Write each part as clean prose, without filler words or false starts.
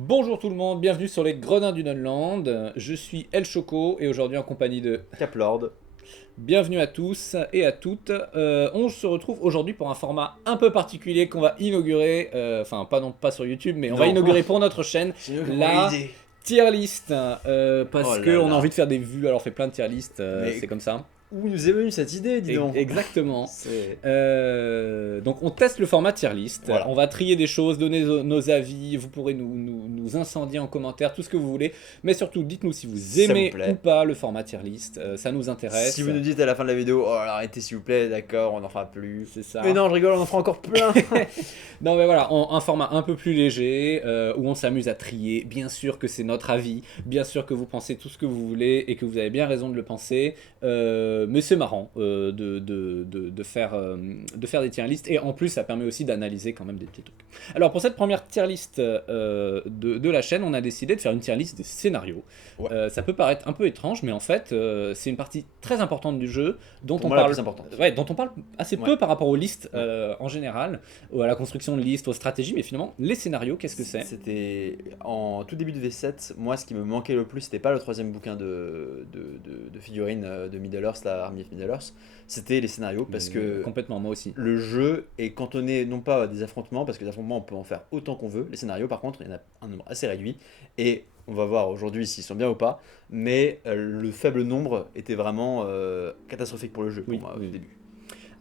Bonjour tout le monde, bienvenue sur les Gredins du Nunland. Je suis El Choco et aujourd'hui en compagnie de Caplord. bienvenue à tous et à toutes. On se retrouve aujourd'hui pour un format un peu particulier qu'on va inaugurer, enfin pas sur YouTube, mais on va Non. inaugurer pour notre chaîne C'est une bonne la idée. tier list Oh parce là qu'on a là. envie de faire des vues. Alors on fait plein de tier list, Mais c'est comme ça. où nous est venue cette idée, dis donc? Exactement. C'est... Donc on teste le format tier list, Voilà. on va trier des choses, donner nos avis, vous pourrez nous incendier en commentaire, tout ce que vous voulez, mais surtout dites-nous si vous Ça vous aimez plaît. ou pas le format tier list, ça nous intéresse. Si vous nous dites à la fin de la vidéo, oh là, arrêtez s'il vous plaît, d'accord, on n'en fera plus. C'est ça. Mais non, je rigole, on en fera encore plein. Non mais voilà, un format un peu plus léger, où on s'amuse à trier, bien sûr que c'est notre avis, bien sûr que vous pensez tout ce que vous voulez et que vous avez bien raison de le penser, mais c'est marrant de faire des tier lists et en plus ça permet aussi d'analyser quand même des petits trucs. Alors pour cette première tier list de la chaîne, on a décidé de faire une tier list des scénarios. Ouais. Ça peut paraître un peu étrange, mais en fait c'est une partie très importante du jeu dont Pour on moi, la parle, plus importante. ouais, dont on parle assez peu Ouais. par rapport aux listes en général, ou à la construction de listes, aux stratégies, mais finalement les scénarios, qu'est-ce que c'est? C'était en tout début de V7, moi ce qui me manquait le plus, c'était pas le troisième bouquin de figurines de Middle-earth, la Army of Middle-earth, c'était les scénarios parce que Complètement, moi aussi. le jeu est cantonné non pas à des affrontements, parce que des affrontements on peut en faire autant qu'on veut. Les scénarios par contre, il y en a un nombre assez réduit. Et on va voir aujourd'hui s'ils sont bien ou pas. Mais le faible nombre était vraiment catastrophique pour le jeu, pour Oui, moi, oui. au début.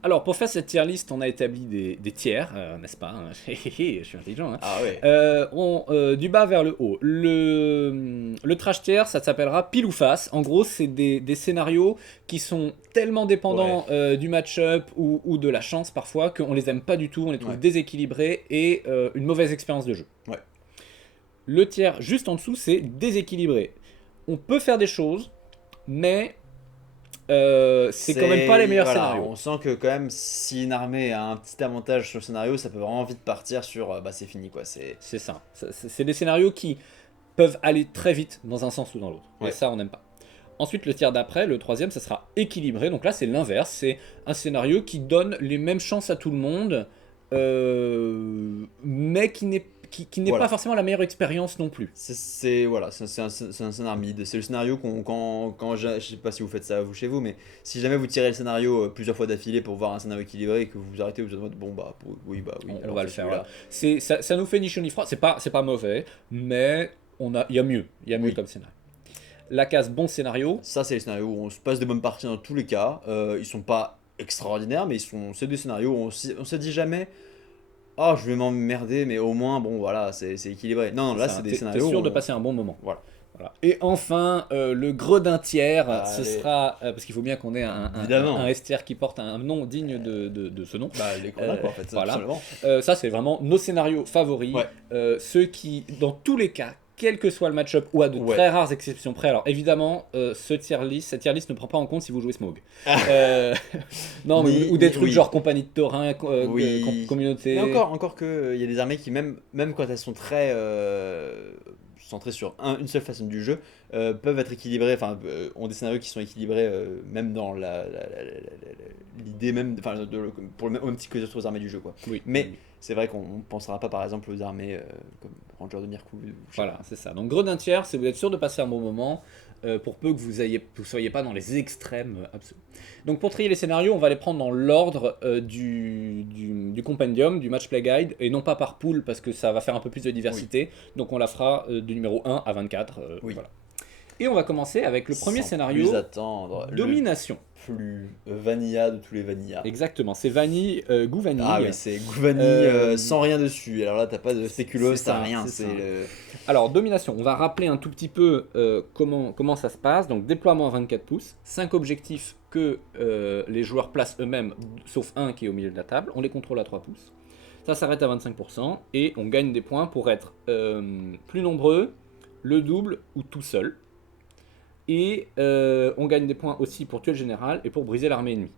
Alors pour faire cette tier list, on a établi des tiers, n'est-ce pas? Je suis intelligent. Hein. Ah ouais. Du bas vers le haut. Le trash tier, ça s'appellera pile ou face. En gros, c'est des scénarios qui sont tellement dépendants du match-up ou de la chance parfois qu'on les aime pas du tout, on les trouve Ouais. déséquilibrés et une mauvaise expérience de jeu. Ouais. Le tiers juste en dessous, c'est déséquilibré. On peut faire des choses, mais c'est quand même pas les meilleurs voilà, scénarios. on sent que quand même, si une armée a un petit avantage sur le scénario, ça peut vraiment vite partir sur bah c'est fini quoi. C'est ça. C'est des scénarios qui peuvent aller très vite dans un sens ou dans l'autre. Et Ouais. ça, on n'aime pas. Ensuite, le tiers d'après, le troisième, ça sera équilibré. Donc là, c'est l'inverse. C'est un scénario qui donne les mêmes chances à tout le monde, mais qui n'est Voilà. pas forcément la meilleure expérience non plus. Voilà, c'est un scénario mid. C'est le scénario je sais pas si vous faites ça vous chez vous, mais si jamais vous tirez le scénario plusieurs fois d'affilée pour voir un scénario équilibré et que vous vous arrêtez, vous êtes en mode bon bah oui bah oui. On alors va le c'est faire. celui-là. Voilà. Ça nous fait ni chaud ni froid. C'est pas mauvais, mais il y a mieux. Il y a mieux Oui. comme scénario. La case bon scénario. Ça c'est les scénarios où on se passe de bonnes parties dans tous les cas. Ils sont pas extraordinaires, mais c'est des scénarios où on se dit jamais oh je vais m'emmerder, mais au moins bon voilà c'est équilibré. Non, là c'est des T'es scénarios sûr où de passer un bon moment. voilà. Voilà. Et enfin, le gredin tiers, ce Allez. sera. Parce qu'il faut bien qu'on ait Évidemment. un S tiers qui porte un nom digne de ce nom. Bah les grenades quoi en fait, Voilà. absolument. Ça, c'est vraiment nos scénarios favoris. Ouais. Ceux qui, dans tous les cas, quel que soit le match-up, ou à de Ouais. très rares exceptions près. Alors évidemment, cette tier list ne prend pas en compte si vous jouez Smog. Euh, non, mais, ou des trucs oui. genre compagnie de taurin, Oui. communauté. Mais encore que il y a des armées qui même quand elles sont très centrées sur une seule façon du jeu, peuvent être équilibrées, enfin ont des scénarios qui sont équilibrés même dans l'idée même, enfin pour le même petit que les autres armées du jeu quoi. Oui. Mais c'est vrai qu'on ne pensera pas par exemple aux armées comme Ranger de Mirkou. Voilà, c'est ça. Donc gredin tiers, c'est vous êtes sûr de passer un bon moment, pour peu que vous soyez pas dans les extrêmes absolus. Donc pour trier les scénarios, on va les prendre dans l'ordre du compendium, du match play guide, et non pas par pool, parce que ça va faire un peu plus de diversité. Donc on la fera du numéro 1 à 24. Oui. Voilà. Et on va commencer avec le premier Sans scénario, plus attendre, domination. le plus vanilla de tous les vanillas. Exactement, c'est vanille, goût vanille. Ah oui, c'est goût vanille sans rien dessus. Alors là, t'as pas de spéculoos, c'est ça, t'as rien. c'est C'est ça. le... Alors, domination, on va rappeler un tout petit peu comment ça se passe. Donc, déploiement à 24 pouces, 5 objectifs que les joueurs placent eux-mêmes, sauf un qui est au milieu de la table. On les contrôle à 3 pouces. Ça s'arrête à 25% et on gagne des points pour être plus nombreux, le double ou tout seul. Et on gagne des points aussi pour tuer le général et pour briser l'armée ennemie.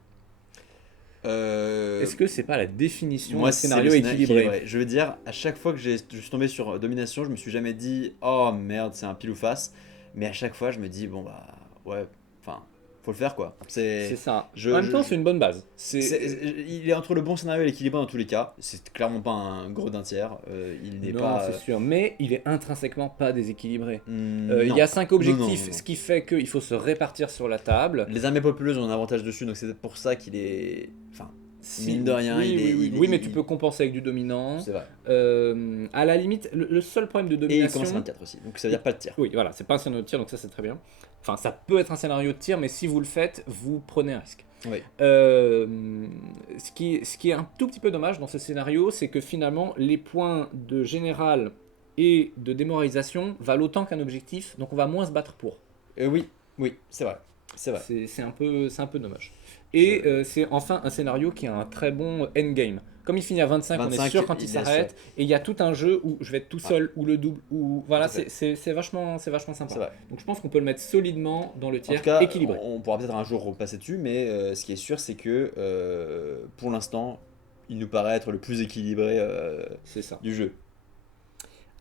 Est-ce que c'est pas la définition d'un c'est scénario le scénario équilibré? Je veux dire, à chaque fois que je suis tombé sur domination, je me suis jamais dit oh merde, c'est un pile ou face. Mais à chaque fois, je me dis bon bah ouais, enfin faut le faire quoi. C'est ça. je- En même je- temps, je- c'est une bonne base. il est entre le bon scénario et l'équilibre dans tous les cas. C'est clairement pas un gros d'un tiers. Il n'est Non, pas. c'est sûr, mais il est intrinsèquement pas déséquilibré. Il Non. y a 5 Non, non, objectifs, non. ce qui fait qu'il faut se répartir sur la table. Les armées populeuses ont un avantage dessus, donc c'est peut-être pour ça qu'il est. Enfin, mine de rien, oui, il est. oui, mais tu peux compenser avec du dominant. C'est vrai. À la limite, le seul problème de Et il domination. commence à 24 aussi, donc ça veut dire pas de tir. Oui, voilà, c'est pas un scénario de tir, donc ça c'est très bien. Enfin, ça peut être un scénario de tir, mais si vous le faites, vous prenez un risque. Oui. Ce qui est un tout petit peu dommage dans ce scénario, c'est que finalement, les points de général et de démoralisation valent autant qu'un objectif, donc on va moins se battre pour. Oui, c'est vrai. C'est vrai. C'est un peu dommage. Et c'est enfin un scénario qui a un très bon endgame. Comme il finit à 25, on est 25, sûr quand il il s'arrête. Et il y a tout un jeu où je vais être tout seul, ou le double, ou voilà, Tout à fait. c'est vachement sympa. C'est vrai. Donc je pense qu'on peut le mettre solidement dans le En tiers tout cas, équilibré. on pourra peut-être un jour repasser dessus, mais ce qui est sûr, c'est que pour l'instant, il nous paraît être le plus équilibré C'est ça. du jeu.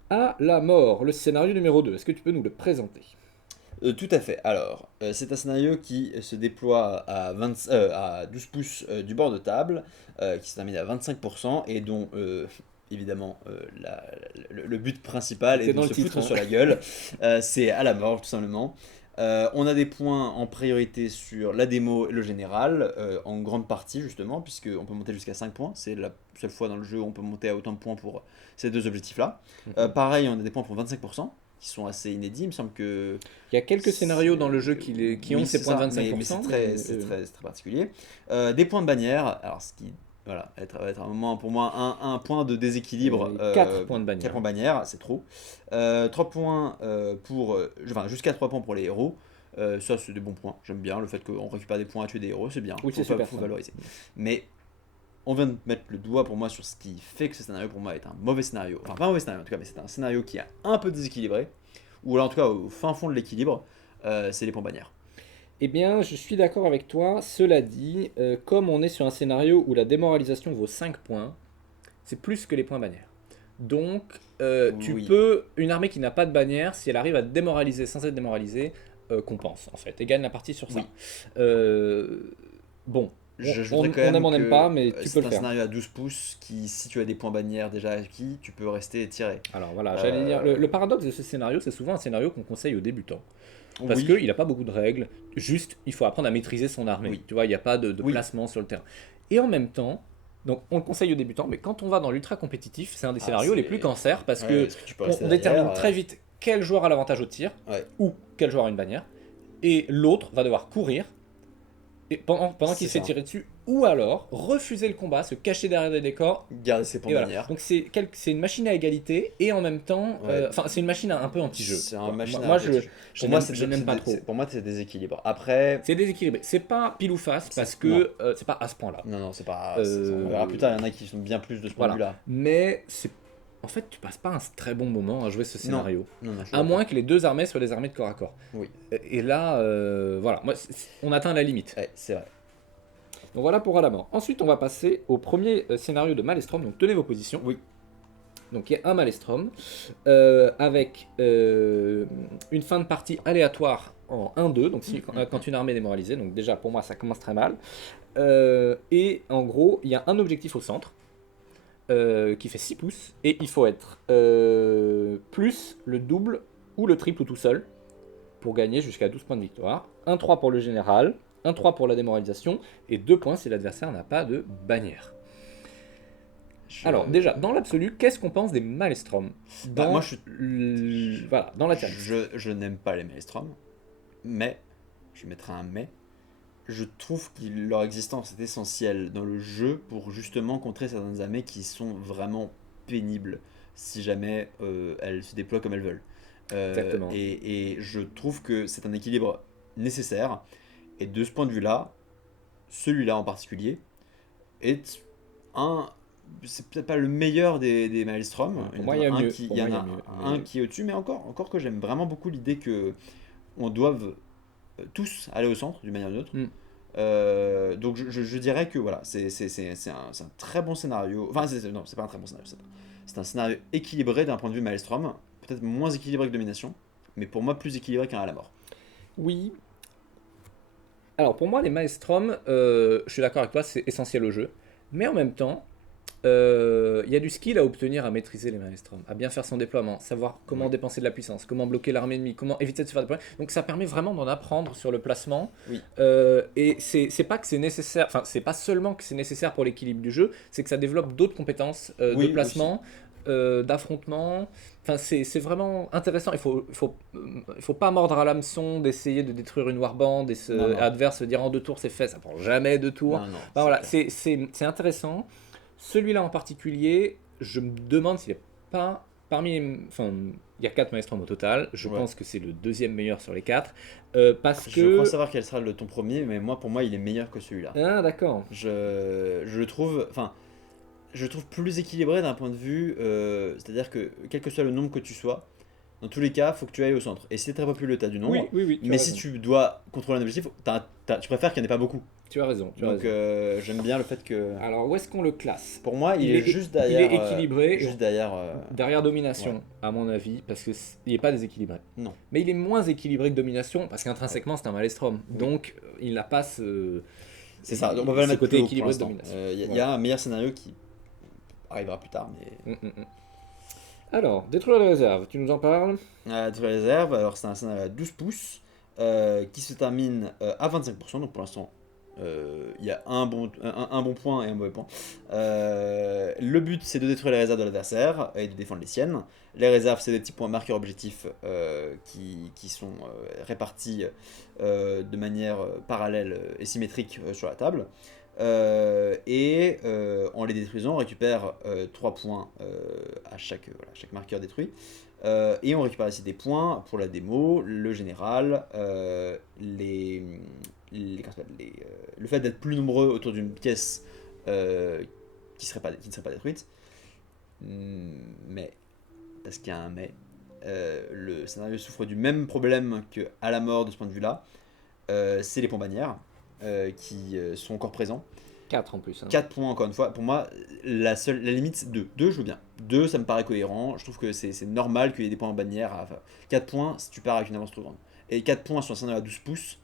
À la mort, le scénario numéro 2. Est-ce que tu peux nous le présenter? Tout à fait. Alors, c'est un scénario qui se déploie à 12 pouces du bord de table, qui se termine à 25%, et dont, évidemment, le but principal C'est est de dans se le titre, foutre hein. sur la gueule. C'est à la mort, tout simplement. On a des points en priorité sur la démo et le général, en grande partie justement, puisqu'on peut monter jusqu'à 5 points. C'est la seule fois dans le jeu où on peut monter à autant de points pour ces deux objectifs-là. Pareil, on a des points pour 25%, qui sont assez inédits. Il me semble que. Il y a quelques scénarios dans le jeu qui ont Oui, ces c'est points de ça, 25%. mais c'est très particulier. Des points de bannière, alors ce qui voilà, va être un moment pour moi un point de déséquilibre. 4 points de 4 bannière. points de bannière, c'est trop. 3 points enfin jusqu'à 3 points pour les héros. Ça, c'est des bons points. J'aime bien le fait qu'on récupère des points à tuer des héros, c'est bien. Oui, c'est super, faut ça. valoriser. Mais on vient de mettre le doigt pour moi sur ce qui fait que ce scénario pour moi est un mauvais scénario. Enfin, pas un mauvais scénario en tout cas, mais c'est un scénario qui est un peu déséquilibré. Ou alors en tout cas au fin fond de l'équilibre, c'est les points bannières. Eh bien, je suis d'accord avec toi. Cela dit, comme on est sur un scénario où la démoralisation vaut 5 points, c'est plus que les points bannières. Donc, tu Oui. peux, une armée qui n'a pas de bannière, si elle arrive à démoraliser sans être démoralisée, compense en fait, et gagne la partie sur ça. Oui. Bon, Je on voudrais quand même aime, on n'aime que, pas, mais tu peux c'est le un faire. scénario à 12 pouces qui, si tu as des points bannières déjà acquis, tu peux rester et tirer. Alors voilà, j'allais dire, le paradoxe de ce scénario, c'est souvent un scénario qu'on conseille aux débutants. Parce Oui. qu'il n'a pas beaucoup de règles, juste il faut apprendre à maîtriser son armée. Oui. Tu vois, il n'y a pas de Oui. placement sur le terrain. Et en même temps, donc on le conseille aux débutants, mais quand on va dans l'ultra compétitif, c'est un des scénarios les plus cancers parce Ouais, que parce tu peux rester on derrière, détermine très vite quel joueur a l'avantage au tir Ouais. ou quel joueur a une bannière, et l'autre va devoir courir et pendant qu'il se C'est fait ça. tirer dessus, ou alors refuser le combat, se cacher derrière des décors. Garder ses points Et voilà. bannières. Donc c'est une machine à égalité et en même temps, Ouais. enfin c'est une machine un peu anti-jeu. C'est un Quoi. machine Moi à je, anti-jeu. je Pour moi, n'aime- je n'aime pas trop. Pour moi, c'est déséquilibre. Après, C'est déséquilibré. C'est pas pile ou face parce Non. que c'est pas à ce point-là. non, c'est pas. Euh, On verra plus tard. Il y en a qui sont bien plus de ce point de Voilà. vue-là. Mais c'est en fait tu passes pas un très bon moment à jouer ce scénario. Non, je suis À d'accord. moins que les deux armées soient des armées de corps à corps. Oui. Et là, voilà, moi, on atteint la limite. Ouais, c'est vrai. Donc voilà pour Alamor. Ensuite, on va passer au premier scénario de Malestrom. Donc tenez vos positions. Oui. Donc il y a un Malestrom avec une fin de partie aléatoire en 1-2. Donc quand une armée est démoralisée. Donc déjà pour moi ça commence très mal. Et en gros, il y a un objectif au centre qui fait 6 pouces. Et il faut être plus le double ou le triple tout seul pour gagner jusqu'à 12 points de victoire. 1-3 pour le général. 1-3 pour la démoralisation et 2 points si l'adversaire n'a pas de bannière. Alors déjà, dans l'absolu, qu'est-ce qu'on pense des Maelstrom dans, moi, je voilà, dans la tier. je n'aime pas les Maelstrom, mais, je mettrai un mais, je trouve que leur existence est essentielle dans le jeu pour justement contrer certaines armées qui sont vraiment pénibles si jamais elles se déploient comme elles veulent. Exactement. Et je trouve que c'est un équilibre nécessaire. Et de ce point de vue-là, celui-là en particulier est c'est peut-être pas le meilleur des Maelstrom. Pour moi, il y a mieux. Il y en a un qui est au-dessus, mais encore que j'aime vraiment beaucoup l'idée que on doive tous aller au centre d'une manière ou d'une autre. Donc je dirais que voilà, c'est un très bon scénario. Enfin, non, c'est pas un très bon scénario. C'est un scénario équilibré d'un point de vue Maelstrom. Peut-être moins équilibré que Domination, mais pour moi plus équilibré qu'un à la mort. Oui. Alors pour moi, les Maelstrom, je suis d'accord avec toi, c'est essentiel au jeu. Mais en même temps, il y a du skill à obtenir à maîtriser les Maelstrom, à bien faire son déploiement, savoir comment Oui. dépenser de la puissance, comment bloquer l'armée ennemie, comment éviter de se faire déployer. Donc ça permet vraiment d'en apprendre sur le placement. Oui. Et c'est pas que c'est nécessaire, enfin c'est pas seulement que c'est nécessaire pour l'équilibre du jeu, c'est que ça développe d'autres compétences de Oui, placement, d'affrontement. Enfin c'est vraiment intéressant. Il faut pas mordre à l'hameçon d'essayer de détruire une warband et Non, non. adverse se dire en 2 tours c'est fait, ça prend jamais 2 tours. Non, non. Enfin, voilà, clair. c'est intéressant. Celui-là en particulier, je me demande s'il n'est pas parmi. Enfin, il y a 4 Maelstrom au total. Je Ouais. pense que c'est le deuxième meilleur sur les 4. Parce Je crois que. savoir quel sera ton premier, mais pour moi, il est meilleur que celui-là. Ah, d'accord. Je le trouve, je le trouve plus équilibré d'un point de vue, c'est-à-dire que quel que soit le nombre que tu sois, dans tous les cas, faut que tu ailles au centre. Et si c'est très populeux, tu as du Oui, nombre, oui, oui, tu as mais si raison. tu dois contrôler un objectif, tu préfères qu'il n'y en ait pas beaucoup. Tu as raison, tu as Donc raison. j'aime bien le fait que, Alors, où est-ce qu'on le classe? pour moi, il est juste Il est derrière, équilibré. juste derrière. Derrière Domination, Ouais. à mon avis, parce qu'il n'est pas déséquilibré. Non. Mais il est moins équilibré que Domination, parce qu'intrinsèquement, c'est un Maelstrom. Oui. Donc, il n'a pas ce. C'est ça. On va pas le ce mettre côté plus haut pour équilibré de l'instant. Domination. Il y Voilà. a un meilleur scénario qui arrivera plus tard, mais. Alors, détruire les réserves, tu nous en parles? De réserve, alors c'est un scénario à 12 pouces qui se termine à 25%, donc pour l'instant il y a un bon point et un mauvais point. Le but c'est de détruire les réserves de l'adversaire et de défendre les siennes. Les réserves c'est des petits points marqueurs objectifs qui sont répartis de manière parallèle et symétrique sur la table. En les détruisant, on récupère 3 points à chaque marqueur détruit. Et on récupère ici des points pour la démo, le général, comment ça s'appelle, le fait d'être plus nombreux autour d'une pièce qui ne serait pas détruite. Mais, parce qu'il y a un mais, le scénario souffre du même problème que à la mort de ce point de vue-là. C'est les points bannières qui sont encore présents. 4 en plus. 4 points encore une fois. Pour moi, la limite c'est 2. 2, je veux bien. 2, ça me paraît cohérent. Je trouve que c'est normal qu'il y ait des points en bannière. 4 points si tu pars avec une avance trop grande. Et 4 points sur un scénario à 12 pouces,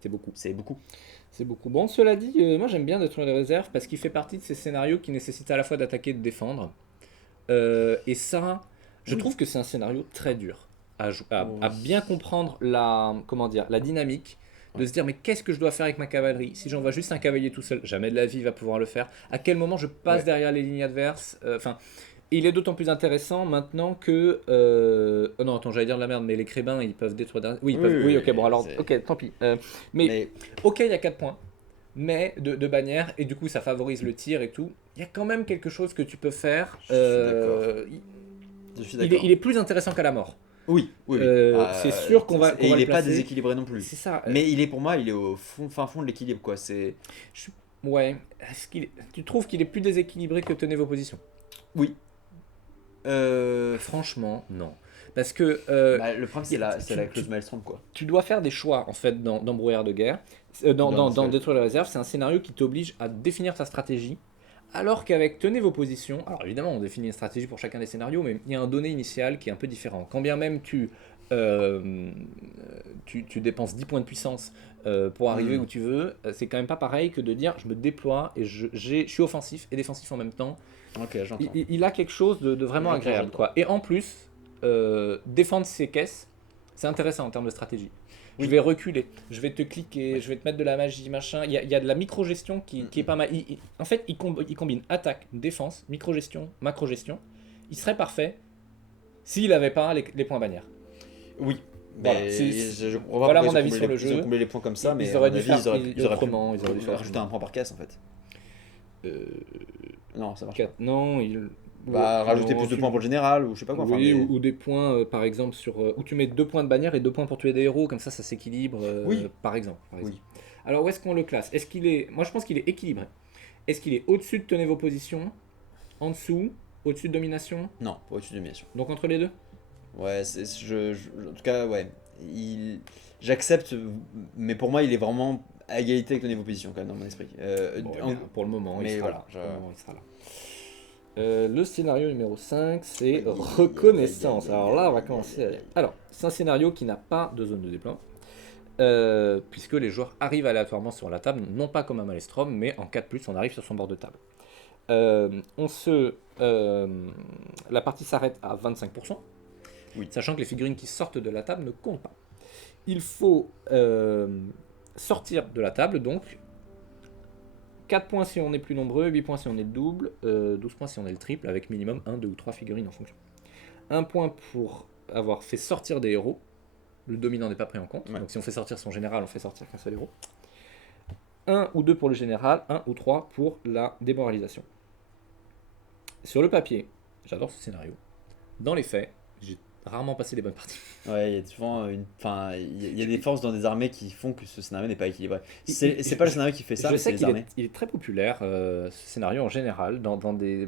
C'est beaucoup. c'est beaucoup. C'est beaucoup. Bon, cela dit, moi j'aime bien détruire les réserves parce qu'il fait partie de ces scénarios qui nécessitent à la fois d'attaquer et de défendre. Et ça, je Oui. trouve que c'est un scénario très dur à Oui. bien comprendre comment dire, la dynamique. De Ouais. se dire, mais qu'est-ce que je dois faire avec ma cavalerie? Si j'envoie juste un cavalier tout seul, jamais de la vie il va pouvoir le faire. À quel moment je passe Ouais. derrière les lignes adverses? Enfin, il est d'autant plus intéressant maintenant que. Oh non, attends, j'allais dire de la merde, mais les crébins ils peuvent détruire. Oui, ils peuvent. Oui, ok, bon, alors, ok, tant pis. Mais, Mais ok, il y a 4 points, mais de bannière, et du coup ça favorise le tir et tout. Il y a quand même quelque chose que tu peux faire. Je suis d'accord. je suis d'accord. Il est plus intéressant qu'à la mort. Oui, oui, oui. C'est sûr qu'on va Et il le n'est pas placer. déséquilibré non plus. C'est ça. Mais il est pour moi, il est au fin fond de l'équilibre quoi. Ouais. Tu trouves qu'il est plus déséquilibré que tenez vos positions? Oui. Franchement, non. Parce que Le problème c'est la clause Maelstrom quoi. tu dois faire des choix en fait dans Brouillard de guerre. Dans Détruire les réserves, c'est un scénario qui t'oblige à définir ta stratégie. Alors qu'avec tenez vos positions, alors évidemment on définit une stratégie pour chacun des scénarios, mais il y a un donné initial qui est un peu différent. Quand bien même tu dépenses 10 points de puissance pour arriver où tu veux, c'est quand même pas pareil que de dire je me déploie et je suis offensif et défensif en même temps. Ok, j'entends. Il a quelque chose de vraiment J'entends, agréable. j'entends. Quoi. Et en plus, défendre ses caisses, c'est intéressant en termes de stratégie. Oui. Je vais reculer, je vais te cliquer, je vais te mettre de la magie, machin. Il y a de la micro-gestion qui est pas mal. En fait, il combine attaque, défense, micro-gestion, macro-gestion. Il serait parfait s'il n'avait pas les points bannières. Oui. Voilà, Mais c'est- on va voilà voir mon pourquoi avis sur le Ils jeu. ont comblé les points comme ça, mais Ils à auraient mon dû avis, faire ils auraient pu autrement. Ils auraient dû faire rajouter un point par caisse en fait. Euh, Non, ça marche pas. non, Rajouter non, plus de points pour le général ou je sais pas quoi. Oui, ou des points, par exemple, où tu mets 2 points de bannière et 2 points pour tuer des héros, comme ça s'équilibre, Oui. par exemple. Oui. Alors, où est-ce qu'on le classe? Est-ce qu'il est... Moi, je pense qu'il est équilibré. Est-ce qu'il est au-dessus de tenez vos positions? En dessous? Au-dessus de domination? Non, pas au-dessus de domination. Donc, entre les deux? Ouais, en tout cas, ouais. J'accepte, mais pour moi, il est vraiment à égalité avec le niveau position quand même dans mon esprit. Bon, eh bien, pour le moment, il mais sera voilà, là. Pour le moment, il sera là. Le scénario numéro 5, c'est Reconnaissance. Alors là, on va commencer. Alors, c'est un scénario qui n'a pas de zone de déploiement. puisque les joueurs arrivent aléatoirement sur la table, non pas comme un Maelstrom, mais en 4+, on arrive sur son bord de table. La partie s'arrête à 25%, Oui. sachant que les figurines qui sortent de la table ne comptent pas. Il faut sortir de la table, donc 4 points si on est plus nombreux, 8 points si on est le double, 12 points si on est le triple, avec minimum 1, 2 ou 3 figurines en fonction. 1 point pour avoir fait sortir des héros, le dominant n'est pas pris en compte, Ouais. donc si on fait sortir son général, on fait sortir qu'un seul héros. 1 ou 2 pour le général, 1 ou 3 pour la démoralisation. Sur le papier, j'adore ce scénario. Dans les faits, j'ai rarement passé des bonnes parties. Ouais, il y a souvent il y a des forces dans des armées qui font que ce scénario n'est pas équilibré. C'est Je- pas le scénario qui fait ça, Je mais sais c'est les qu'il armées. est, il est très populaire, ce scénario en général,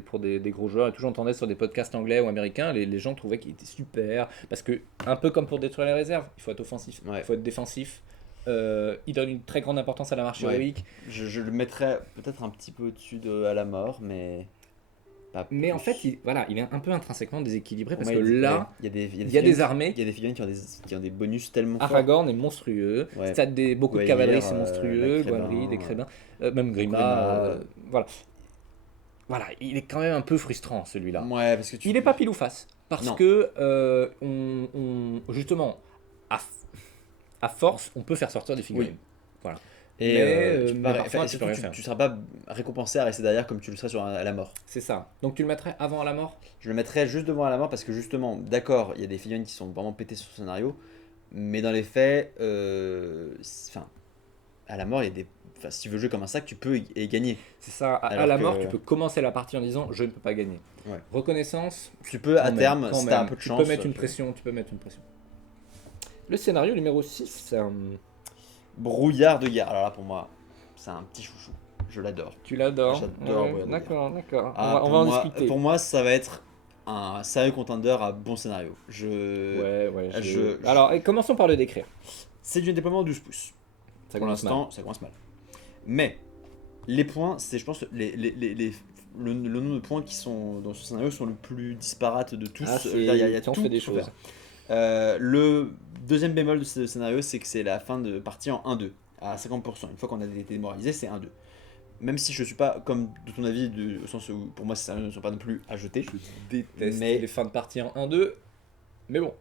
pour des gros joueurs. Et tout, j'entendais sur des podcasts anglais ou américains, les gens trouvaient qu'il était super. Parce que, un peu comme pour détruire les réserves, il faut être offensif, Ouais. il faut être défensif. Il donne une très grande importance à la marche Ouais. héroïque. Je le mettrais peut-être un petit peu au-dessus de à la mort, mais pas Mais en plus. fait, il est un peu intrinsèquement déséquilibré Pour parce moi, que il y a des- là, ouais, il y a des, il y a des figurines armées. il y a des figurines qui ont des bonus tellement forts. Aragorn est monstrueux, Ouais. beaucoup de Guaïr, cavalerie c'est la monstrueux, Crébin, Guanry, des Crébins, même Grima, Grima. voilà. Voilà, il est quand même un peu frustrant celui-là. Ouais, parce que tu. Il est pas pile ou face, parce Non. que justement, à, à force, on peut faire sortir des figurines. Voilà. Et Mais, tu mais peux pas- parfois, et tu surtout, peux rien faire. tu seras pas récompensé à rester derrière comme tu le serais à la mort. C'est ça. Donc tu le mettrais avant à la mort. Je le mettrais juste devant à la mort parce que justement, d'accord, il y a des figurines qui sont vraiment pétées sur le scénario, mais dans les faits, à la mort, il y a des. Enfin, si tu veux jouer comme un sac, tu peux y gagner. C'est ça. À Alors la que- mort, tu peux commencer la partie en disant je ne peux pas gagner. Ouais. Reconnaissance. Tu peux, à quand même, terme, quand si t'as un même. peu de Tu chance. peux mettre une pression. Le scénario numéro 6, Brouillard de guerre. Alors là, pour moi, c'est un petit chouchou. Je l'adore. tu l'adores. J'adore Ouais, Brouillard de d'accord, d'accord. Ah, On va en pour moi- discuter. Pour moi, ça va être un sérieux contender à bon scénario. Ouais, je- Alors, et commençons par le décrire. C'est du déploiement 12 pouces. Ça Pour commence l'instant, ça commence mal. Mais les points, c'est je pense le nombre de points qui sont dans ce scénario sont le plus disparate de tous. Ah, Je veux dire, il y a tu en tout fais des pour choses. faire. Le deuxième bémol de ce scénario, c'est que c'est la fin de partie en 1-2 à 50%. Une fois qu'on a été démoralisé, c'est 1-2. Même si je suis pas comme de ton avis, au sens où pour moi ces scénarios ne sont pas non plus à jeter. Je déteste Mais- les fins de partie en 1-2. Mais bon,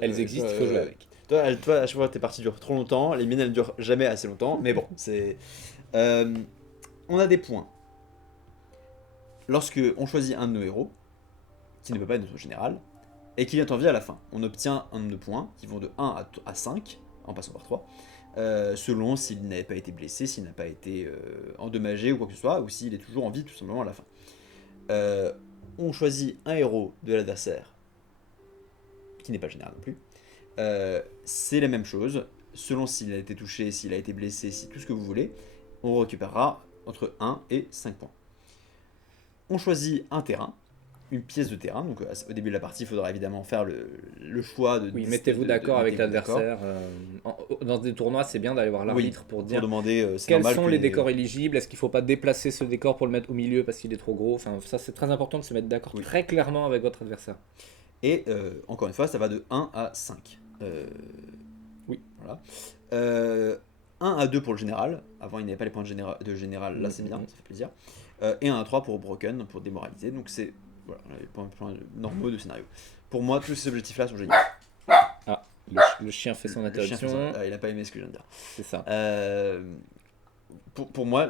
elles existent, il faut jouer avec. Toi, à chaque fois, tes parties durent trop longtemps. Les miennes, elles durent jamais assez longtemps. Mais bon, c'est. On a des points. Lorsque on choisit un de nos héros, qui ne peut pas être notre général, et qui vient en vie à la fin, on obtient un nombre de points qui vont de 1 à 5, en passant par 3, selon s'il n'avait pas été blessé, s'il n'a pas été endommagé ou quoi que ce soit, ou s'il est toujours en vie tout simplement à la fin. On choisit un héros de l'adversaire, qui n'est pas le général non plus. C'est la même chose, selon s'il a été touché, s'il a été blessé, si tout ce que vous voulez, on récupérera entre 1 et 5 points. On choisit un terrain, une pièce de terrain, donc au début de la partie, il faudra évidemment faire le choix de... Oui, de- mettez-vous de- d'accord avec mettez-vous d'accord l'adversaire. Dans des tournois, c'est bien d'aller voir l'arbitre pour pour dire demander, c'est quels normal sont que les décors éligibles. Est-ce qu'il ne faut pas déplacer ce décor pour le mettre au milieu parce qu'il est trop gros. Enfin, ça, c'est très important de se mettre d'accord Oui. très clairement avec votre adversaire. Et encore une fois, ça va de 1 à 5. Oui. Voilà. 1 à 2 pour le général. Avant, il n'y avait pas les points de général. Là, c'est bien, ça fait plaisir. Et 1 à 3 pour broken, pour démoraliser. Donc, c'est voilà, les points normaux de scénario. Pour moi, tous ces objectifs-là sont géniaux. Le chien fait son Le chien fait interruption. ça. Ah, il n'a pas aimé ce que je viens de dire. C'est ça. Pour moi,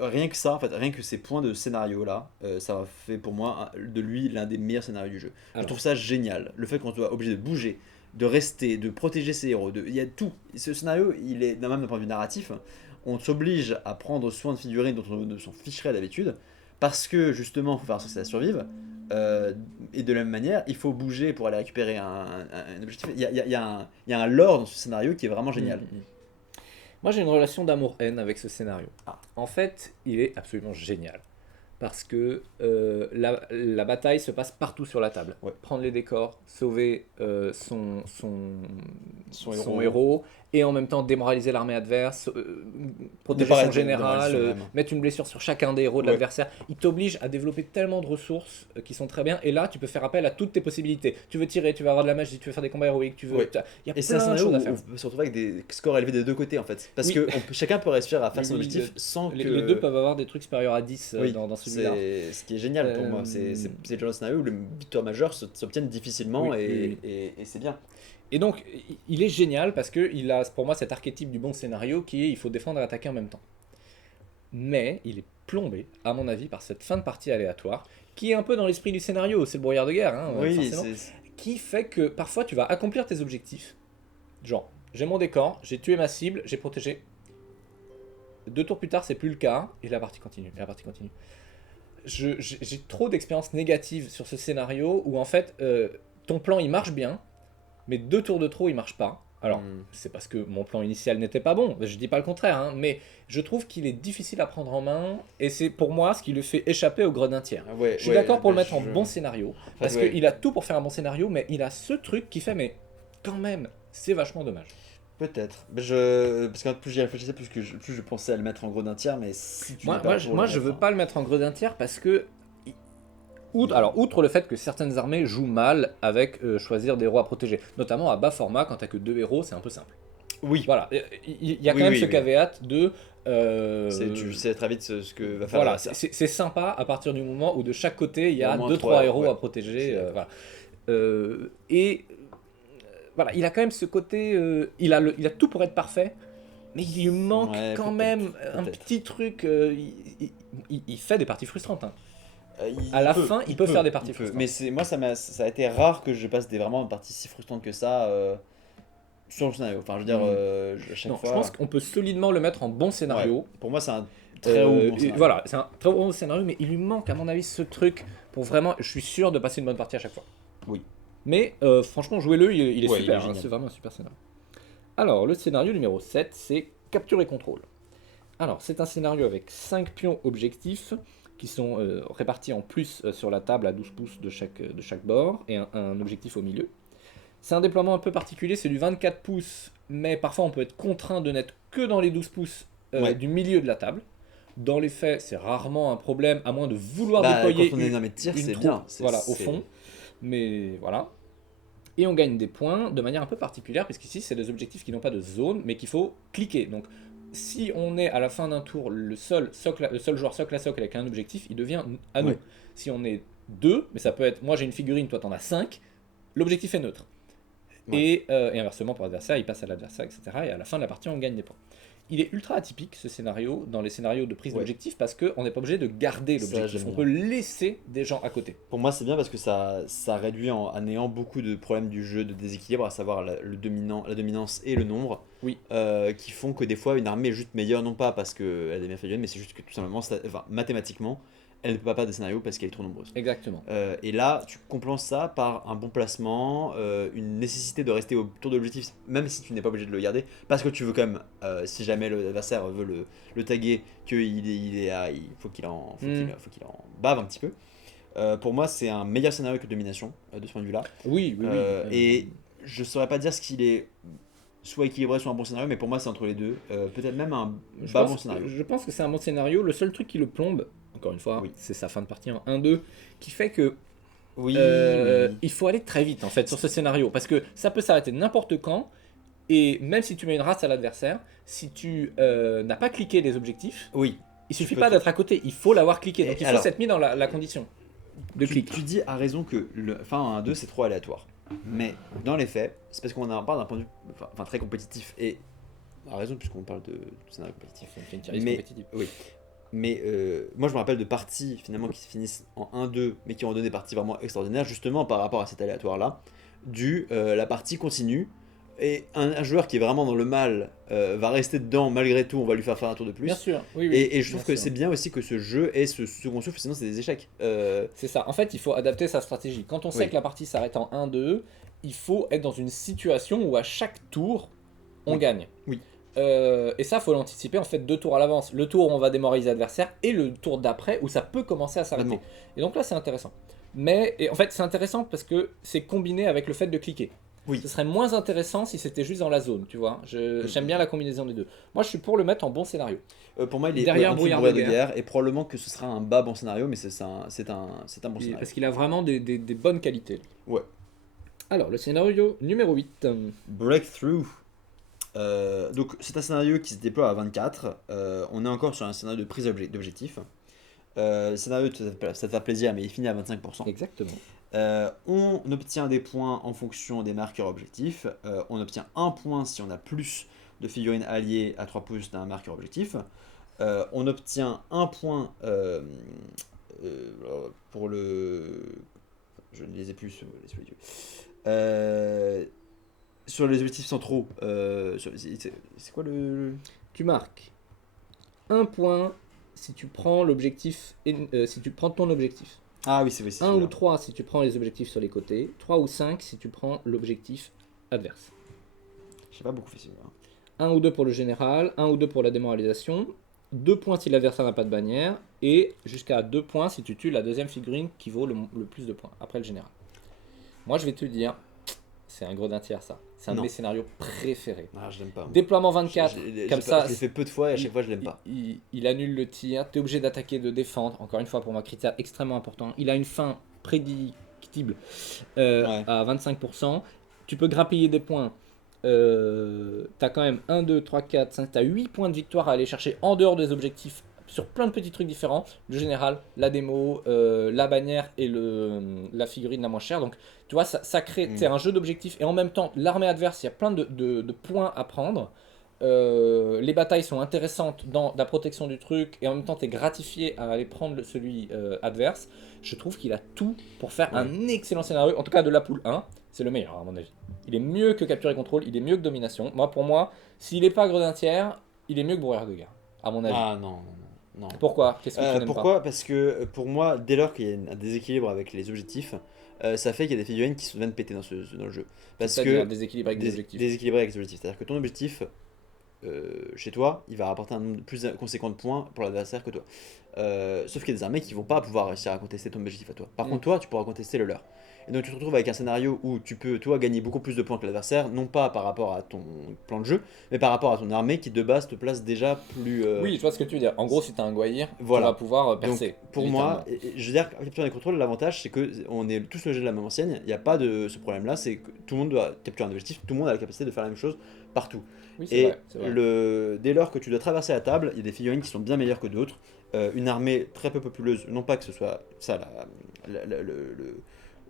rien que ça, en fait, rien que ces points de scénario là, ça fait pour moi de lui l'un des meilleurs scénarios du jeu. Je Alors. trouve ça génial. Le fait qu'on soit obligé de bouger, de rester, de protéger ses héros, il y a tout. Ce scénario, il est même d'un point de vue narratif, on s'oblige à prendre soin de figurines dont on s'en ficherait d'habitude, parce que justement, il faut faire en sorte que ça survive. Et de la même manière, il faut bouger pour aller récupérer un objectif. Il y a un lore dans ce scénario qui est vraiment génial. Moi, j'ai une relation d'amour-haine avec ce scénario. Ah. En fait, il est absolument génial. Parce que la bataille se passe partout sur la table. Ouais. Prendre les décors, sauver son héros, et en même temps démoraliser l'armée adverse, protéger Dépareiller- son général, démoraliser soi-même. mettre une blessure sur chacun des héros de Ouais. l'adversaire. Il t'oblige à développer tellement de ressources qui sont très bien, et là tu peux faire appel à toutes tes possibilités. Tu veux tirer, tu veux avoir de la magie, tu veux faire des combats héroïques, tu veux... Ouais. Il y a Et c'est un plein de scénario choses où à faire. on peut se retrouver avec des scores élevés des deux côtés en fait. Parce Oui. que chacun peut réussir à faire son Oui, objectif sans Les, que. les deux peuvent avoir des trucs supérieurs à 10 Oui, dans celui-là. c'est ce qui est génial pour moi. C'est le genre de scénario où les victoires majeures s'obtiennent difficilement Oui, et, oui. et c'est bien. Et donc, il est génial parce qu'il a pour moi cet archétype du bon scénario qui est il faut défendre et attaquer en même temps. Mais il est plombé, à mon avis, par cette fin de partie aléatoire qui est un peu dans l'esprit du scénario, c'est le brouillard de guerre, hein, Oui, forcément, qui fait que parfois tu vas accomplir tes objectifs. Genre, j'ai mon décor, j'ai tué ma cible, j'ai protégé. 2 tours plus tard, c'est plus le cas, et la partie continue, et la partie continue. J'ai trop d'expériences négatives sur ce scénario où en fait, ton plan il marche bien, mais 2 tours de trop il marche pas. Alors, c'est parce que mon plan initial n'était pas bon, je dis pas le contraire, hein, mais je trouve qu'il est difficile à prendre en main, et c'est pour moi ce qui le fait échapper au gredin tiers. Ouais, Je suis d'accord pour le mettre en je- bon scénario, parce ouais. qu'il a tout pour faire un bon scénario, mais il a ce truc qui fait, mais quand même, c'est vachement dommage. Peut-être. Parce que plus j'y réfléchissais, plus je pensais à le mettre en gros d'un tiers, mais si tu n'es pas pour Moi le je mettre, veux pas le mettre en gredin tiers parce que outre le fait que certaines armées jouent mal avec choisir des héros à protéger, notamment à bas format, quand t'as que 2 héros, c'est un peu simple. Oui, Voilà, il y a quand Oui, même oui, ce oui. caveat de... tu sais très vite ce que va faire voilà, l'adversaire. c'est sympa à partir du moment où de chaque côté il y Il y a a au moins 2-3 trois, héros ouais. à protéger. C'est- Voilà. Voilà, il a quand même ce côté... il a tout pour être parfait, mais il lui manque Ouais, quand peut-être, même un peut-être. petit truc... il fait des parties frustrantes. Hein. Il À la peut, fin, il peut faire des parties il peut. frustrantes. Mais moi, ça a été rare que je passe vraiment une partie si frustrante que ça sur le scénario. Enfin, je veux dire, à chaque Non, fois. je pense qu'on peut solidement le mettre en bon scénario. Ouais. Pour moi, c'est un très haut bon Et scénario. voilà, c'est un très bon scénario, mais il lui manque, à mon avis, ce truc pour vraiment. Je suis sûr de passer une bonne partie à chaque fois. Oui. Mais franchement, jouez-le, il est Ouais, il est super. génial. C'est vraiment un super scénario. Alors, le scénario numéro 7, c'est Capture et Contrôle. Alors, c'est un scénario avec 5 pions objectifs qui sont répartis en plus sur la table à 12 pouces de chaque bord et un objectif au milieu. C'est un déploiement un peu particulier, c'est du 24 pouces, mais parfois on peut être contraint de n'être que dans les 12 pouces Ouais. du milieu de la table. Dans les faits, c'est rarement un problème, à moins de vouloir Bah, déployer quand on est dans mes tirs, une c'est troupe, bien. voilà, au fond. Mais voilà. Et on gagne des points de manière un peu particulière, puisqu'ici, c'est des objectifs qui n'ont pas de zone, mais qu'il faut cliquer. Donc, si on est à la fin d'un tour le seul joueur socle à socle avec un objectif, il devient à nous. Ouais. Si on est 2, mais ça peut être, moi j'ai une figurine, toi t'en as 5, l'objectif est neutre. Ouais. Et inversement pour l'adversaire, il passe à l'adversaire, etc. Et à la fin de la partie, on gagne des points. Il est ultra atypique ce scénario dans les scénarios de prise Ouais. d'objectif parce qu'on n'est pas obligé de garder Ça, l'objectif. j'aime On bien. peut laisser des gens à côté. Pour moi, c'est bien parce que ça réduit à néant beaucoup de problèmes du jeu de déséquilibre, à savoir la dominance et le nombre, Oui. qui font que des fois une armée est juste meilleure, non pas parce qu'elle est bien faite, mais c'est juste que tout simplement, mathématiquement, elle ne peut pas perdre des scénarios parce qu'elle est trop nombreuse. Exactement. Et là, tu compenses ça par un bon placement, une nécessité de rester autour de l'objectif, même si tu n'es pas obligé de le garder, parce que tu veux quand même, si jamais l'adversaire veut le taguer, il faut qu'il en bave un petit peu. Pour moi, c'est un meilleur scénario que Domination, de ce point de vue-là. Oui. Et je saurais pas dire ce qu'il est soit équilibré, soit un bon scénario, mais pour moi, c'est entre les deux. Peut-être même un bas bon scénario. Je pense que c'est un bon scénario. Le seul truc qui le plombe, encore une fois, Oui. c'est sa fin de partie en 1-2, qui fait que Oui, il faut aller très vite en fait sur ce scénario, parce que ça peut s'arrêter n'importe quand, et même si tu mets une race à l'adversaire, si tu n'as pas cliqué les objectifs, oui. il suffit peux pas te- d'être à côté, il faut l'avoir cliqué. Et Donc il faut alors- s'être mis dans la condition de Tu, clic. tu dis à raison que le fin 1-2 c'est trop aléatoire. Mais dans les faits, c'est parce qu'on en parle d'un point de vue enfin, très compétitif. Et à raison, puisqu'on parle de scénario compétitif. On fait une tier list Mais- compétitive. Oui. Mais moi je me rappelle de parties finalement qui se finissent en 1-2, mais qui ont donné des parties vraiment extraordinaires, justement par rapport à cet aléatoire là. La partie continue. Et un joueur qui est vraiment dans le mal va rester dedans malgré tout, on va lui faire un tour de plus. Bien sûr, oui. Et je trouve bien que sûr. c'est bien aussi que ce jeu ait ce second souffle, sinon c'est des échecs. C'est ça. En fait, il faut adapter sa stratégie. Quand on sait Oui. que la partie s'arrête en 1-2, il faut être dans une situation où à chaque tour, on Oui. gagne. Oui. Et ça, faut l'anticiper en fait 2 tours à l'avance. Le tour où on va démoraliser l'adversaire et le tour d'après où ça peut commencer à s'arrêter. Vraiment. Et donc là, c'est intéressant. Mais en fait, c'est intéressant parce que c'est combiné avec le fait de cliquer. Oui. Ce serait moins intéressant si c'était juste dans la zone, tu vois. J'aime bien la combinaison des deux. Moi, je suis pour le mettre en bon scénario. Pour moi, il est Derrière en dessous de Brouillard de Brouillard de guerre. guerre, et probablement que ce sera un bas bon scénario, mais c'est un bon scénario. Parce qu'il a vraiment des bonnes qualités. Ouais. Alors, le scénario numéro 8. Breakthrough. Donc c'est un scénario qui se déploie à 24. On est encore sur un scénario de prise d'objectif. Le scénario, ça te fait plaisir, mais il finit à 25%. Exactement. On obtient des points en fonction des marqueurs objectifs. On obtient un point si on a plus de figurines alliées à 3 pouces d'un marqueur objectif. On obtient un point pour le... Je ne les ai plus sous les yeux. Sur les objectifs centraux, c'est quoi le... Tu marques un point si tu prends l'objectif, si tu prends ton objectif. Ah oui, c'est vrai. 1 ou 3 si tu prends les objectifs sur les côtés. 3 ou 5 si tu prends l'objectif adverse. J'ai pas beaucoup fait celui-là. 1 ou 2 pour le général, 1 ou 2 pour la démoralisation. 2 points si l'adversaire n'a pas de bannière. Et jusqu'à 2 points si tu tues la deuxième figurine qui vaut le plus de points, après le général. Moi je vais te dire, c'est un gros d'un tiers ça. C'est un de Non. mes scénarios préférés. Ah, je l'aime pas. Déploiement 24, comme ça, Je l'ai fait peu de fois et à chaque fois je l'aime pas. il annule le tir, tu es obligé d'attaquer, de défendre. Encore une fois, pour moi, critère extrêmement important. Il a une fin prédictible Ouais. à 25%. Tu peux grappiller des points. Tu as quand même 1, 2, 3, 4, 5, tu as 8 points de victoire à aller chercher en dehors des objectifs sur plein de petits trucs différents. Le général, la démo, la bannière et la figurine la moins chère. Donc tu vois, ça crée un jeu d'objectifs. Et en même temps, l'armée adverse, il y a plein de points à prendre. Les batailles sont intéressantes dans la protection du truc. Et en même temps, tu es gratifié à aller prendre celui adverse. Je trouve qu'il a tout pour faire un excellent scénario. En tout cas, de la poule 1, c'est le meilleur à mon avis. Il est mieux que Capture et Contrôle, il est mieux que Domination. Pour moi, s'il n'est pas Gredin tiers, il est mieux que Brouillard de guerre, à mon avis. Ah non, non. Pourquoi? Qu'est-ce que tu n'aimes Pourquoi? Parce que pour moi, dès lors qu'il y a un déséquilibre avec les objectifs, ça fait qu'il y a des figurines qui se viennent péter dans le jeu. Parce C'est-à-dire que déséquilibre avec des objectifs. déséquilibré avec les objectifs. C'est-à-dire que ton objectif, chez toi, il va rapporter un nombre plus conséquent de points pour l'adversaire que toi. Sauf qu'il y a des armées qui vont pas pouvoir réussir à contester ton objectif à toi. Par contre, toi, tu pourras contester le leur. Et donc tu te retrouves avec un scénario où tu peux, toi, gagner beaucoup plus de points que l'adversaire, non pas par rapport à ton plan de jeu, mais par rapport à ton armée qui de base te place déjà plus... Oui, je vois ce que tu veux dire. En gros, si tu as un Guayir, Voilà. tu vas pouvoir percer. Donc, pour moi, je veux dire, capturer des contrôles, l'avantage c'est que on est tous logés de la même enseigne, il n'y a pas de ce problème-là, c'est que tout le monde doit capturer un objectif, tout le monde a la capacité de faire la même chose partout. Oui, Et c'est vrai. dès lors que tu dois traverser la table, il y a des figurines qui sont bien meilleures que d'autres. Une armée très peu populeuse, non pas que ce soit ça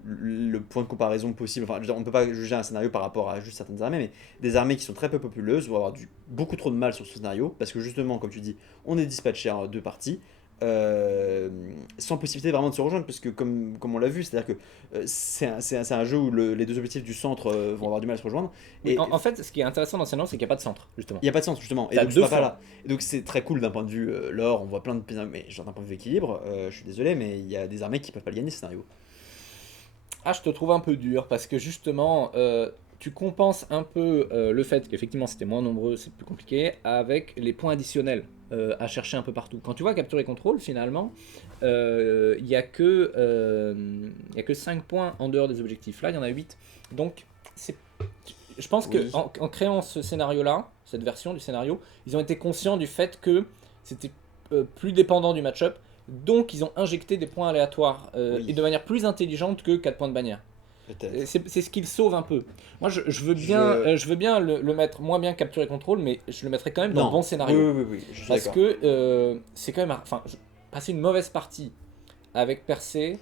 le point de comparaison possible, enfin je veux dire, on ne peut pas juger un scénario par rapport à juste certaines armées, mais des armées qui sont très peu populeuses vont avoir beaucoup trop de mal sur ce scénario, parce que justement, comme tu dis, on est dispatché en deux parties, sans possibilité vraiment de se rejoindre, parce que comme on l'a vu, c'est-à-dire que c'est un jeu où les deux objectifs du centre vont avoir du mal à se rejoindre. Oui, Et en fait, ce qui est intéressant dans ce scénario, c'est qu'il n'y a pas de centre, justement. il n'y a pas de centre, justement. Et T'as donc, deux ce pas flancs. là. Et donc, c'est très cool d'un point de vue lore, on voit plein de... Mais genre d'un point de vue équilibre, je suis désolé, mais il y a des armées qui peuvent pas le gagner, ce scénario. Ah, je te trouve un peu dur, parce que justement, tu compenses un peu le fait qu'effectivement c'était moins nombreux, c'est plus compliqué, avec les points additionnels à chercher un peu partout. Quand tu vois Capture et Contrôle, finalement, il n'y a que 5 points en dehors des objectifs. Là, il y en a 8. Donc, je pense Oui. qu'en créant ce scénario-là, cette version du scénario, ils ont été conscients du fait que c'était plus dépendant du match-up. Donc, ils ont injecté des points aléatoires Oui. et de manière plus intelligente que 4 points de bannière. Peut-être. C'est ce qui le sauve un peu. Moi, je veux bien le mettre moins bien Capture et Contrôle, mais je le mettrais quand même dans le bon scénario. Oui, je suis Parce d'accord. que c'est quand même. Enfin, passer une mauvaise partie avec Percé,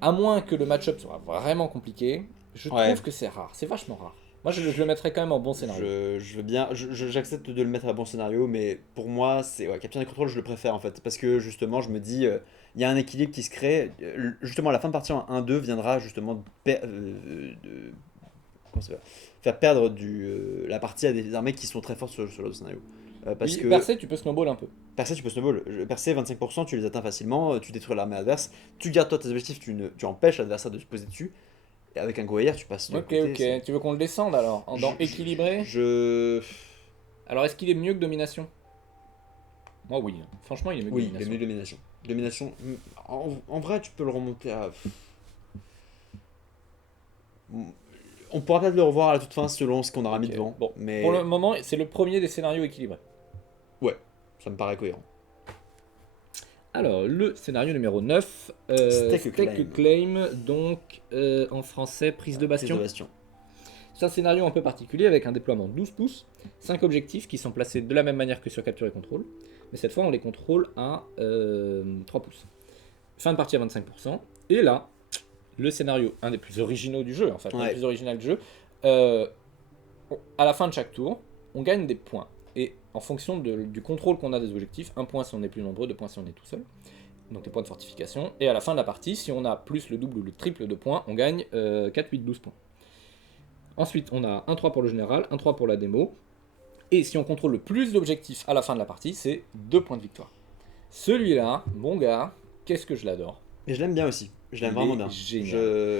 à moins que le match-up soit vraiment compliqué, je trouve que c'est rare. C'est vachement rare. Moi, je le mettrais quand même en bon scénario. Je veux bien, j'accepte de le mettre à bon scénario, mais pour moi, c'est Capture et Contrôle, je le préfère en fait, parce que justement, je me dis, il y a un équilibre qui se crée. Justement, à la fin de partie en 1-2 viendra justement comment ça va faire perdre la partie à des armées qui sont très fortes sur l'autre scénario. Parce Oui, que Percé, tu peux snowball un peu. percer, tu peux snowball. Percer, 25%, tu les atteins facilement, tu détruis l'armée adverse, tu gardes toi tes objectifs, tu empêches l'adversaire de se poser dessus. Et avec un Goyer, tu passes de Ok, côté. ok. Tu veux qu'on le descende alors dans équilibré. Alors, est-ce qu'il est mieux que Domination? Moi, oui. Franchement, il est mieux que Oui, il est Domination. mieux domination. Domination, en vrai, tu peux le remonter à. On pourra peut-être le revoir à la toute fin selon ce qu'on aura mis Ok. devant. Bon, Mais pour le moment, c'est le premier des scénarios équilibrés. ouais, ça me paraît cohérent. Alors, le scénario numéro 9, Stake Claim. Claim, donc en français, prise de Prise de bastion. bastion. C'est un scénario un peu particulier avec un déploiement 12 pouces, 5 objectifs qui sont placés de la même manière que sur Capture et Contrôle, mais cette fois on les contrôle à 3 pouces. Fin de partie à 25%, et là, le scénario, un des plus originaux du jeu, en fait, un Ouais. des plus original du jeu, à la fin de chaque tour, on gagne des points. Et en fonction du contrôle qu'on a des objectifs, 1 point si on est plus nombreux, 2 points si on est tout seul, donc des points de fortification, et à la fin de la partie, si on a plus le double ou le triple de points, on gagne 4, 8, 12 points. Ensuite, on a 1-3 pour le général, 1-3 pour la démo. Et si on contrôle le plus d'objectifs à la fin de la partie, c'est 2 points de victoire. Celui-là, mon gars, qu'est-ce que je l'adore. Et je l'aime bien aussi. Je l'aime Il vraiment est bien. génial.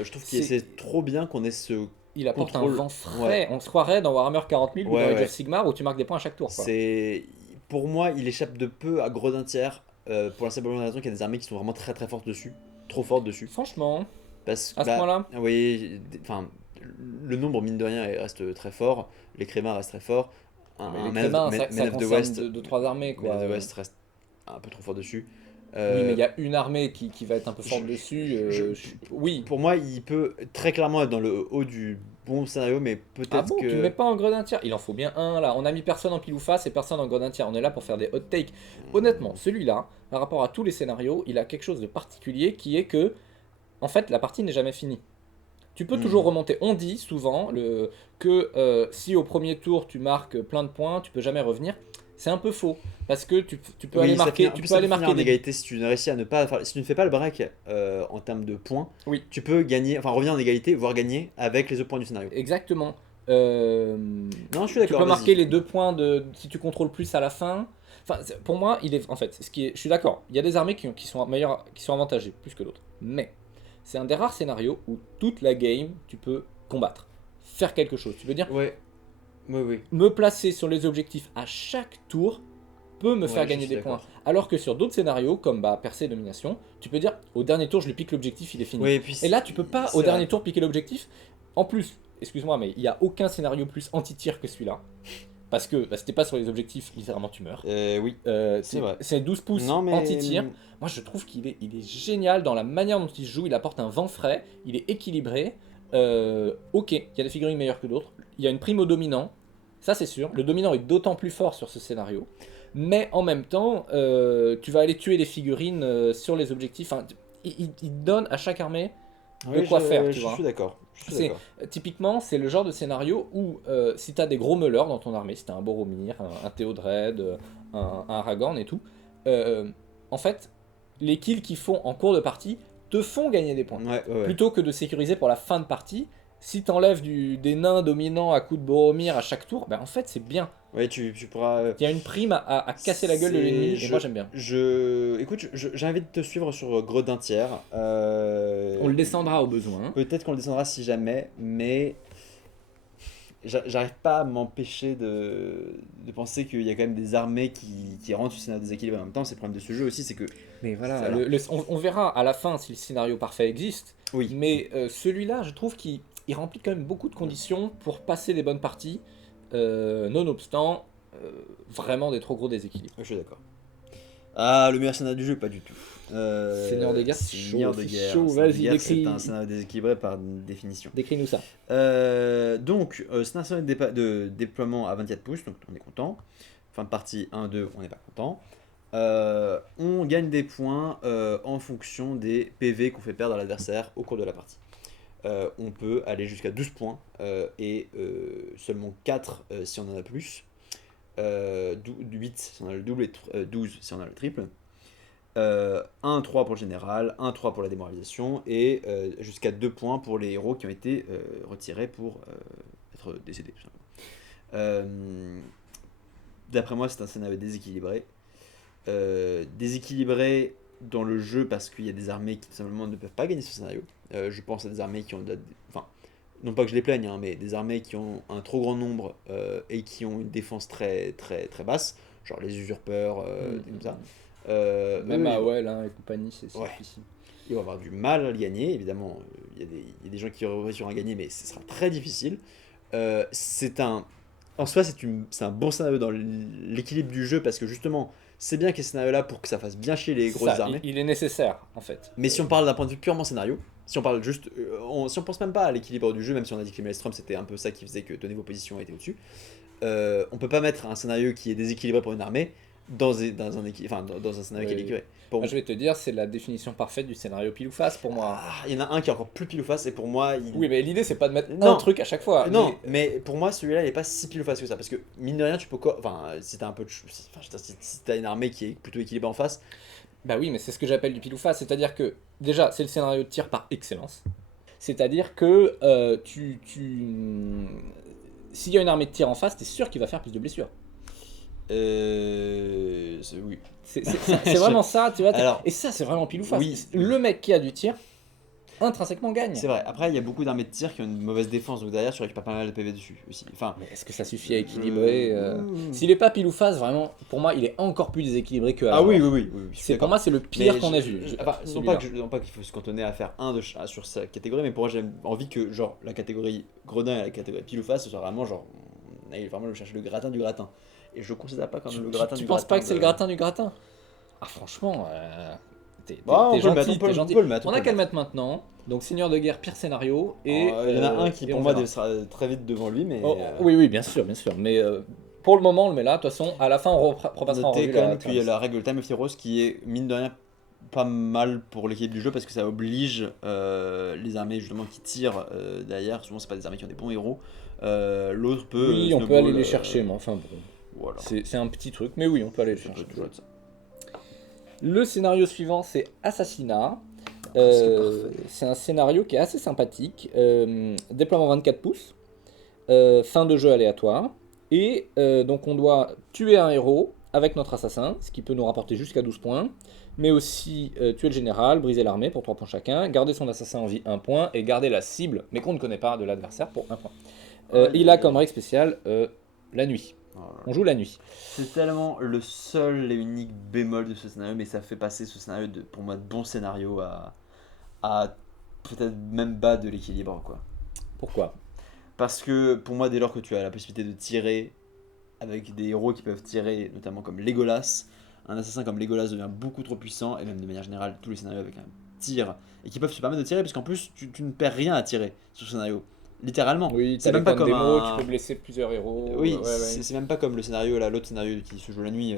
Je trouve que c'est trop bien qu'on ait ce. Il apporte Contrôle. un vent frais. Ouais. On se croirait dans Warhammer 40 000 ou Ouais, dans Age ouais. of Sigmar où tu marques des points à chaque tour. Quoi. C'est. Pour moi, il échappe de peu à Gredin tiers. Pour la simple raison qu'il y a des armées qui sont vraiment très très fortes dessus. Trop fortes dessus. Franchement, Parce à ce point-là, oui, enfin, le nombre, mine de rien, reste très fort. Les crémins restent très forts. les Man crémins, of- ça Man of the concerne West, 2-3 armées. Quoi. Man of the West reste un peu trop fort dessus. Oui, mais il y a une armée qui va être un peu forte je- dessus. Oui. Pour moi, il peut très clairement être dans le haut du bon scénario, mais peut-être Ah bon, que. tu le mets pas en gredin tiers? Il en faut bien un là. On a mis personne en pile ou face et personne en gredin tiers. On est là pour faire des hot takes. Honnêtement, celui-là, par rapport à tous les scénarios, il a quelque chose de particulier qui est que, en fait, la partie n'est jamais finie. Tu peux toujours remonter. On dit souvent que si au premier tour tu marques plein de points, tu peux jamais revenir. C'est un peu faux parce que tu peux Oui, aller ça marquer. finit- en Tu plus, peux ça aller peut finir marquer en des. égalité si tu ne réussis à ne pas. Si tu ne fais pas le break en termes de points, Oui. tu peux gagner, enfin revenir en égalité, voire gagner avec les autres points du scénario. Exactement. Non, je suis Tu d'accord. peux vas-y. marquer les 2 points si tu contrôles plus à la fin. Enfin, pour moi, il est en fait, je suis d'accord. Il y a des armées qui sont meilleures, qui sont avantagées plus que d'autres. Mais c'est un des rares scénarios où toute la game, tu peux combattre, faire quelque chose. Tu peux dire, Ouais. Oui. me placer sur les objectifs à chaque tour peut me Ouais, faire je gagner suis des points. d'accord. Alors que sur d'autres scénarios, comme percée et domination, tu peux dire, au dernier tour, je lui pique l'objectif, il est fini. Oui, et puis Et là, tu peux pas c'est au vrai. dernier tour piquer l'objectif. En plus, excuse-moi, mais il n'y a aucun scénario plus anti-tir que celui-là. Parce que si t'es pas sur les objectifs, littéralement tu meurs. Oui. C'est vrai. C'est 12 pouces Non, mais. anti-tir. Moi je trouve il est génial dans la manière dont il se joue. Il apporte un vent frais, il est équilibré. Ok, il y a des figurines meilleures que d'autres. Il y a une prime au dominant, ça c'est sûr. Le dominant est d'autant plus fort sur ce scénario. Mais en même temps, tu vas aller tuer les figurines sur les objectifs. Enfin, il donne à chaque armée de Oui, quoi faire, tu je vois. suis d'accord. Je suis C'est- d'accord. Typiquement, c'est le genre de scénario où si t'as des gros meuleurs dans ton armée, si t'as un Boromir, un Théodred, un Aragorn et tout, en fait, les kills qu'ils font en cours de partie te font gagner des points. Ouais. Plutôt que de sécuriser pour la fin de partie, si t'enlèves des nains dominants à coups de Boromir à chaque tour, ben en fait c'est bien. Ouais, tu pourras. Il y a une prime à casser la gueule de C'est- l'ennemi, et je- moi j'aime bien. Écoute, j'ai envie de te suivre sur Gredin tiers. On le descendra au besoin. hein. Peut-être qu'on le descendra si jamais, mais j'arrive pas à m'empêcher de penser qu'il y a quand même des armées qui rentrent sur le scénario déséquilibré. En même temps, c'est le problème de ce jeu aussi, c'est que. Mais voilà, Voilà. on verra à la fin si le scénario parfait existe. Oui. Mais celui-là, je trouve qu'il remplit quand même beaucoup de conditions pour passer des bonnes parties, nonobstant vraiment des trop gros déséquilibres. Je suis d'accord. Ah, le meilleur scénario du jeu, pas du tout. Seigneur des guerres, c'est Seigneur chaud, de c'est guerre. chaud, Seigneur de vas-y, guerre, décris. C'est un scénario déséquilibré par définition. Décris-nous ça. Donc, scénario de déploiement à 24 pouces, donc on est content. Fin de partie 1-2, on n'est pas content. On gagne des points en fonction des PV qu'on fait perdre à l'adversaire au cours de la partie. On peut aller jusqu'à 12 points et seulement 4 si on en a plus. 8 si on a le double et 12 si on a le triple. 1-3 pour le général, 1-3 pour la démoralisation et jusqu'à 2 points pour les héros qui ont été retirés pour être décédés. Tout simplement. D'après moi, c'est un scénario déséquilibré. Déséquilibré dans le jeu parce qu'il y a des armées qui tout simplement ne peuvent pas gagner ce scénario. Je pense à des armées qui ont... Enfin, non pas que je les plaigne, hein, mais des armées qui ont un trop grand nombre et qui ont une défense très, très, très basse, genre les usurpeurs, des comme ça. Même eux, à Well et compagnie, c'est Ouais. difficile. ils vont avoir du mal à le gagner. Évidemment, il y a des gens qui réussiront à gagner, mais ce sera très difficile. C'est un, en soi, c'est un bon scénario dans l'équilibre du jeu parce que justement, c'est bien qu'il y ait ce scénario-là pour que ça fasse bien chier les C'est grosses ça, armées. il est nécessaire en fait. Mais si on parle d'un point de vue purement scénario, si on parle juste, si on pense même pas à l'équilibre du jeu, même si on a dit que les Maelstrom c'était un peu ça qui faisait que tenez vos positions étaient au-dessus, on peut pas mettre un scénario qui est déséquilibré pour une armée dans un scénario qui est Oui. équilibré. Pour, Je vais te dire, c'est la définition parfaite du scénario pile ou face pour moi. il y en a un qui est encore plus pile ou face et pour moi Oui, mais l'idée c'est pas de mettre Non. un truc à chaque fois. non, mais pour moi celui-là il est pas si pile ou face que ça parce que mine de rien tu peux enfin si t'as un peu enfin, je veux dire, si t'as une armée qui est plutôt équilibrée en face, Bah oui, mais c'est ce que j'appelle du pile ou face, c'est-à-dire que déjà c'est le scénario de tir par excellence. C'est-à-dire que s'il y a une armée de tir en face, t'es sûr qu'il va faire plus de blessures. oui. C'est vraiment ça, tu vois. Alors, et ça, c'est vraiment pile ou face. oui. Le mec qui a du tir, intrinsèquement gagne. C'est vrai. Après, il y a beaucoup d'armées de tir qui ont une mauvaise défense, donc derrière, tu récupères pas mal de PV dessus aussi. Enfin, Mais est-ce que ça suffit à équilibrer Mmh. S'il est pas pile ou face, vraiment, pour moi, il est encore plus déséquilibré que Ah avant. oui, je suis C'est pour d'accord. moi, c'est le pire Mais qu'on ait vu. Enfin, non celui-là. pas qu'il faut se cantonner à faire un sur sa catégorie, mais pour moi, j'ai envie que genre la catégorie gredin et la catégorie pile ou face, ce soit vraiment genre on aille vraiment chercher le gratin du gratin. Et je considère pas comme le gratin Tu du penses gratin. pas que c'est le gratin du gratin? Ah franchement, t'es Bah, on t'es peut le mettre, gentil, t'es gentil. on peut le mettre. On a qu'à le mettre maintenant. Donc Seigneur de guerre, pire scénario. Et Il y en a un qui et pour on moi verra. sera très vite devant lui, mais Oh, oui, oui, bien sûr, bien sûr. Mais pour le moment, on le met là. De toute façon, à la fin, on repassera en notez revue quand la même qu'il y a trame. la règle Time of Heroes qui est mine de rien pas mal pour l'équilibre du jeu parce que ça oblige les armées justement qui tirent derrière, souvent c'est pas des armées qui ont des bons héros. L'autre peut Oui, on peut snowball, aller les chercher, mais enfin bon. Voilà. C'est un petit truc, mais oui, on peut aller le Ça peut chercher. toujours être ça. Le scénario suivant, c'est Assassinat. Presque parfait. C'est un scénario qui est assez sympathique. Déploiement 24 pouces. Fin de jeu aléatoire. Et donc on doit tuer un héros avec notre assassin, ce qui peut nous rapporter jusqu'à 12 points. Mais aussi tuer le général, briser l'armée pour 3 points chacun, garder son assassin en vie 1 point et garder la cible, mais qu'on ne connaît pas, de l'adversaire pour 1 point. Il a comme règle spéciale la nuit. Voilà. On joue la nuit. C'est tellement le seul et unique bémol de ce scénario, mais ça fait passer ce scénario pour moi de bon scénario à peut-être même bas de l'équilibre quoi. Pourquoi? Parce que pour moi dès lors que tu as la possibilité de tirer avec des héros qui peuvent tirer, notamment comme Legolas, un assassin comme Legolas devient beaucoup trop puissant, et même de manière générale tous les scénarios avec un tir, et qui peuvent se permettre de tirer, parce qu'en plus tu ne perds rien à tirer sur ce scénario, littéralement. Oui, C'est t'as même les pas points comme de démo, un... tu peux blesser plusieurs héros. Oui, ouais, ouais. c'est même pas comme le scénario, là, l'autre scénario qui se joue la nuit,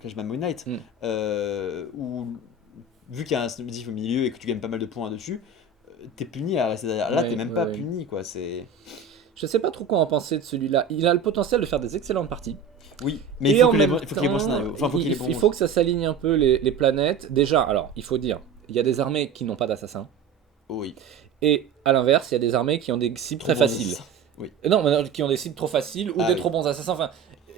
Clashman Moon Knight, Mm. où vu qu'il y a un objectif au milieu et que tu gagnes pas mal de points dessus, t'es puni à rester derrière. Là, Ouais, t'es même ouais, pas ouais. puni, quoi. C'est... Je sais pas trop quoi en penser de celui-là. Il a le potentiel de faire des excellentes parties. Oui, mais Et en même il faut qu'il y ait bon temps, scénario. Enfin, faut qu'il y ait il bon... faut que ça s'aligne un peu les planètes. Déjà, alors, il faut dire, il y a des armées qui n'ont pas d'assassin. Oui. Et à l'inverse, il y a des armées qui ont des cibles très Trop bon faciles. assassin. Oui. Non, mais non, qui ont des cibles trop faciles ou Ah des oui. trop bons assassins. Enfin,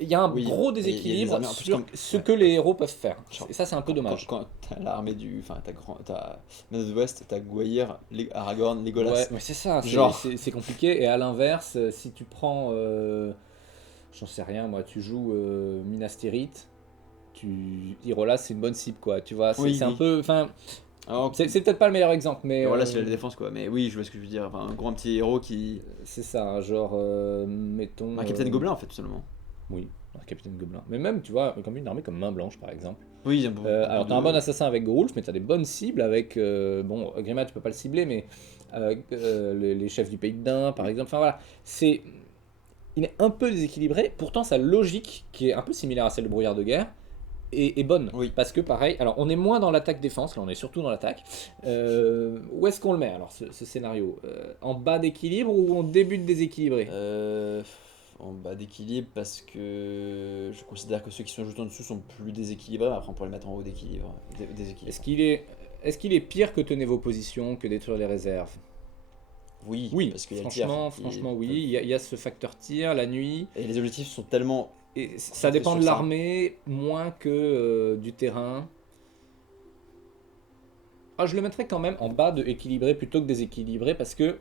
il y a un Oui, gros mais il y a des déséquilibre armées, en plus, sur comme- ce ouais. que les héros peuvent faire. Genre, Et ça, c'est un peu dommage. Quand t'as l'armée du... Enfin, t'as Man of the West, t'as Guaire, Aragorn, Legolas. Ouais, mais c'est ça, Genre. c'est compliqué. Et à l'inverse, si tu prends, j'en sais rien, moi, tu joues Minas Tirith, Irolas, c'est une bonne cible, quoi. Tu vois, c'est Oui, c'est un oui. peu, enfin, Alors, c'est peut-être pas le meilleur exemple, mais voilà, c'est la défense, quoi. Mais oui, je vois ce que je veux dire. Enfin, un grand petit héros qui... c'est ça, genre, mettons. Un capitaine Gobelin, en fait, tout simplement. Oui, un capitaine Gobelin. Mais même, tu vois, comme une armée comme Main Blanche, par exemple. Oui, il y a beaucoup Alors, t'as un de- bon assassin avec Gorulf, mais t'as des bonnes cibles avec. Bon, Grima, tu peux pas le cibler, mais avec les chefs du pays de Dain, par exemple. Enfin voilà, c'est. Il est un peu déséquilibré, pourtant sa logique, qui est un peu similaire à celle de Brouillard de guerre, est bonne. Oui. Parce que pareil, alors on est moins dans l'attaque-défense, là on est surtout dans l'attaque. Où est-ce qu'on le met alors, ce scénario En bas d'équilibre ou en début de déséquilibré En bas d'équilibre parce que je considère que ceux qui sont juste en dessous sont plus déséquilibrés. Après, on pourrait les mettre en haut d'équilibre. Déséquilibre. Est-ce qu'il est pire que tenez vos positions, que détruire les réserves Oui, Oui, parce qu'il y a le tir. franchement oui, il y a ce facteur tir, la nuit, Et les objectifs sont tellement. et ça Centré dépend sur de ça. l'armée moins que du terrain. Ah, je le mettrais quand même en bas de équilibré plutôt que déséquilibré parce que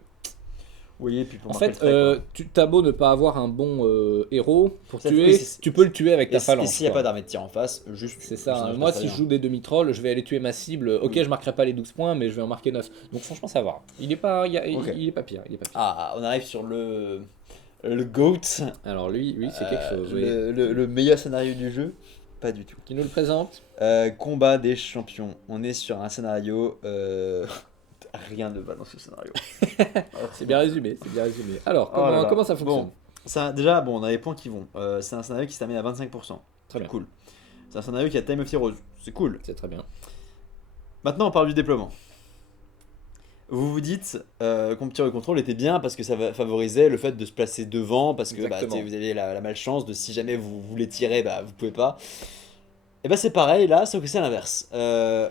Oui, et puis pour En marquer le fait, trait, quoi. t'as beau ne pas avoir un bon héros pour Ça, tuer, oui, tu peux le tuer avec ta Et phalange. s'il n'y a quoi. pas d'armée de tir en face, juste. C'est le ça. scénario se Moi, passe si très je joue des demi-trolls, je vais aller tuer ma cible. Ok, Oui. je marquerai pas les 12 points, mais je vais en marquer 9. Donc franchement, ça va. Ok. Il est pas pire. Il est pas pire. Ah, on arrive sur le GOAT, Alors lui, c'est quelque chose. Oui. le meilleur scénario du jeu. Pas du tout. Qui nous le présente? Combat des champions. On est sur un scénario. Rien ne va dans ce scénario. C'est bien résumé. C'est bien résumé. Alors, Oh là là. comment ça fonctionne? Bon, déjà, bon, on a les points qui vont. C'est un scénario qui se termine à 25%. Très bien. Cool. C'est un scénario qui a Time of Heroes. C'est cool. C'est très bien. Maintenant, on parle du déploiement. Vous vous dites Comptir Control était bien parce que favorisait le fait de se placer devant, parce que bah, Exactement. vous avez la malchance de si jamais vous voulez tirer, bah, vous pouvez pas. Et bah c'est pareil là, sauf que c'est l'inverse.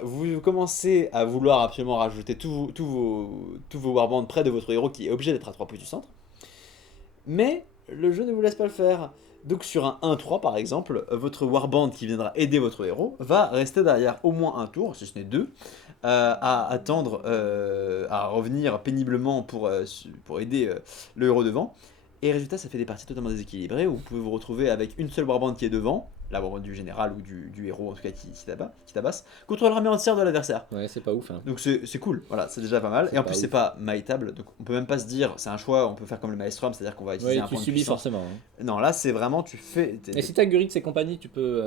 Vous commencez à vouloir absolument rajouter tous vos warbands près de votre héros qui est obligé d'être à 3 pouces du centre. Mais le jeu ne vous laisse pas le faire. Donc sur un 1-3 par exemple, votre warband qui viendra aider votre héros va rester derrière au moins un tour, si ce n'est deux, à attendre, à revenir péniblement pour aider le héros devant. Et résultat, ça fait des parties totalement déséquilibrées où vous pouvez vous retrouver avec une seule warband qui est devant, la warband du général ou du héros en tout cas qui tabasse, contre l'armée entière de l'adversaire. Ouais, c'est pas ouf. Hein. Donc c'est cool, voilà, c'est déjà pas mal. C'est Et en pas plus, ouf. c'est pas maïtable, donc on peut même pas se dire, c'est un choix, on peut faire comme le Maelstrom, c'est-à-dire qu'on va utiliser Ouais, un tu point de subis puissance. forcément. Hein. Non, là, c'est vraiment, tu fais. Et si t'as Guritz et compagnie, tu peux.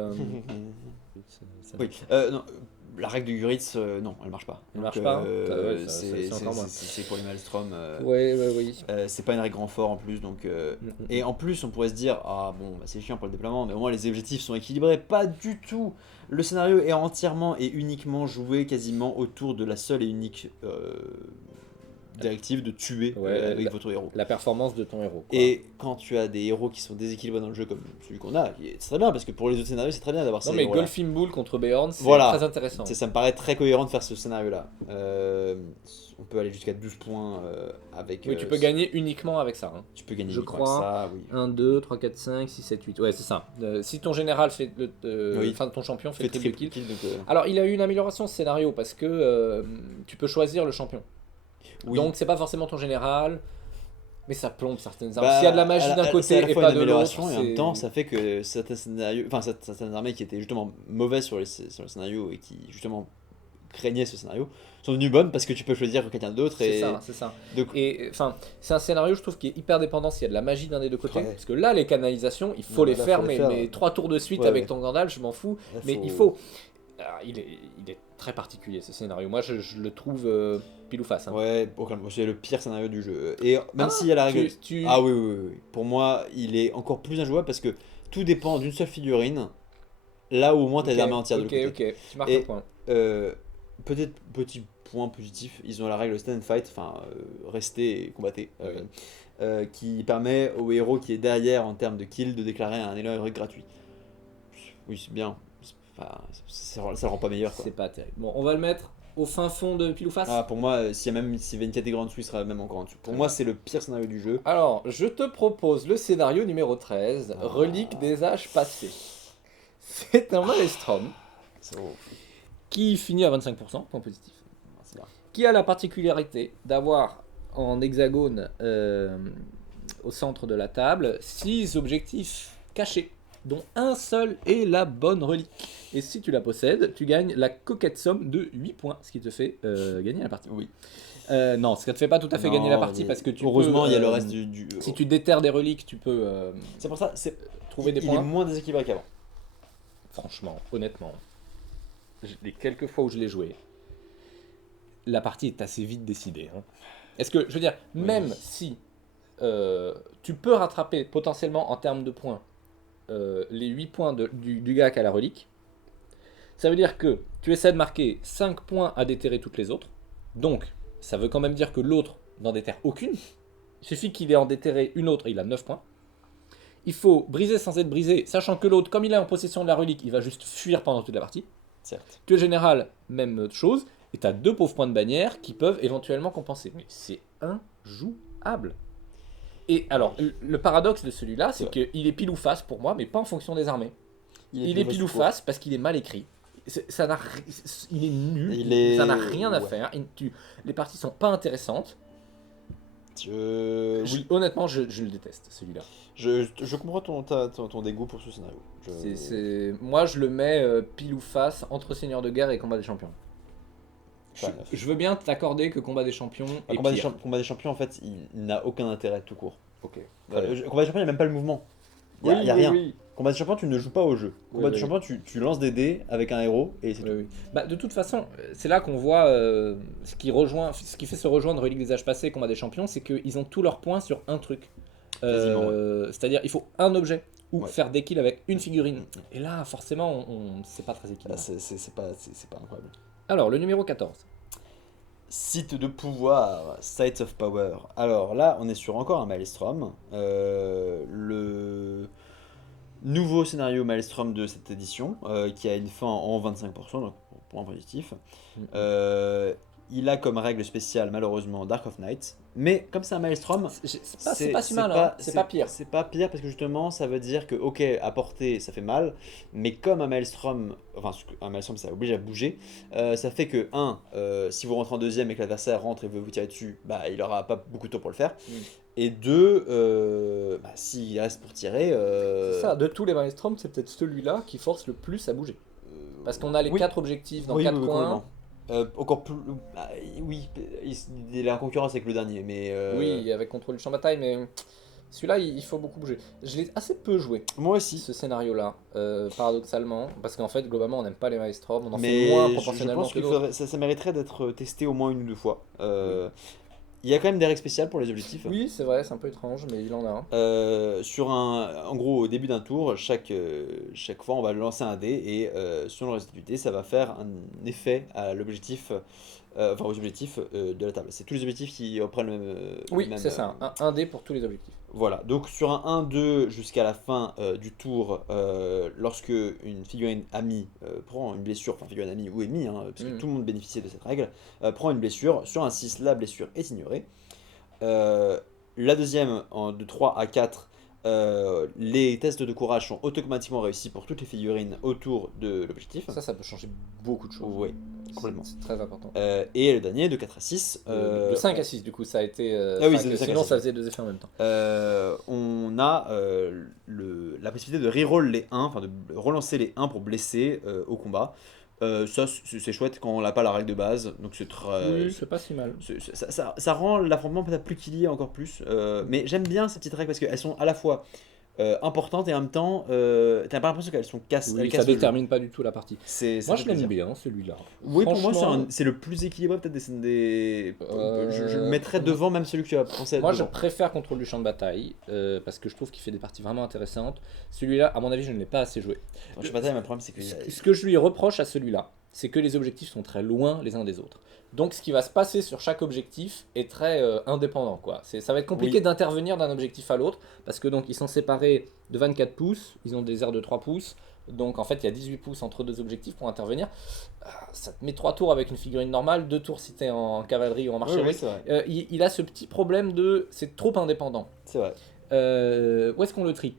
Oui, non, la règle du Guritz, non, elle marche pas. Elle Donc, marche pas. C'est encore moins. c'est pour les Maelstrom. Ouais, oui. C'est pas une règle renfort en plus, donc. Et en plus, on pourrait se dire, ah bon, bah, c'est chiant pour le déploiement, mais au moins les objectifs sont équilibrés. Pas du tout. Le scénario est entièrement et uniquement joué quasiment autour de la seule et unique directive de tuer avec votre héros. La performance de ton héros. Quoi. Et quand tu as des héros qui sont déséquilibrés dans le jeu comme celui qu'on a, c'est très bien parce que pour les autres scénarios c'est très bien d'avoir ces Non mais héros-là. Golfing Bull contre Beorn, c'est Voilà. très intéressant. Ça me paraît très cohérent de faire ce scénario-là. On peut aller jusqu'à 12 points avec. Oui, tu peux gagner uniquement avec ça. Hein. Tu peux gagner je uniquement crois. avec ça, oui. 1, 2, 3, 4, 5, 6, 7, 8. Ouais, c'est ça. Si ton général fait Oui. enfin ton champion fait Fait triple triple kill. kill, donc, Alors il a eu une amélioration ce scénario parce que tu peux choisir le champion. oui. Donc c'est pas forcément ton général, mais ça plombe certaines armes. Bah, S'il y a de la magie d'un côté c'est à la et fois pas une de l'autre, amélioration et en même temps ça fait que certains scénarios, enfin certaines armées qui étaient justement mauvaises sur le scénario et qui justement craignaient ce scénario sont devenues bonnes parce que tu peux choisir quelqu'un d'autre et c'est ça. donc Et enfin, c'est un scénario, je trouve, qui est hyper dépendant s'il y a de la magie d'un des deux côtés. Ouais. Parce que là, les canalisations, il faut Non, les là, faire, faut les mais, faire. mais 3 tours de suite Ouais, avec ouais. ton Gandalf, je m'en fous. Là, Mais il faut. Alors, il est très particulier ce scénario. Moi, je le trouve pile ou face. Hein. Ouais, c'est le pire scénario du jeu. Et même s'il y a la règle. Ah oui. Pour moi, il est encore plus injouable parce que tout dépend d'une seule figurine. Là où au moins t'as des armées entières de l'autre côté. Ok, tu marques Et, un point. Peut-être petit point positif, ils ont la règle stand and fight, enfin rester et combattre, qui permet au héros qui est derrière en termes de kill de déclarer un élan héroïque gratuit. Oui, c'est bien. Ça le rend pas meilleur quoi. C'est pas terrible. Bon, on va le mettre au fin fond de pile ou face. Ah, pour moi, s'il y a une catégorie en dessous, il sera même encore en dessous. Pour moi, c'est le pire scénario du jeu. Alors, je te propose le scénario numéro 13, Ah. Relique des âges passés. C'est un Maelstrom C'est bon. qui finit à 25%, point positif. C'est bien. Qui a la particularité d'avoir en hexagone au centre de la table 6 objectifs cachés, dont un seul est la bonne relique. Et si tu la possèdes, tu gagnes la coquette somme de 8 points, ce qui te fait gagner la partie. Oui. Non, ça te fait pas tout à fait gagner la partie parce que tu heureusement, peux, il y a le reste du. Si tu déterres des reliques, tu peux C'est pour ça, trouver des il points. est moins déséquilibré qu'avant. Franchement, honnêtement, les quelques fois où je l'ai joué, la partie est assez vite décidée. Hein. Est-ce que, je veux dire, Oui. même si tu peux rattraper potentiellement en termes de points les 8 points du gars qui a la relique, ça veut dire que tu essaies de marquer 5 points à déterrer toutes les autres. Donc, ça veut quand même dire que l'autre n'en déterre aucune. Il suffit qu'il ait en déterré une autre et il a 9 points. Il faut briser sans être brisé, sachant que l'autre, comme il est en possession de la relique, il va juste fuir pendant toute la partie. Certes. Tu es général, même chose, et tu as 2 pauvres points de bannière qui peuvent éventuellement compenser. Mais c'est injouable. Et alors, le paradoxe de celui-là, c'est qu'il est pile ou face pour moi, mais pas en fonction des armées. Il est pile ou face parce qu'il est mal écrit. Il est nul, ça n'a rien à faire. Les parties sont pas intéressantes. Oui, Honnêtement, je le déteste, celui-là. je comprends ton dégoût pour ce scénario. Moi, je le mets pile ou face entre Seigneur de Guerre et Combat des Champions. Fair enough. Je veux bien t'accorder que Combat des Champions est pire. Combat des champions, en fait, il n'a aucun intérêt tout court. Ok. Très bien. Combat des champions, il n'y a même pas le mouvement. Il Oui, n'y a oui, rien. oui. Combat des champions, tu ne joues pas au jeu. Combat Oui, des oui. champions, tu lances des dés avec un héros et c'est Oui, tout. oui. Bah, de toute façon, c'est là qu'on voit ce qui fait se rejoindre Relique des Âges Passés et Combat des Champions, c'est qu'ils ont tous leurs points sur un truc. Quasiment, C'est-à-dire, il faut un objet ou Ouais. faire des kills avec une figurine. Et là, forcément, c'est pas très Là, équilibré. c'est pas incroyable. Alors, le numéro 14. Site de pouvoir, Sites of Power. Alors là, on est sur encore un Maelstrom. Le nouveau scénario Maelstrom de cette édition, qui a une fin en 25%, donc point positif. Il a comme règle spéciale, malheureusement, Dark of Night. Mais comme c'est un Maelstrom, C'est pas si mal, hein. C'est pas pire. C'est pas pire parce que justement, ça veut dire que, ok, à portée, ça fait mal, mais comme un Maelstrom, enfin, un Maelstrom, ça oblige à bouger, ça fait que, si vous rentrez en deuxième et que l'adversaire rentre et veut vous tirer dessus, bah, il aura pas beaucoup de temps pour le faire. Et deux, s'il reste pour tirer. C'est ça, de tous les Maelstrom, c'est peut-être celui-là qui force le plus à bouger. Parce qu'on a les oui. 4 objectifs dans Oui, 4 oui, coins. complètement. Encore plus. Oui, il est en concurrence avec le dernier, mais. Oui, avec contrôle du champ de bataille, mais celui-là, il faut beaucoup bouger. Je l'ai assez peu joué, Moi aussi. ce scénario-là, paradoxalement, parce qu'en fait, globalement, on n'aime pas les Maelstrom, on en Mais fait moins je proportionnellement pense que qu'il d'autres. faudrait, ça mériterait d'être testé au moins une ou deux fois. Il y a quand même des règles spéciales pour les objectifs. Oui, c'est vrai, c'est un peu étrange, mais il en a un. En gros, au début d'un tour, chaque fois, on va lancer un dé et selon le résultat du dé, ça va faire un effet à l'objectif, aux objectifs de la table. C'est tous les objectifs qui reprennent Oui, le même. c'est ça, un dé pour tous les objectifs. Voilà, donc sur un 1-2 jusqu'à la fin du tour, lorsque une figurine amie prend une blessure, enfin figurine amie ou ennemie, parce que tout le monde bénéficie de cette règle, prend une blessure, sur un 6, la blessure est ignorée. La deuxième, de 3 à 4, les tests de courage sont automatiquement réussis pour toutes les figurines autour de l'objectif. Ça peut changer beaucoup de choses. Oui, complètement. C'est très important. Et le dernier, de 4 à 6. De 5 à 6, du coup, ça a été. Ah oui, 5, c'est de 5 à sinon, 6. ça faisait deux effets en même temps. On a la possibilité de reroll les 1, enfin de relancer les 1 pour blesser au combat. Ça, c'est chouette quand on n'a pas la règle de base, donc c'est très. Oui, c'est pas si mal. Ça rend l'affrontement peut-être plus qu'il y ait encore plus. Mais j'aime bien ces petites règles parce qu'elles sont à la fois importantes et en même temps, t'as pas l'impression qu'elles sont cassées. Oui, ça détermine pas du tout la partie. Ça Moi, fait je l'aime plaisir. bien, celui-là. Oui, pour moi, Franchement, c'est le plus équilibré peut-être je le mettrais devant même celui que tu as pensé être moi, je devant. préfère Contrôle du champ de bataille parce que je trouve qu'il fait des parties vraiment intéressantes. Celui-là, à mon avis, je ne l'ai pas assez joué. Je sais pas, mon problème, c'est que. Ce que je lui reproche à celui-là, c'est que les objectifs sont très loin les uns des autres. Donc, ce qui va se passer sur chaque objectif est très indépendant, quoi. Ça va être compliqué Oui. d'intervenir d'un objectif à l'autre parce que donc ils sont séparés de 24 pouces, ils ont des aires de 3 pouces. Donc en fait, il y a 18 pouces entre deux objectifs pour intervenir. Ça te met 3 tours avec une figurine normale, 2 tours si t'es en cavalerie ou en Oui, marcherie. c'est vrai. Il a ce petit problème de c'est trop indépendant. C'est vrai. Où est-ce qu'on le trie?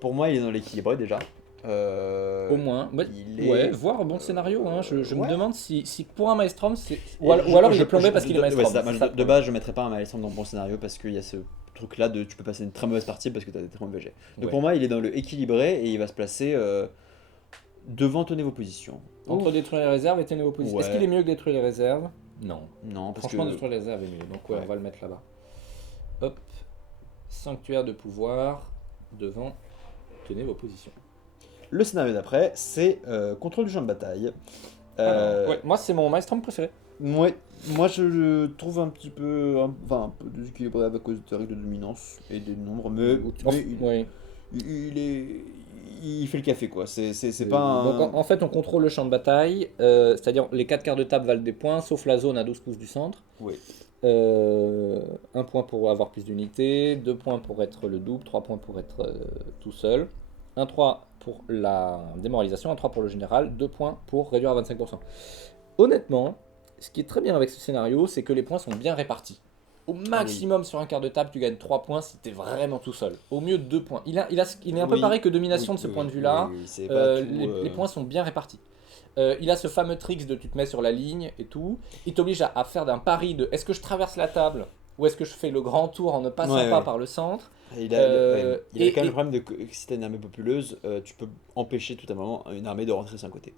Pour moi, il est dans l'équilibre déjà. Au moins. il est- Ouais, voir un bon scénario. Hein. Je me Ouais. demande si pour un Maelstrom, c'est. Et Ou alors il est plombé parce qu'il est ouais, Maelstrom. c'est ça. Moi, C'est ça le de problème. base, je mettrais pas un Maelstrom dans le bon scénario parce qu'il y a ce truc là de tu peux passer une très mauvaise partie parce que tu as des très mauvais jets. Donc Ouais. pour moi, il est dans le équilibré et il va se placer devant tenez vos positions. Entre Ouf. détruire les réserves et tenir vos positions. Ouais. Est-ce qu'il est mieux que détruire les réserves? Non. Non, parce Franchement, que détruire les réserves est mieux. Donc ouais, Ouais. on va le mettre là-bas. Hop. Sanctuaire de pouvoir devant. Tenez vos positions. le scénario d'après, c'est contrôle du champ de bataille. Alors, ouais, moi, c'est mon Maelstrom préféré. Moi, je le trouve un petit peu, un peu déséquilibré à cause des règles de dominance et des nombres, mais Ouais. il fait le café quoi. C'est pas un. Donc en fait, on contrôle le champ de bataille, c'est-à-dire les 4 quarts de table valent des points, sauf la zone à 12 pouces du centre. Oui. 1 point pour avoir plus d'unités, 2 points pour être le double, 3 points pour être tout seul, 1-3 pour la démoralisation, 1-3 pour le général, 2 points pour réduire à 25%. Honnêtement, ce qui est très bien avec ce scénario, c'est que les points sont bien répartis. Au maximum sur un quart de table, tu gagnes 3 points si tu es vraiment tout seul. Au mieux 2 points. Il est un peu Oui. pareil que Domination Oui, de ce oui, point de oui, vue-là. oui, c'est pas tout, Les points sont bien répartis. Il a ce fameux trick de tu te mets sur la ligne et tout. Il t'oblige à faire d'un pari de est-ce que je traverse la table ou est-ce que je fais le grand tour en ne passant Ouais, pas ouais. par le centre? Il a, Euh, il a quand même et, le problème de que si t'as une armée populeuse, tu peux empêcher tout un moment une armée de rentrer sur un côté.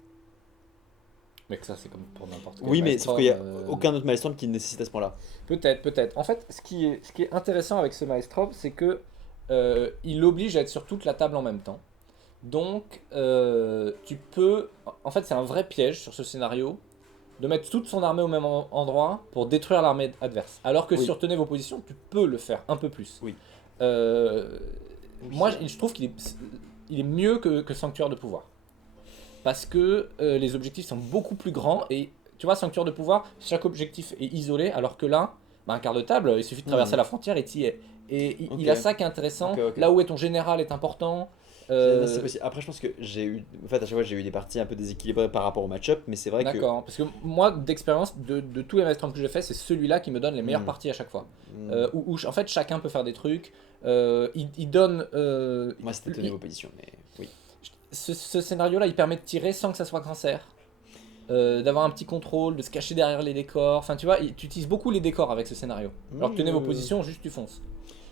Mais que ça, c'est comme pour n'importe quel Oui, mais sauf qu'il maelstrom. n'y a aucun autre Maelstrom qui nécessite à ce point-là. Peut-être, peut-être. En fait, ce qui est intéressant avec ce maelstrom, c'est que il l'oblige à être sur toute la table en même temps. Donc, tu peux. En fait, c'est un vrai piège sur ce scénario de mettre toute son armée au même endroit pour détruire l'armée adverse. Alors que Oui. sur tenez vos positions, tu peux le faire un peu plus. Oui. Euh, Oui, moi, c'est vrai. je trouve qu'il est mieux que Sanctuaire de pouvoir. Parce que les objectifs sont beaucoup plus grands et tu vois, Sanctuaire de pouvoir, chaque objectif est isolé, alors que là, bah, un quart de table, il suffit de traverser Mhm. la frontière et t'y es. Et il Ok, a ça qui est intéressant. ok, ok. Là où est ton général est important. C'est possible. Après, je pense que j'ai eu. En fait, à chaque fois, j'ai eu des parties un peu déséquilibrées par rapport au match-up, mais c'est vrai que. D'accord. Parce que moi, d'expérience, de tous les maelstrom que j'ai fait, c'est celui-là qui me donne les meilleures Hmm, parties à chaque fois. hmm. Où, en fait, chacun peut faire des trucs. Il donne. Moi, c'était tenir vos positions, mais oui. Ce scénario-là, il permet de tirer sans que ça soit cancer. D'avoir un petit contrôle, de se cacher derrière les décors. Enfin, tu vois, tu utilises beaucoup les décors avec ce scénario. Alors que tenez vos positions, juste tu fonces.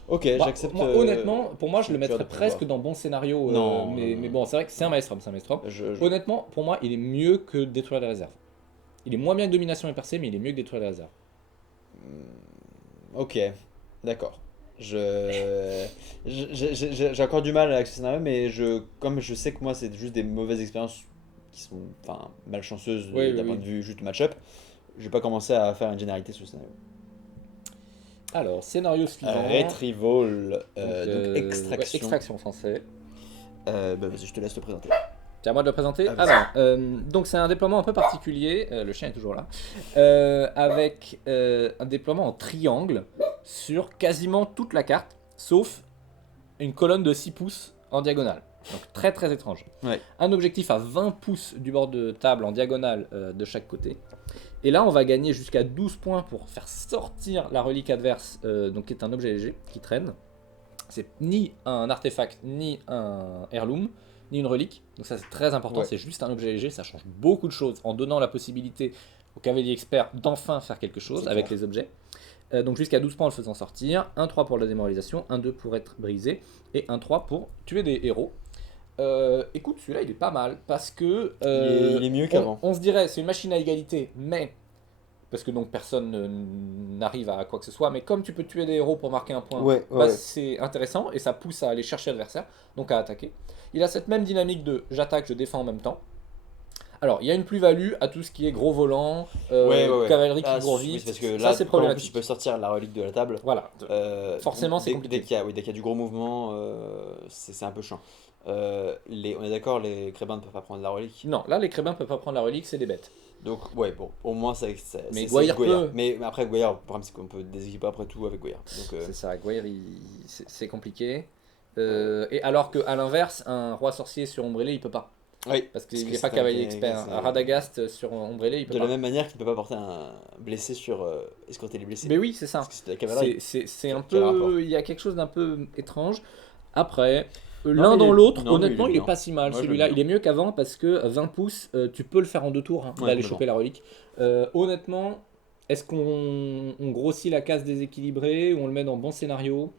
Ok, Bah, j'accepte. moi, honnêtement, pour moi, je le Sanctuaire de mettrais presque pouvoir. dans bon scénario. Non, non, Mais non, bon, c'est vrai que c'est un maelstrom, c'est un maelstrom. Je- Honnêtement, pour moi, il est mieux que détruire les réserves. Il est moins bien que domination et percée, mais il est mieux que détruire les réserves. Ok, d'accord. J'ai encore du mal avec ce scénario, mais comme je sais que moi, c'est juste des mauvaises expériences qui sont enfin, malchanceuses Oui, oui, d'un point oui. de vue juste match-up, je vais pas commencer à faire une généralité sur le scénario. Alors, scénario suivant. Retrieval, donc Ouais, extraction. extraction français. Bah, vas-y, je te laisse le présenter. C'est à moi de le présenter. Ah, vas-y. Alors, donc c'est un déploiement un peu particulier. Le chien est toujours là. Avec un déploiement en triangle sur quasiment toute la carte, sauf une colonne de 6 pouces en diagonale. Donc très très étrange. Ouais. Un objectif à 20 pouces du bord de table en diagonale de chaque côté. Et là, on va gagner jusqu'à 12 points pour faire sortir la relique adverse, donc qui est un objet léger qui traîne. C'est ni un artefact, ni un heirloom, ni une relique. Donc ça c'est très important, Ouais. c'est juste un objet léger, ça change beaucoup de choses en donnant la possibilité au cavalier expert d'enfin faire quelque chose C'est avec clair. les objets. Donc jusqu'à 12 points en le faisant sortir, un 3 pour la démoralisation, un 2 pour être brisé, et un 3 pour tuer des héros. Écoute, celui-là il est pas mal, parce que Il est mieux qu'avant. on se dirait c'est une machine à égalité, mais parce que donc personne n'arrive à quoi que ce soit, mais comme tu peux tuer des héros pour marquer un point, Ouais, bah, ouais. c'est intéressant et ça pousse à aller chercher l'adversaire, donc à attaquer. Il a cette même dynamique de j'attaque, je défends en même temps. Alors, il y a une plus-value à tout ce qui est gros volant, Ouais. cavalerie qui Ah, court oui, vite, c'est parce que ça là, c'est comme en plus, tu problématique. peux sortir la relique de la table. Voilà, forcément, c'est compliqué. Dès qu'il y a du gros mouvement, c'est un peu chiant. On est d'accord, les crébins ne peuvent pas prendre la relique. Non, là les crébins peuvent pas prendre la relique, c'est des bêtes. Donc, ouais, bon, au moins, Mais c'est Goyre peut. Mais après, Goyard, le problème, c'est qu'on peut déséquiper après tout avec Goyard. Donc, C'est ça, Guaire, c'est compliqué. Et alors qu'à l'inverse, un roi sorcier sur Ombrellé, il peut pas. oui, Parce qu'il que n'y a pas c'est cavalier expert. c'est- Un Radagast sur Ombrellé, il peut de pas. la même manière qu'il ne peut pas porter un blessé sur escorter les blessés. Mais oui, c'est ça. Parce que c'est de la cavalerie. C'est un Quel rapport? peu. Il y a quelque chose d'un peu étrange. Après, Non, l'un mais dans il est- l'autre, non, mais honnêtement, il est bien. pas si mal. Moi, je Celui-là, l'aime il est mieux qu'avant parce que 20 pouces, tu peux le faire en 2 tours, hein, Ouais, d'aller complètement. choper la relique. Honnêtement, est-ce qu'on grossit la case déséquilibrée ou on le met dans bon scénario?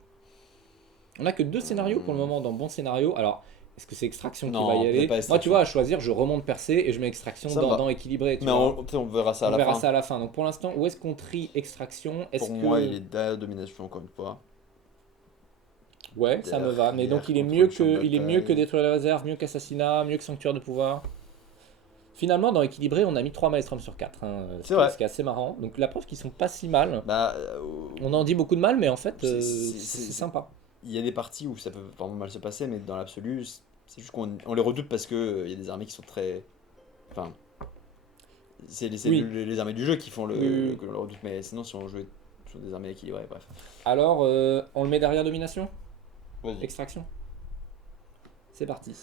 On a que 2 scénarios pour le moment dans bon scénario. Alors, est-ce que c'est extraction qui Non, va y peut-être aller? pas Moi, tu extraction. vois, à choisir, je remonte percé et je mets extraction Ça me va. dans équilibré. Tu Mais vois. peut-être on verra ça à On la verra fin. ça à la fin. Donc pour l'instant, où est-ce qu'on trie extraction? Est-ce Pour que... moi, il est derrière domination, encore une fois. Ouais, ça me va. Mais Derrière donc il est contre mieux le champ de il est mieux que bataille. détruire les réserves, mieux qu'assassinat, mieux que sanctuaire de pouvoir. Finalement, dans équilibré, on a mis 3 maelstrom sur 4. C'est vrai. Ce qui est assez marrant. Donc la preuve qu'ils sont pas si mal. Bah, On en dit beaucoup de mal, mais en fait, C'est- c'est sympa. il y a des parties où ça peut vraiment mal se passer, mais dans l'absolu, c'est juste qu'on les redoute parce que il y a des armées qui sont très. Enfin, c'est Oui. les armées du jeu qui font Oui. que l'on le redoute, mais sinon, si on jouait sur des armées équilibrées, bref. Alors, on le met derrière domination? Vas-y. Extraction. C'est parti.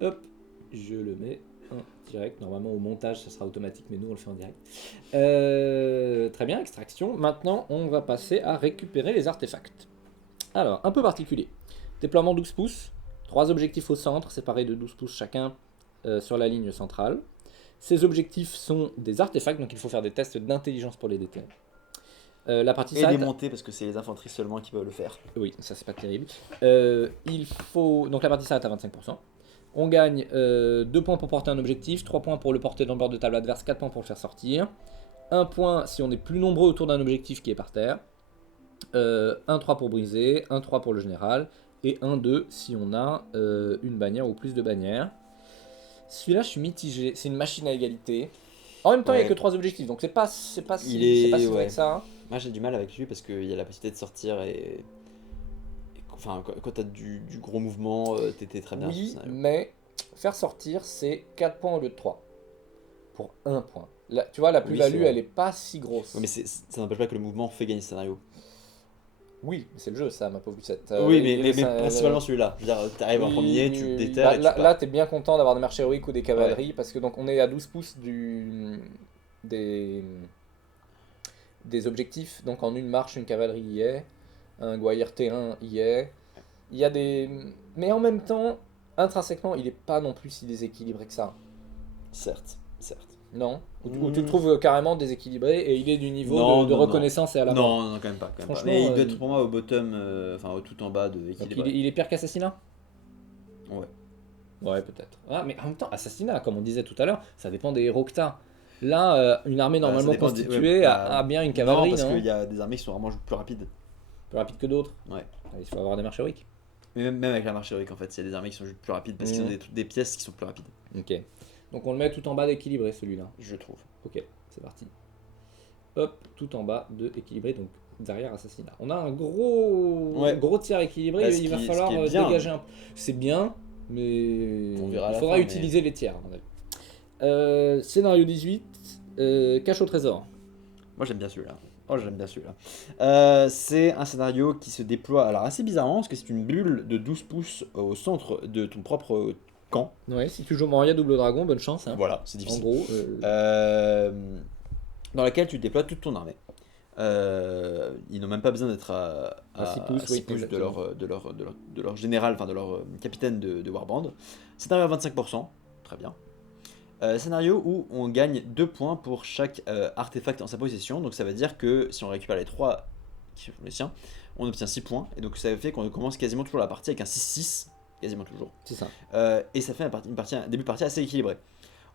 Hop, je le mets en direct. Normalement au montage ça sera automatique, mais nous on le fait en direct. Très bien, extraction. Maintenant on va passer à récupérer les artefacts. Alors, un peu particulier. Déploiement 12 pouces. 3 objectifs au centre, séparés de 12 pouces chacun sur la ligne centrale. Ces objectifs sont des artefacts, donc il faut faire des tests d'intelligence pour les déterrer. La partie Et les s'arrête. monter parce que c'est les infanteries seulement qui peuvent le faire. Oui, ça c'est pas terrible. Il faut donc la partie s'arrête à 25%. On gagne 2 points pour porter un objectif, 3 points pour le porter dans le bord de table adverse, 4 points pour le faire sortir. 1 point si on est plus nombreux autour d'un objectif qui est par terre. 1-3 pour briser, 1-3 pour le général. Et 1-2 si on a une bannière ou plus de bannières. Celui-là, je suis mitigé. C'est une machine à égalité. En même temps, il n'y a Ouais. que 3 objectifs, donc c'est pas si Il est- c'est pas si vrai ouais. que ça. Moi j'ai du mal avec lui parce qu'il y a la possibilité de sortir enfin, quand t'as du gros mouvement, t'étais très bien. sur ce Oui, scénario. mais faire sortir, c'est 4 points au lieu de 3. Pour 1 point. Là, tu vois, la Oui, plus-value, c'est vrai. elle est pas si grosse. Ouais, mais ça n'empêche pas que le mouvement fait gagner le scénario. Oui, c'est le jeu, ça, ma pauvre Lucette. Oui, mais principalement celui-là. Je veux dire, t'arrives en premier, tu déterres Bah, et tu là, pars. là, t'es bien content d'avoir des marches héroïques ou des cavaleries, parce que donc on est à 12 pouces des, des objectifs. Donc en une marche, une cavalerie y est, un Guayr T1 y est. Il y a des... Mais en même temps, intrinsèquement, il est pas non plus si déséquilibré que ça. Certes, certes. Non? Ou tu le trouves carrément déséquilibré et il est du niveau Non, de non, non. reconnaissance et à la mort. Non, quand même pas. Franchement, Mais il doit euh, être pour moi au bottom, enfin au tout en bas de Donc équilibré. il est pire qu'Assassinat? Ouais. Ouais, peut-être. Ah, mais en même temps, Assassinat, comme on disait tout à l'heure, ça dépend des héros que t'as. Là, une armée Bah, ça normalement dépend constituée ouais, a bien une cavalerie, non, parce non? qu'il y a des armées qui sont vraiment plus rapides. Plus rapide que d'autres. Ouais. Il faut avoir des marches héroïques. Mais même avec la marche héroïque, en fait, il y a des armées qui sont juste plus rapides parce qu'ils ont des pièces qui sont plus rapides, Ok. Donc on le met tout en bas d'équilibré, celui-là. je trouve. Ok, c'est parti. Hop, tout en bas de équilibré, donc derrière Assassinat. On a un gros tiers équilibré, Bah, il va ce falloir qui est bien. dégager un peu. C'est bien, mais On verra à il la faudra fin, utiliser les tiers, à mon avis. Scénario 18, cache au trésor. Moi j'aime bien celui-là. Oh, j'aime bien celui-là. C'est un scénario qui se déploie, alors assez bizarrement, parce que c'est une bulle de 12 pouces au centre de ton propre camp. Ouais, si tu joues Moria double dragon, bonne chance. Hein. Voilà, c'est En difficile. gros, Dans laquelle tu déploies toute ton armée. Ils n'ont même pas besoin d'être À 6 à pouces, 6 oui, pouces exactement. de leur général, enfin de leur capitaine de Warband. Scénario à 25%, très bien. Scénario où on gagne 2 points pour chaque artefact en sa possession. Donc ça veut dire que si on récupère les 3 qui sont les siens, on obtient 6 points. Et donc ça fait qu'on commence quasiment toujours la partie avec un 6-6, quasiment toujours. C'est ça. Et ça fait un début de partie assez équilibré.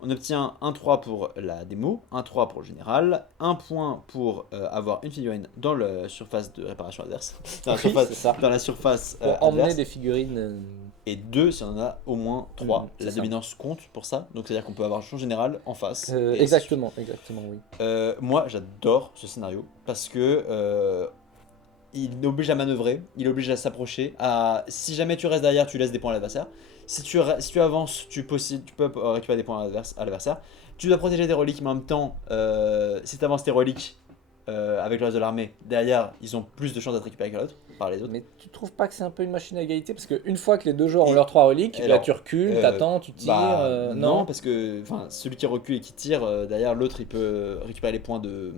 On obtient 1-3 pour la démo, 1-3 pour le général, 1 point pour avoir une figurine dans la surface de réparation adverse, dans la Oui, surface, c'est ça. dans la surface Pour emmener adverse, des figurines. et 2 si on en a au moins 3. c'est La ça. dominance compte pour ça, donc c'est-à-dire qu'on peut avoir son général en face. Et Exactement, oui. moi j'adore ce scénario parce que il oblige à manœuvrer, il oblige à s'approcher. Si jamais tu restes derrière, tu laisses des points à l'adversaire. Si tu avances, tu peux récupérer des points à l'adversaire. Tu dois protéger tes reliques, mais en même temps, si tu avances tes reliques avec le reste de l'armée, derrière, ils ont plus de chances d'être récupérés que l'autre, par les autres. Mais tu trouves pas que c'est un peu une machine à égalité? Parce qu'une fois que les deux joueurs ont Et- leurs 3 reliques, et là alors, tu recules, euh, t'attends, tu tires. Bah, non, non, parce que celui qui recule et qui tire, derrière l'autre, il peut récupérer les points de.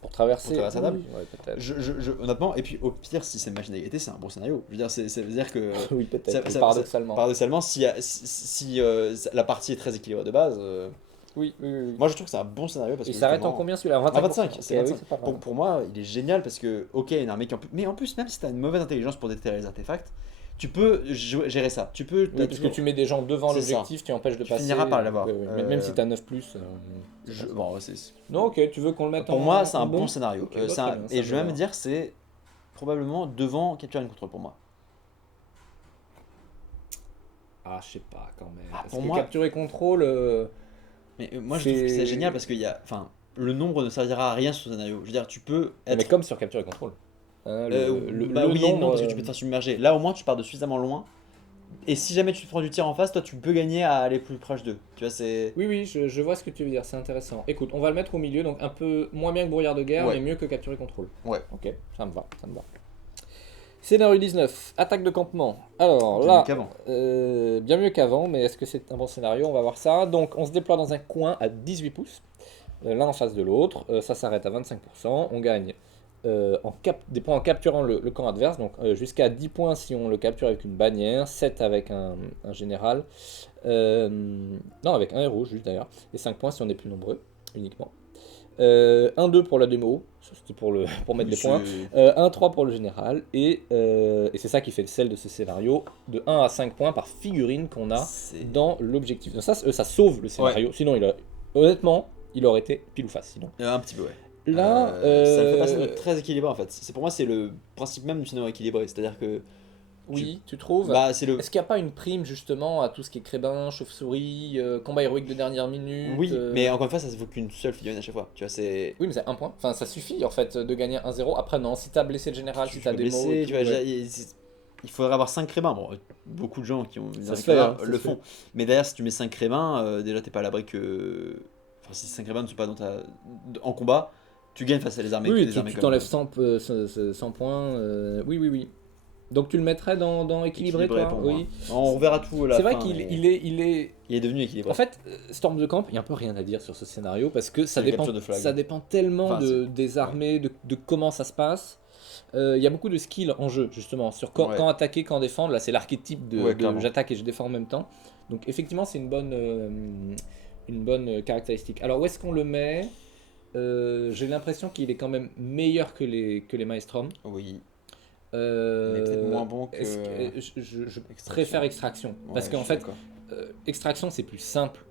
pour traverser. Pour traverser la table. Oui, ouais, peut-être. Honnêtement, et puis au pire, si c'est une machine à égalité, c'est un bon scénario. Je veux dire, ça veut dire que. Oui, peut-être. Ça- Paradoxalement. Paradoxalement, si la partie est très équilibrée de base, Oui. moi je trouve que c'est un bon scénario parce Il que s'arrête en justement- combien celui-là? à 25, 25%. c'est Ok, 25. oui, c'est pas mal. Pour moi, il est génial parce que, ok, une armée qui en plus. Mais en plus, même si tu as une mauvaise intelligence pour déterrer les artefacts, tu peux gérer ça. Tu peux. Oui, parce que tu mets des gens devant C'est ça. l'objectif, tu empêches de Tu passer. finiras par l'avoir. Même si t'as 9 plus. Bon, Non, ok, tu veux qu'on le mette pour en. moi, c'est en un bon scénario. Ok, bah, C'est un- très bien, ça et je vais me même va. dire, c'est probablement devant Capture and Control pour moi. Ah, je sais pas quand même. Ah, Parce pour que moi- capture et contrôle. Mais moi, je trouve que C'est- c'est génial parce qu'il y a. Enfin, le nombre ne servira à rien sur ce scénario. Je veux dire, tu peux être. Mais comme sur capture et contrôle. Hein, Bah oui et non, nombre, parce que tu peux te faire submerger. Là, au moins, tu pars de suffisamment loin. Et si jamais tu te prends du tir en face, toi, tu peux gagner à aller plus proche d'eux. Tu vois, c'est. Oui, je vois ce que tu veux dire, c'est intéressant. Écoute, on va le mettre au milieu, donc un peu moins bien que brouillard de guerre, Ouais. mais mieux que capture et contrôle. Ouais. Ok, ça me va. Scénario 19, attaque de campement. Alors Bien là, mieux qu'avant. bien mieux qu'avant, mais est-ce que c'est un bon scénario? On va voir ça. Donc on se déploie dans un coin à 18 pouces, l'un en face de l'autre. Ça s'arrête à 25%. On gagne des points en capturant le camp adverse, donc jusqu'à 10 points si on le capture avec une bannière, 7 avec un général, non avec un héros juste d'ailleurs, et 5 points si on est plus nombreux uniquement. 1-2 pour la démo, ça, c'était pour mettre des points. 1-3 pour le général, et c'est ça qui fait le sel de ce scénario, de 1 à 5 points par figurine qu'on a dans l'objectif. Donc ça sauve le scénario, sinon honnêtement, il aurait été pile ou face sinon. Un petit peu, ouais. Là, ça le fait passer de très équilibré en fait. Pour moi, c'est le principe même du scénario équilibré. C'est-à-dire que. Oui, tu trouves Bah, c'est le. Est-ce qu'il n'y a pas une prime justement à tout ce qui est crébin, chauve-souris, combat héroïque de dernière minute Oui, mais encore une fois, ça se vaut qu'une seule figurine à chaque fois. Tu vois, c'est. Oui, mais c'est un point. Enfin, ça suffit en fait de gagner 1-0. Après, non, si t'as blessé le général, si t'as des mots. Blessé, tu vois, il faudrait avoir 5 crébins. Bon, beaucoup de gens qui ont Ça se fait, hein, le font. Mais derrière, si tu mets 5 crébins, déjà t'es pas à l'abri que. Enfin, si 5 crébins ne sont pas en combat, tu gagnes face à les armées. Oui, tu t'enlèves 100 points. Oui. Donc tu le mettrais dans équilibré, toi pour oui. Moi. On reverra tout là. C'est vrai qu'il est devenu équilibré. En fait, Storm the Camp, il n'y a un peu rien à dire sur ce scénario parce que ça dépend tellement des armées, de comment ça se passe. Il y a beaucoup de skills en jeu, justement, sur quand attaquer, quand défendre. Là, c'est l'archétype de j'attaque et je défends en même temps. Donc, effectivement, c'est une bonne caractéristique. Alors, où est-ce qu'on le met J'ai l'impression qu'il est quand même meilleur que les Maelstrom. Oui. Mais peut-être moins bon que. Je préfère Extraction. Parce qu'en fait, Extraction, c'est plus simple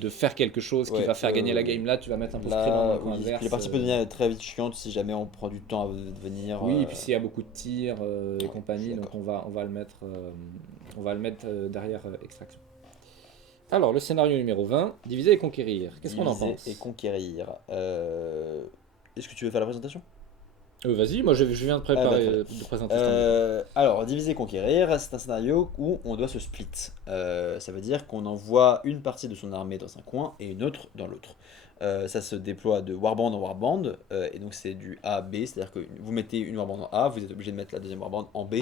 de faire quelque chose qui va faire gagner la game. Là, tu vas mettre un peu de screen en coin adverse. Les parties peuvent devenir très vite chiantes si jamais on prend du temps à venir. Oui, et puis s'il y a beaucoup de tirs et compagnie, donc on va le mettre derrière Extraction. Alors, le scénario numéro 20, diviser et conquérir. Qu'est-ce qu'on en pense? Diviser et conquérir. Est-ce que tu veux faire la présentation? Vas-y, moi je viens de préparer de présenter. Alors, diviser et conquérir, c'est un scénario où on doit se split. Ça veut dire qu'on envoie une partie de son armée dans un coin et une autre dans l'autre. Ça se déploie de warband en warband, et donc c'est du A à B, c'est-à-dire que vous mettez une warband en A, vous êtes obligé de mettre la deuxième warband en B,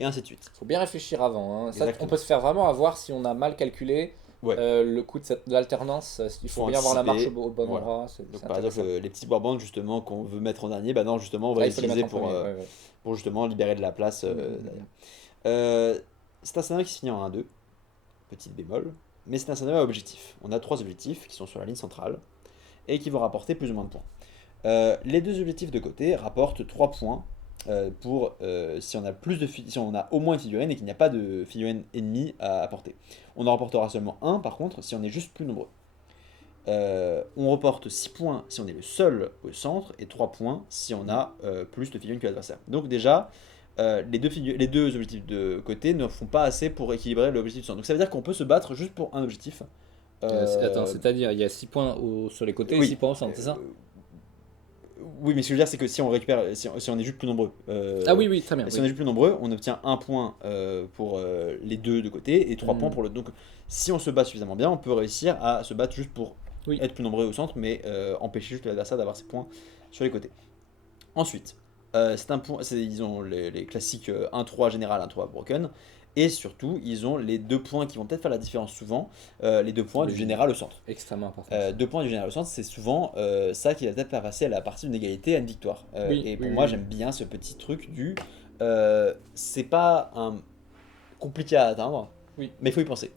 et ainsi de suite. Faut bien réfléchir avant. Hein. Ça, on peut se faire vraiment avoir si on a mal calculé. Le coup de l'alternance, il faut bien avoir la marche au bon endroit. Donc, par exemple, les petits warbands justement qu'on veut mettre en dernier, bah non, justement, on va les utiliser pour justement libérer de la place derrière. C'est un scénario qui se finit en 1-2, petite bémol, mais c'est un scénario à objectif. On a 3 objectifs qui sont sur la ligne centrale et qui vont rapporter plus ou moins de points. Les 2 objectifs de côté rapportent 3 points pour si on a si on a au moins une figurine et qu'il n'y a pas de figurine ennemie à apporter. On en reportera seulement 1 par contre si on est juste plus nombreux. On reporte 6 points si on est le seul au centre et 3 points si on a plus de figurines que l'adversaire. Donc déjà, les deux objectifs de côté ne font pas assez pour équilibrer l'objectif du centre. Donc ça veut dire qu'on peut se battre juste pour un objectif. Attends, c'est-à-dire il y a 6 points sur les côtés et 6 points au centre, c'est ça? Oui, mais ce que je veux dire, c'est que si on récupère, si on est juste plus nombreux. Oui, très bien. Si on est juste plus nombreux, on obtient 1 point pour les deux de côté et 3 points pour l'autre. Donc, si on se bat suffisamment bien, on peut réussir à se battre juste pour être plus nombreux au centre, mais empêcher juste l'adversaire d'avoir ses points sur les côtés. Ensuite, ils ont les classiques 1-3 général, 1-3 broken. Et surtout, ils ont les 2 points qui vont peut-être faire la différence souvent, les 2 points du général au centre. Extrêmement important. 2 points du général au centre, c'est souvent ça qui va peut-être faire passer à la partie d'une égalité à une victoire. Pour moi, j'aime bien ce petit truc du. C'est pas compliqué à atteindre, mais il faut y penser.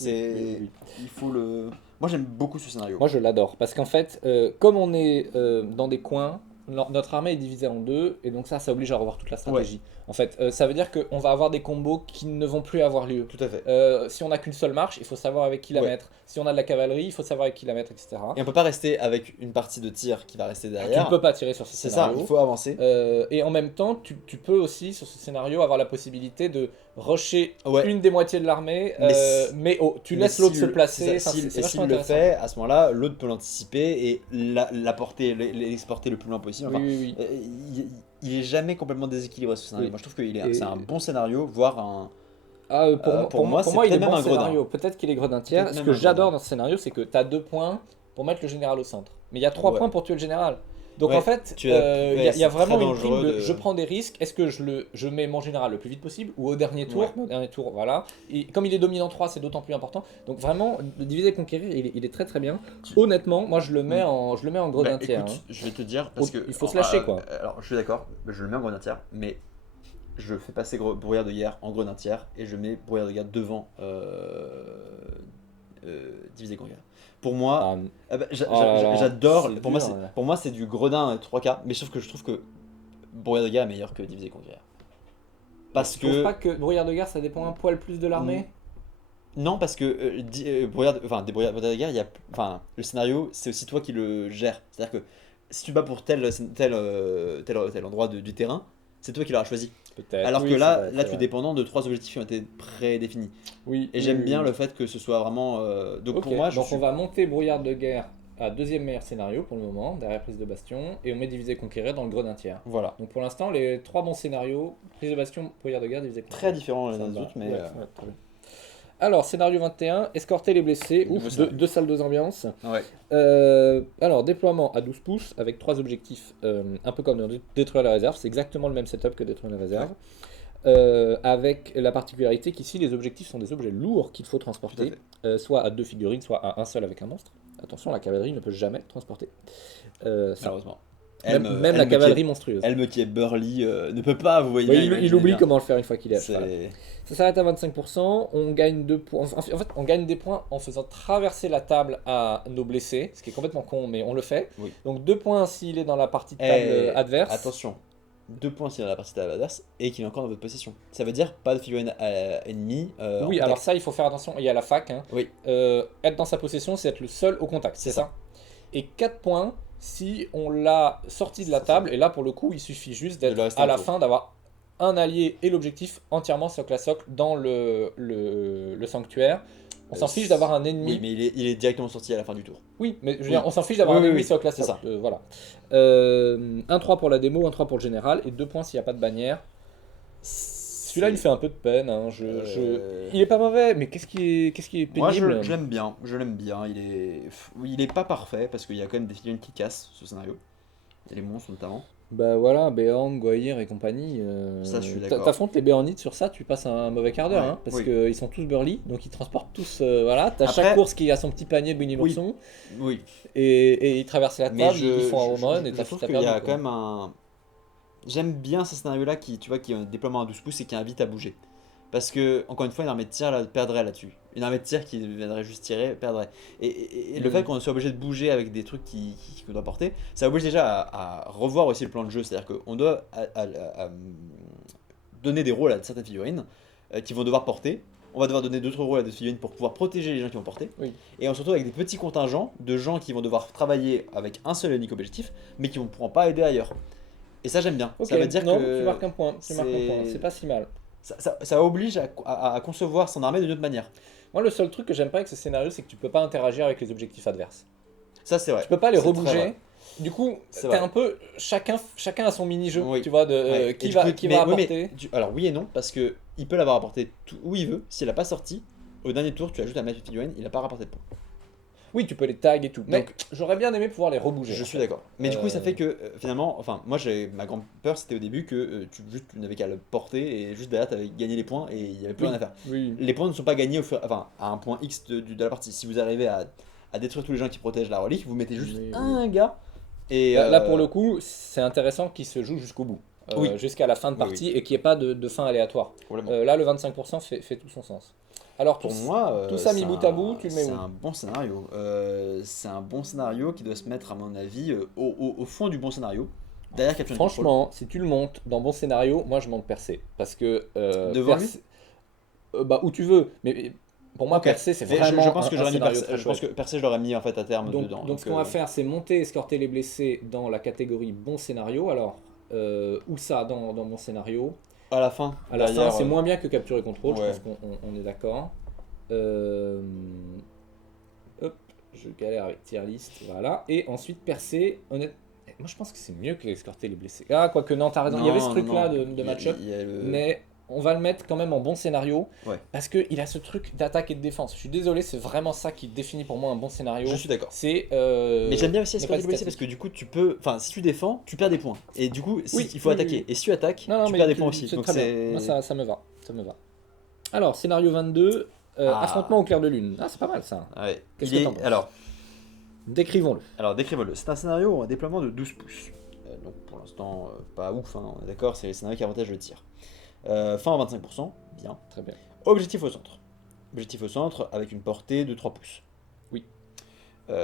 Il faut le. Moi, j'aime beaucoup ce scénario. Moi, je l'adore parce qu'en fait, comme on est dans des coins, notre armée est divisée en 2 et donc ça oblige à revoir toute la stratégie. En fait, ça veut dire qu'on va avoir des combos qui ne vont plus avoir lieu. Tout à fait. Si on n'a qu'une seule marche, il faut savoir avec qui la mettre. Si on a de la cavalerie, il faut savoir avec qui la mettre, etc. Et on peut pas rester avec une partie de tir qui va rester derrière. Tu ne peux pas tirer sur ce scénario. C'est ça, il faut avancer. Et en même temps, tu peux aussi, sur ce scénario, avoir la possibilité de rusher une des moitiés de l'armée, mais tu laisses l'autre se placer. S'il le fait, à ce moment-là, l'autre peut l'anticiper et l'exporter le plus loin possible. Il est jamais complètement déséquilibré ce scénario. Moi je trouve que c'est un bon scénario, voire un. Pour moi, il est même un scénario. Peut-être qu'il est gredin tiers. Ce que j'adore dans ce scénario, c'est que tu as 2 points pour mettre le général au centre. Mais il y a 3 points pour tuer le général. Donc en fait, il y a vraiment une prime de je prends des risques. Est-ce que je mets mon général le plus vite possible ou au dernier tour voilà. Et comme il est dominant 3, c'est d'autant plus important. Donc vraiment, le diviser et conquérir, il est très très bien. Honnêtement, moi je le mets en gredin tiers. Écoute, je vais te dire parce que il faut se lâcher quoi. Alors je suis d'accord, je le mets en gredin tiers, mais je fais passer brouillard de guerre en gredin tiers et je mets brouillard de guerre devant diviser conquérir. Pour moi, Ah, oh là là, j'adore. c'est Pour dur, moi, c'est du gredin 3K, mais sauf que je trouve que Brouillard de guerre est meilleur que diviser conquérir. Parce Je trouve que pas que brouillard de guerre ça dépend un poil plus de l'armée. non, parce que des brouillards de guerre, le scénario, c'est aussi toi qui le gères. C'est-à-dire que si tu te bats pour tel endroit du terrain, c'est toi qui l'auras choisi. Peut-être. Alors Oui, que c'est là, vrai, là c'est tu es vrai. dépendant de 3 objectifs qui ont été prédéfinis. Oui, Et oui, j'aime oui, bien oui. le fait que ce soit vraiment. Donc Ok, pour moi, je donc suis on va monter brouillard de guerre à deuxième meilleur scénario pour le moment, derrière prise de bastion, et on met diviser conquérir dans le gros d'un tiers. voilà, Donc pour l'instant, les trois bons scénarios, prise de bastion, brouillard de guerre, diviser très conquérir. différent les Ça uns me des va. autres, mais Ouais, ouais, très bien. Alors, scénario 21, escorter les blessés, nouveau ouf, deux, scénario. deux salles, deux ambiances. Ouais. Alors, déploiement à 12 pouces avec trois objectifs, un peu comme dans détruire la réserve, c'est exactement le même setup que détruire la réserve. Avec la particularité qu'ici, les objectifs sont des objets lourds qu'il faut Tout à transporter, fait. soit à deux figurines, soit à un seul avec un monstre. Attention, la cavalerie ne peut jamais transporter ça. Malheureusement. Même la cavalerie monstrueuse. Elme qui est burly ne peut pas, vous voyez Oui, bien, il imaginez oublie bien. comment le faire une fois qu'il est à cheval. C'est Ça s'arrête à 25%, on gagne 2 points. En fait, on gagne des points en faisant traverser la table à nos blessés, ce qui est complètement con, mais on le fait. oui. Donc 2 points s'il est dans la partie de table adverse. Attention, 2 points s'il y a la partie de table adverse et qu'il est encore dans votre possession. Ça veut dire pas de figurine ennemie. En Oui, contact. alors ça, il faut faire attention. Il y a la fac. Hein. Oui. Être dans sa possession, c'est être le seul au contact, c'est C'est ça. Et 4 points si on l'a sorti de la table. Et là, pour le coup, il suffit juste De le d'être rester à un la tour. fin d'avoir un allié et l'objectif entièrement socle à socle dans le sanctuaire. On s'en fiche d'avoir un ennemi. Oui, mais il est directement sorti à la fin du tour. Oui, mais je veux Oui. dire, on s'en fiche d'avoir Oui, un oui, ennemi oui, socle à c'est socle. ça. Voilà. 1-3 pour la démo, 1-3 pour le général, et 2 points s'il n'y a pas de bannière. Celui-là, il me fait un peu de peine. Hein. Il est pas mauvais, mais qu'est-ce qui est Moi, pénible. je l'aime bien. Je l'aime bien. Il est pas parfait parce qu'il y a quand même des figurines qui cassent ce scénario. Et les monstres notamment. Bah voilà, Béorn, Goyir et compagnie. Ça, je suis d'accord. T'affrontes les Béornites sur ça, tu passes un mauvais quart d'heure, Ouais, hein, parce oui. qu'ils sont tous burly, donc ils transportent tous. Voilà, t'as Après- chaque course qui a son petit panier de Winnie Oui. l'ourson, Oui. et ils traversent la Mais table, ils font un home run, et je t'as trouve t'as qu'il y perdu. a quoi. quand même un. J'aime bien ces scénarios-là qui ont un déploiement à 12 pouces et qui invitent à bouger. Parce que, encore une fois, une armée de tir là, perdrait là-dessus. Une armée de tir qui viendrait juste tirer perdrait. Et le Mhm. fait qu'on soit obligé de bouger avec des trucs qu'on doit porter, ça oblige déjà à revoir aussi le plan de jeu. C'est-à-dire qu'on doit donner des rôles à certaines figurines qui vont devoir porter. On va devoir donner d'autres rôles à d'autres figurines pour pouvoir protéger les gens qui vont porter. Oui. Et on se retrouve avec des petits contingents de gens qui vont devoir travailler avec un seul et unique objectif, mais qui ne pourront pas aider ailleurs. Et ça, j'aime bien. Ok, Ça veut dire non, que tu marques un point, c'est pas si mal. ça oblige à concevoir son armée d'une autre manière. Moi, le seul truc que j'aime pas avec ce scénario, c'est que tu peux pas interagir avec les objectifs adverses. Ça, c'est vrai. Tu peux pas les C'est très rebouger. vrai. Du coup, C'est t'es vrai. un peu. Chacun a son mini-jeu, Oui. tu vois, de Ouais. qui Et du va, coup, qui mais- va oui, mais apporter. alors oui et non, parce que il peut l'avoir apporté où il veut. S'il n'a pas sorti, au dernier tour, tu ajoutes un match de figurine, il n'a pas rapporté de points. Oui, tu peux les tags et tout. Mais Donc- j'aurais bien aimé pouvoir les rebouger. Je en suis fait. d'accord. Mais du coup, ça Euh, fait que finalement, enfin, moi, ma grande peur, c'était au début que tu n'avais qu'à le porter et juste derrière, tu avais gagné les points et il n'y avait plus Oui. rien à faire. Oui. Les points ne sont pas gagnés à un point X de la partie. Si vous arrivez à détruire tous les gens qui protègent la relique, vous mettez juste Oui, oui. un gars. Et Là, pour le coup, c'est intéressant qu'il se joue jusqu'au bout. Oui. Jusqu'à la fin de Oui, partie et qu'il n'y ait pas de fin aléatoire. complètement. Là, le 25% fait tout son sens. Alors, Pour moi, tout ça mis c'est bout à bout, tu le mets c'est où? un bon scénario. C'est un bon scénario qui doit se mettre, à mon avis, au fond du bon scénario. Derrière Captain Control. Franchement, si tu le montes dans bon scénario, moi je monte Percé. Parce que. Devant lui bah, où tu veux. Mais pour moi, Ok. Percé, c'est Mais vraiment je pense que un j'aurais mis scénario Percé, très je pense que chouette. Percé, je l'aurais mis en fait à terme Donc, dedans. donc ce qu'on va faire, c'est monter, escorter les blessés dans la catégorie bon scénario. Alors, où ça dans mon scénario? à la fin, À la derrière, fin, c'est moins bien que capture et contrôle, ouais. je pense qu'on est d'accord. Hop, je galère avec tier list, voilà. Et ensuite, percer, honnêtement, moi je pense que c'est mieux que escorter les blessés. Ah, quoique non, t'as raison, il y avait ce Non, truc-là non, de match-up, il y a le- mais on va le mettre quand même en bon scénario, Ouais. parce qu'il a ce truc d'attaque et de défense. Je suis désolé, c'est vraiment ça qui définit pour moi un bon scénario. Je suis d'accord. C'est. Mais j'aime bien aussi ne escorter pas les blessés parce que du coup, tu peux. Enfin, si tu défends, tu perds des points. Et du coup, Oui, il faut oui, attaquer. oui. Et si tu attaques, Non, non, tu mais perds des points aussi. c'est Donc très bien. Moi, ça me va. Ça me va. Alors, scénario 22, Ah. affrontement au clair de lune. Ah, c'est pas mal ça. Ouais. Qu'est-ce Il que est- t'en penses? Alors, Décrivons-le. décrivons-le. C'est un scénario en déploiement de 12 pouces. Donc pour l'instant, pas ouf, hein, on est d'accord, c'est le scénario qui avantage le tir. Fin à 25%, bien. Très bien. Objectif au centre. objectif au centre avec une portée de 3 pouces. Oui. La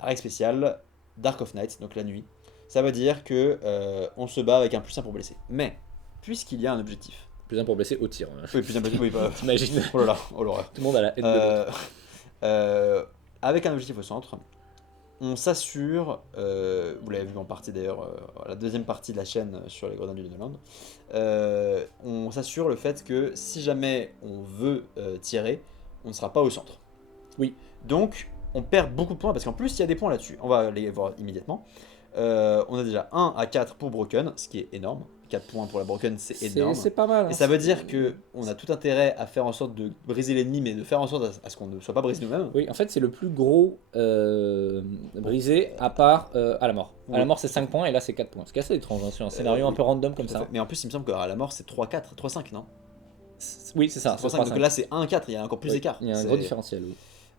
règle spéciale, Dark of Night, donc la nuit. Ça veut dire que on se bat avec un +1 pour blesser. Mais, puisqu'il y a un objectif. +1 pour blesser au tir. Oui, +1 oui, bah, T'imagines. oh là là, oh l'horreur. Tout le monde a la haine de l'autre. Avec un objectif au centre, on s'assure, vous l'avez vu en partie d'ailleurs, la deuxième partie de la chaîne sur les grenades du Dunderland, on s'assure le fait que si jamais on veut tirer, on ne sera pas au centre. Oui. Donc, on perd beaucoup de points, parce qu'en plus, il y a des points là-dessus. On va les voir immédiatement. On a déjà 1 à 4 pour Broken, ce qui est énorme. 4 points pour la Broken, c'est énorme. C'est pas mal. Hein. Et ça veut dire qu'on a tout intérêt à faire en sorte de briser l'ennemi, mais de faire en sorte à ce qu'on ne soit pas brisé nous-mêmes. Oui, en fait, c'est le plus gros brisé à part à la mort. À la mort, c'est 5 points et là, c'est 4 points. Ce qui est assez étrange hein, sur un scénario un peu random comme ça. Mais en plus, il me semble qu'à la mort, c'est 3-4, 3-5, non? Oui, c'est ça. 3-5, donc là, c'est 1 à 4, il y a encore plus d'écart. Il y a un gros différentiel, oui.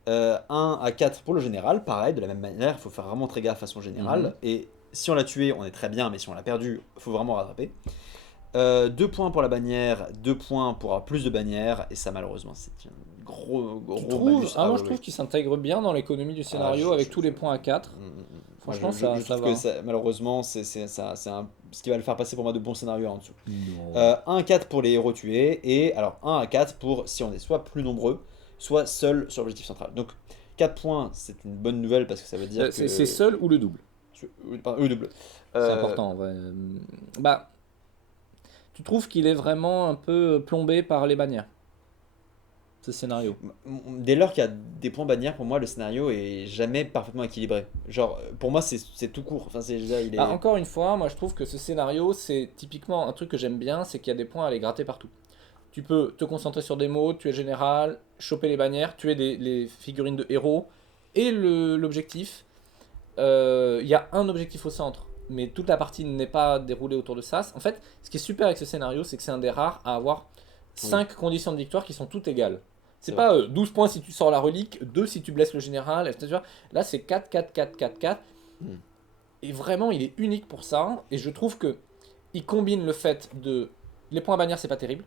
1 à 4 pour le général, pareil, de la même manière, il faut faire vraiment très gaffe à son général. Et si on l'a tué, on est très bien, mais si on l'a perdu, il faut vraiment rattraper. 2 points pour la bannière, 2 points pour avoir plus de bannières, et ça malheureusement c'est un gros malus. Moi je trouve qu'il s'intègre bien dans l'économie du scénario avec tous les points à 4. Franchement, je ça trouve va. que malheureusement, c'est ce qui va le faire passer pour moi de bons scénarios en dessous. 1 à 4 pour les héros tués, et alors 1 à 4 pour si on est soit plus nombreux, soit seul sur l'objectif central. Donc 4 points, c'est une bonne nouvelle parce que ça veut dire que... C'est seul ou le double. Le double. C'est important. Ouais. Bah, tu trouves qu'il est vraiment un peu plombé par les bannières, ce scénario? Dès lors qu'il y a des points bannières, pour moi, le scénario est jamais parfaitement équilibré. Genre, pour moi, c'est tout court. Enfin, il est... encore une fois, moi je trouve que ce scénario, c'est typiquement un truc que j'aime bien, c'est qu'il y a des points à aller gratter partout. Tu peux te concentrer sur des mots, tuer général, choper les bannières, tuer les figurines de héros. Et l'objectif, il y a un objectif au centre, mais toute la partie n'est pas déroulée autour de ça. En fait, ce qui est super avec ce scénario, c'est que c'est un des rares à avoir 5 conditions de victoire qui sont toutes égales. C'est pas 12 points si tu sors la relique, 2 si tu blesses le général, etc. Là, c'est 4, 4, 4, 4, 4. Et vraiment, il est unique pour ça. Et je trouve que il combine le fait de... Les points bannières, c'est pas terrible.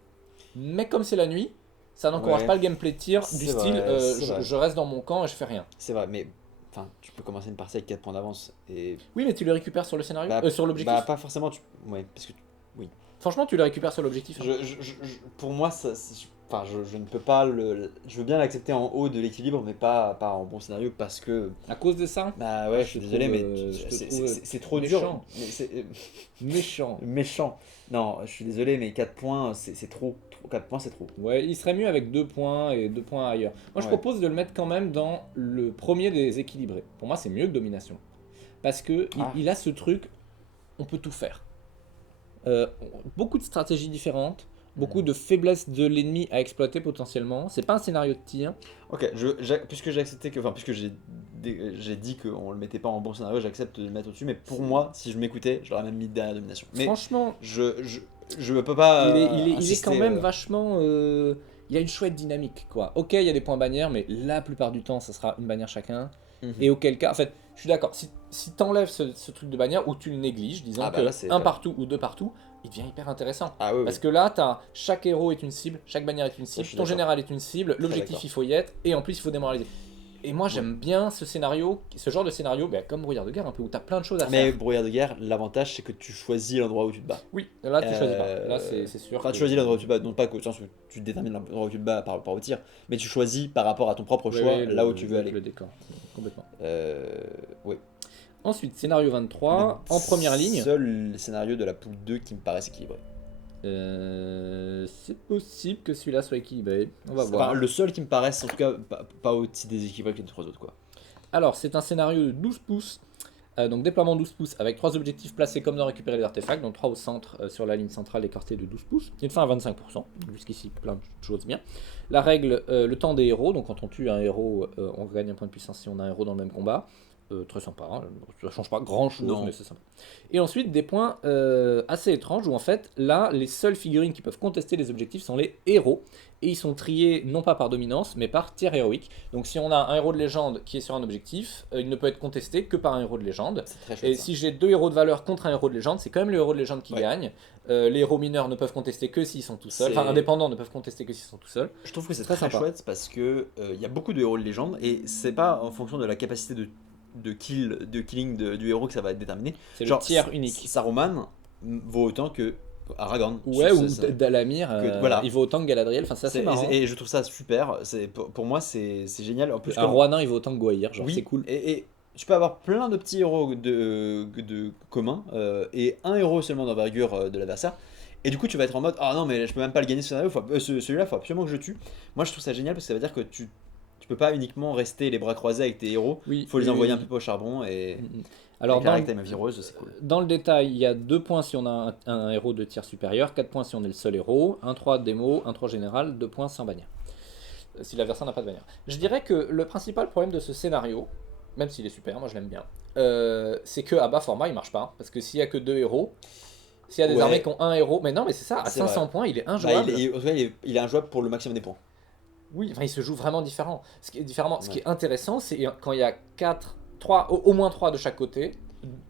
Mais comme c'est la nuit, ça n'encourage pas le gameplay de tir du style je reste dans mon camp et je fais rien. C'est vrai, mais enfin, tu peux commencer une partie avec 4 points d'avance. Et... Oui, mais tu les récupères sur le scénario, sur l'objectif. Bah, pas forcément. Ouais, parce que. Oui. Franchement, tu les récupères sur l'objectif. Pour moi, enfin, je ne peux pas le. Je veux bien l'accepter en haut de l'équilibre, mais pas en bon scénario parce que. À cause de ça? Bah ouais, je suis désolé, mais c'est trop dur. Méchant. Méchant. Non, je suis désolé, mais 4 points, c'est trop. 4 points, c'est trop. Ouais, il serait mieux avec 2 points et 2 points ailleurs. Moi, je propose de le mettre quand même dans le premier des équilibrés. Pour moi, c'est mieux que Domination. Parce que il a ce truc, on peut tout faire. Beaucoup de stratégies différentes, beaucoup de faiblesses de l'ennemi à exploiter potentiellement. C'est pas un scénario de tir. Ok, puisque j'ai accepté que, enfin, puisque j'ai dit qu'on le mettait pas en bon scénario, j'accepte de le mettre au-dessus. Mais pour moi, si je m'écoutais, je l'aurais même mis derrière Domination. Mais franchement, je ne peux pas. Il est quand même vachement. Il a une chouette dynamique, quoi. Ok, il y a des points bannières, mais la plupart du temps, ça sera une bannière chacun. Et auquel cas, en fait, je suis d'accord. Si t'enlèves ce truc de bannière ou tu le négliges, disons que là, un partout ou 2 partout, il devient hyper intéressant. Parce que là, chaque héros est une cible, chaque bannière est une cible, ton général est une cible, l'objectif il faut y être, et en plus il faut démoraliser. Et moi j'aime bien ce scénario, ce genre de scénario, comme Brouillard de guerre un peu, où t'as plein de choses à faire. Mais Brouillard de guerre, l'avantage c'est que tu choisis l'endroit où tu te bats. Oui, là tu choisis pas. Là c'est sûr. Enfin, tu choisis l'endroit où tu te bats, non pas qu'au sens où tu détermines l'endroit où tu te bats par rapport au tir, mais tu choisis par rapport à ton propre choix là où tu veux aller. Le décor, complètement. Oui. Ensuite, scénario 23, en première ligne. Seul scénario de la poule 2 qui me paraisse équilibré. C'est possible que celui-là soit équilibré. On va voir. Enfin, le seul qui me paraisse, en tout cas, pas aussi déséquilibré que les 3 autres, quoi. Alors, c'est un scénario de 12 pouces. Donc, déploiement 12 pouces avec 3 objectifs placés comme dans récupérer les artefacts. Donc, 3 au centre sur la ligne centrale écartée de 12 pouces. Une fin à 25%. Jusqu'ici, plein de choses bien. La règle, le temps des héros. Donc, quand on tue un héros, on gagne un point de puissance si on a un héros dans le même combat. très sympa, hein. Ça change pas grand chose, Non. mais c'est sympa. Et ensuite, des points assez étranges où en fait, là, les seules figurines qui peuvent contester les objectifs sont les héros. Et ils sont triés non pas par dominance, mais par tiers héroïque. Donc si on a un héros de légende qui est sur un objectif, il ne peut être contesté que par un héros de légende. C'est très Et chouette. Ça. si j'ai deux héros de valeur contre un héros de légende, c'est quand même le héros de légende qui Ouais. gagne. Les héros mineurs ne peuvent contester que s'ils sont tout seuls. C'est- Enfin, indépendants ne peuvent contester que s'ils sont tout seuls. Je trouve que c'est Très très sympa. chouette parce que il y a beaucoup de héros de légende et c'est pas en fonction de la capacité de killing du héros que ça va être déterminé. C'est le Genre, tiers unique. Saruman vaut autant que Aragorn. Ouais, Sur ou ce- Dalamir, voilà. il vaut autant que Galadriel. Enfin, c'est assez marrant. et je trouve ça super. Pour moi, c'est génial. En plus, Un roi nain, il vaut autant que Goahir. Genre, oui, c'est cool. et tu peux avoir plein de petits héros de communs et un héros seulement d'envergure de l'adversaire. Et du coup, tu vas être en mode ah non, mais je peux même pas le gagner ce scénario, celui-là, faut absolument que je tue. Moi, je trouve ça génial parce que ça veut dire que tu peux pas uniquement rester les bras croisés avec tes héros. Oui, Faut les oui, envoyer oui. un peu au charbon et. Alors, avec la ragtime vireuse, c'est cool. dans le détail, il y a 2 points si on a un héros de tiers supérieur, 4 points si on est le seul héros, 1-3 démo, 1-3 général, 2 points sans bannière. Si l'adversaire n'a pas de bannière. Je dirais que le principal problème de ce scénario, même s'il est super, moi je l'aime bien, c'est que à bas format il marche pas. Parce que s'il y a que 2 héros, s'il y a des Ouais. armées qui ont un héros, mais non, mais c'est ça, à C'est 500 vrai. points il est Bah, injouable. en tout cas, il est injouable pour le maximum des points. Oui, enfin il se joue vraiment différent. Ce qui est différemment, ce qui Ouais. est intéressant, c'est quand il y a 3, au moins 3 de chaque côté,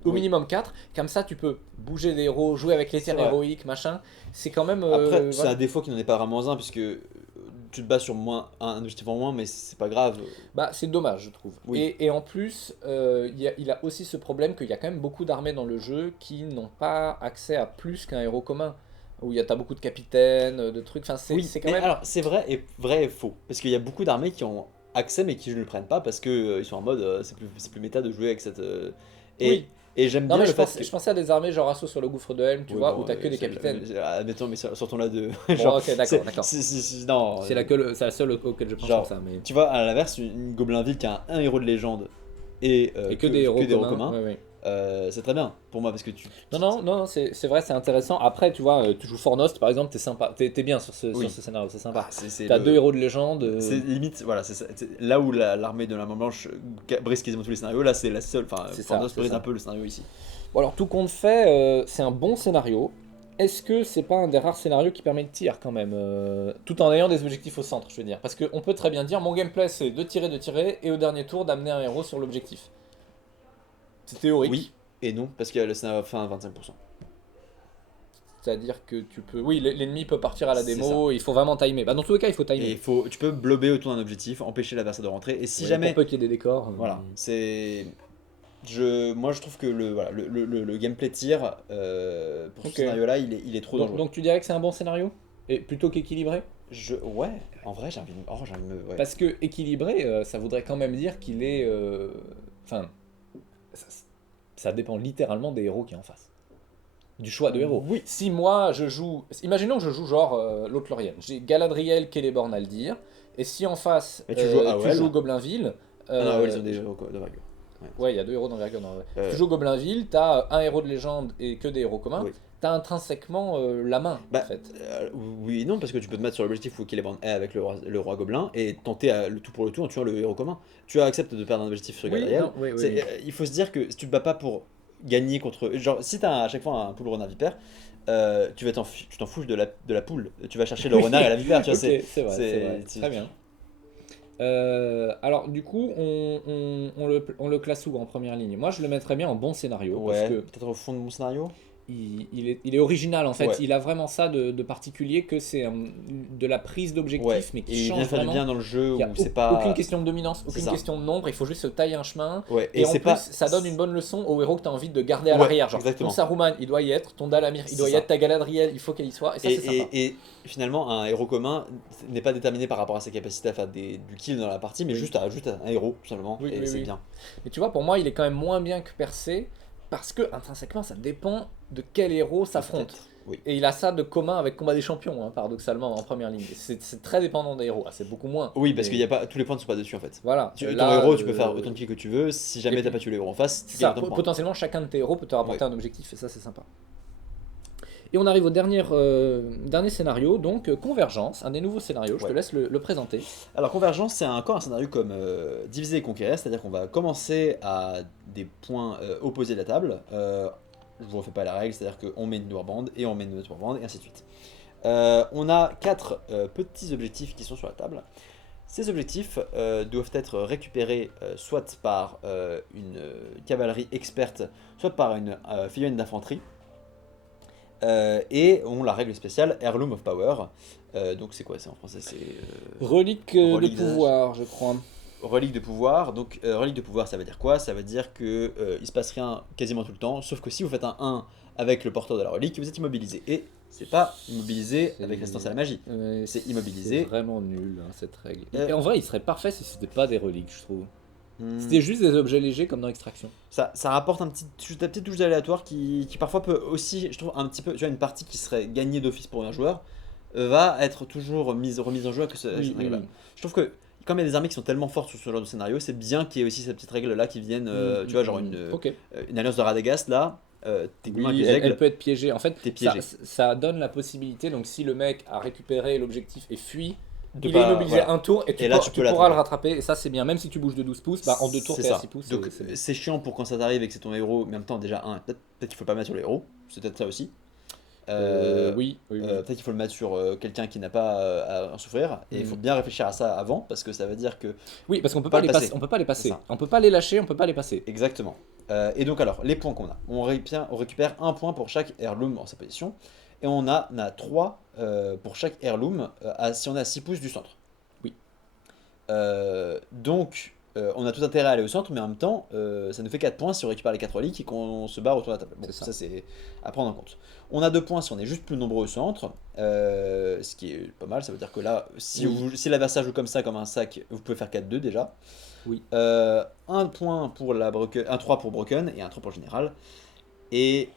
au Oui. minimum 4, comme ça tu peux bouger des héros, jouer avec les C'est tiers vrai. héroïques, machin. C'est quand même. Après, c'est voilà. un défaut qui n'en est pas vraiment un, puisque tu te bats sur un objectif en moins, mais c'est pas grave. Bah, c'est dommage, je trouve. Oui. Et en plus, il a aussi ce problème qu'il y a quand même beaucoup d'armées dans le jeu qui n'ont pas accès à plus qu'un héros commun. Où t'as beaucoup de capitaines, de trucs. Enfin, c'est quand mais même. alors c'est vrai et faux. Parce qu'il y a beaucoup d'armées qui ont accès, mais qui ne le prennent pas parce que ils sont en mode c'est plus méta de jouer avec cette. Et, Oui. et j'aime Non, bien mais le je, fait que. je pensais à des armées genre assaut sur le gouffre de Helm, tu Oui, vois, bon, où t'as que des c'est- capitaines. Admettons, mais sortons là de. Bon, ok, d'accord, d'accord. Non. C'est la seule auquel je pense Genre, comme ça. Mais... Tu vois, à l'inverse, une Goblinville qui a un héros de légende et que des héros communs. Ouais, ouais. c'est très bien pour moi parce que tu. Non, c'est vrai, c'est intéressant. Après, tu vois, tu joues Fornost par exemple, t'es sympa, t'es bien sur ce, Oui. sur ce scénario, c'est sympa. Ah, c'est T'as le- 2 héros de légende. C'est limite, voilà, c'est là où l'armée de la Main Blanche brise quasiment tous les scénarios, là c'est la seule, enfin, C'est ça, Fornos c'est brise ça. un peu le scénario ici. Bon, alors, tout compte fait, c'est un bon scénario. Est-ce que c'est pas un des rares scénarios qui permet de tir quand même, tout en ayant des objectifs au centre, je veux dire. Parce qu'on peut très bien dire, mon gameplay c'est de tirer, et au dernier tour d'amener un héros sur l'objectif. C'est théorique. Oui et non, parce que le scénario fin à 25%. C'est-à-dire que tu peux. Oui, l'ennemi peut partir à la C'est démo, il faut vraiment timer. Bah, dans tous les cas, il faut timer. Et tu peux blober autour d'un objectif, empêcher l'adversaire de rentrer, et si Ouais, jamais. Pour peu qu'il y ait des décors. Voilà, c'est. Moi je trouve que le gameplay tir pour Ok. ce scénario-là, il est trop dangereux. Donc tu dirais que c'est un bon scénario et plutôt qu'équilibré. Ouais, en vrai, j'ai envie de me. Ouais. Parce que équilibré, ça voudrait quand même dire qu'il est. Enfin, ça dépend littéralement des héros qui est en face. Du choix de héros. Oui. Si moi je joue. Imaginons que je joue genre l'Outlorienne. J'ai Galadriel, Celeborn, Aldir. Et si en face Mais tu joues tu AOL. joues Goblinville. Ah non, ouais, ils ont des héros d'envergure. Ouais, il y a 2 héros d'envergure dans Euh, Tu joues Goblinville, t'as un héros de légende et que des héros communs. Oui. T'as intrinsèquement la main Bah, en fait. Oui et non, parce que tu peux te mettre sur l'objectif où Celeborn est avec le roi gobelin et tenter le tout pour le tout en tuant le héros commun. Tu acceptes de perdre un objectif sur Galadriel. non, oui, C'est- oui. Il faut se dire que si tu te bats pas pour gagner contre. Genre, si t'as à chaque fois un poule renard vipère, tu t'en fous de la poule. Tu vas chercher le renard et la vipère, tu vois. Ok, c'est vrai, c'est- c'est vrai. c'est- Très bien. Alors du coup, on le classe où en première ligne? Moi je le mettrais bien en bon scénario Ouais, parce que peut-être au fond de mon scénario. il est original en fait. Ouais. Il a vraiment ça de particulier que c'est de la prise d'objectif Ouais, mais et qui il vient change faire du vraiment. bien dans le jeu Il y a où c'est pas. aucune question de dominance, C'est aucune ça. question de nombre, il faut juste se tailler un chemin. Ouais, Et en c'est plus, pas. ça donne une bonne leçon au héros que tu as envie de garder à Ouais, l'arrière. Genre, exactement. ton Saruman, il doit y être, ton Dalamir, il C'est doit y ça. être, ta Galadriel, il faut qu'elle y soit. Et ça, c'est sympa. Et finalement, un héros commun n'est pas déterminé par rapport à ses capacités à faire du kill dans la partie, mais Oui. juste un héros, tout simplement. Oui, et oui, c'est oui. bien. Mais tu vois, pour moi, il est quand même moins bien que Percé parce que intrinsèquement, ça dépend de quel héros s'affronte. Peut-être, oui. Et il a ça de commun avec Combat des Champions, hein, paradoxalement, en première ligne. C'est très dépendant des héros. Ah, c'est beaucoup moins. Oui, parce Mais qu'il y a pas, tous les points ne sont pas dessus en fait. Voilà. Ton Là, héros, tu peux faire autant de kills que tu veux, si jamais et t'as puis- pas tué le héros en face, tu c'est ça, gagnes ton point. potentiellement, chacun de tes héros peut te rapporter Ouais. un objectif, et ça, c'est sympa. Et on arrive au dernier scénario, donc Convergence, un des nouveaux scénarios. Je te Ouais. laisse le présenter. Alors Convergence, c'est encore un scénario comme Diviser et Conquérir, c'est-à-dire qu'on va commencer à des points opposés de la table. Je vous refais pas la règle, c'est-à-dire qu'on met une warband et on met une autre warband et ainsi de suite. On a 4 petits objectifs qui sont sur la table. Ces objectifs doivent être récupérés soit par une cavalerie experte, soit par une figurine d'infanterie. Et on la règle spéciale Heirloom of Power. Donc c'est quoi? C'est en français, c'est Relique Relique de d'âge. pouvoir, je crois. relique de pouvoir. Donc relique de pouvoir, ça veut dire quoi? Ça veut dire que il se passe rien quasiment tout le temps, sauf que si vous faites un 1 avec le porteur de la relique, vous êtes immobilisé. Et c'est pas immobilisé C'est- avec résistance à la magie. C'est C'est immobilisé. vraiment nul, hein, cette règle. Euh, Et en vrai, il serait parfait si c'était pas des reliques, je trouve. Hmm. C'était juste des objets légers comme dans Extraction. Ça rapporte ta petite touche d'aléatoire qui parfois peut aussi, je trouve, un petit peu, tu vois, une partie qui serait gagnée d'office pour un joueur va être toujours remise en jeu avec cette règle-là. Je trouve que comme il y a des armées qui sont tellement fortes sur ce genre de scénario, c'est bien qu'il y ait aussi cette petite règle-là qui vienne, tu vois, genre Ok. une alliance de Radagast là, techniquement avec Oui, les aigles, elle peut être piégée. En fait, t'es piégé. ça donne la possibilité, donc si le mec a récupéré l'objectif et fuit, De il pas- est immobilisé voilà. un tour et Et là, tu peux pourras l'attraper. le rattraper. Et ça, c'est bien. Même si tu bouges de 12 pouces, bah, en 2 tours, C'est t'es à ça. 6 pouces. Donc c'est bien. c'est chiant pour quand ça t'arrive et que c'est ton héros, mais en même temps déjà peut-être qu'il faut pas le mettre sur le héros, c'est peut-être ça aussi. Oui. Peut-être qu'il faut le mettre sur quelqu'un qui n'a pas à en souffrir, et il faut bien réfléchir à ça avant, parce que ça veut dire que... Oui, parce qu'on peut Pas pas le les passer. passer. On peut pas les C'est passer. ça. On peut pas les lâcher, on peut pas les passer. Exactement. Et donc alors, les points qu'on a. On récupère un point pour chaque heirloom en sa position, et on a 3 pour chaque heirloom si on est à 6 pouces du centre. Oui. Donc, on a tout intérêt à aller au centre, mais en même temps, ça nous fait 4 points si on récupère les 4 reliques et qu'on se barre autour de la table. Bon, C'est ça. ça c'est à prendre en compte. On a 2 points si on est juste plus nombreux au centre, ce qui est pas mal, ça veut dire que là, si, Oui. si l'adversaire joue comme ça, comme un sac, vous pouvez faire 4-2 déjà. Oui. Un point pour un 3 pour Broken et un 3 pour le général. Et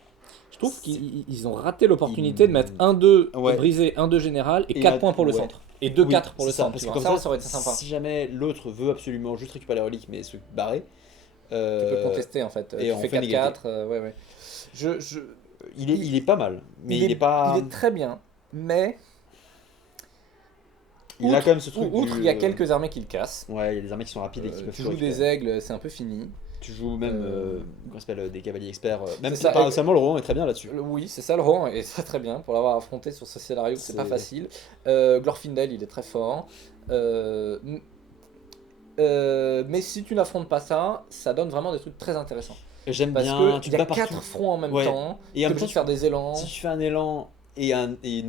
Je trouve qu'ils ont raté l'opportunité de mettre 1-2 Ouais. brisé, 1-2 général et Et 4 là, points pour le ouais. centre. Et 2-4 pour c'est le ça, centre. parce tu que vois. comme Ça aurait été sympa. si jamais l'autre veut absolument juste récupérer les reliques mais se barrer, Tu peux contester en fait. et Tu on fais fait 4-4. Ouais. Je, il est pas mal, mais il est pas. Il est très bien, mais Il a quand même ce truc. outre, il y a quelques armées qui le cassent. Ouais, il y a des armées qui sont rapides et qui peuvent Tu tout joues des récupérer. aigles, c'est un peu fini. Tu joues même comment ça s'appelle, des cavaliers experts. Même C'est si ça, paradoxalement, le Rohan est très bien là-dessus. Oui, c'est ça le rang, et c'est très bien pour l'avoir affronté sur ce scénario, c'est pas C'est- facile. Glorfindel, il est très fort. Mais si tu n'affrontes pas ça, ça donne vraiment des trucs très intéressants. J'aime Parce bien, que tu il te y a bats 4 partout. fronts en même Ouais. temps, Et en tu peux plus, faire des élans. si tu fais un élan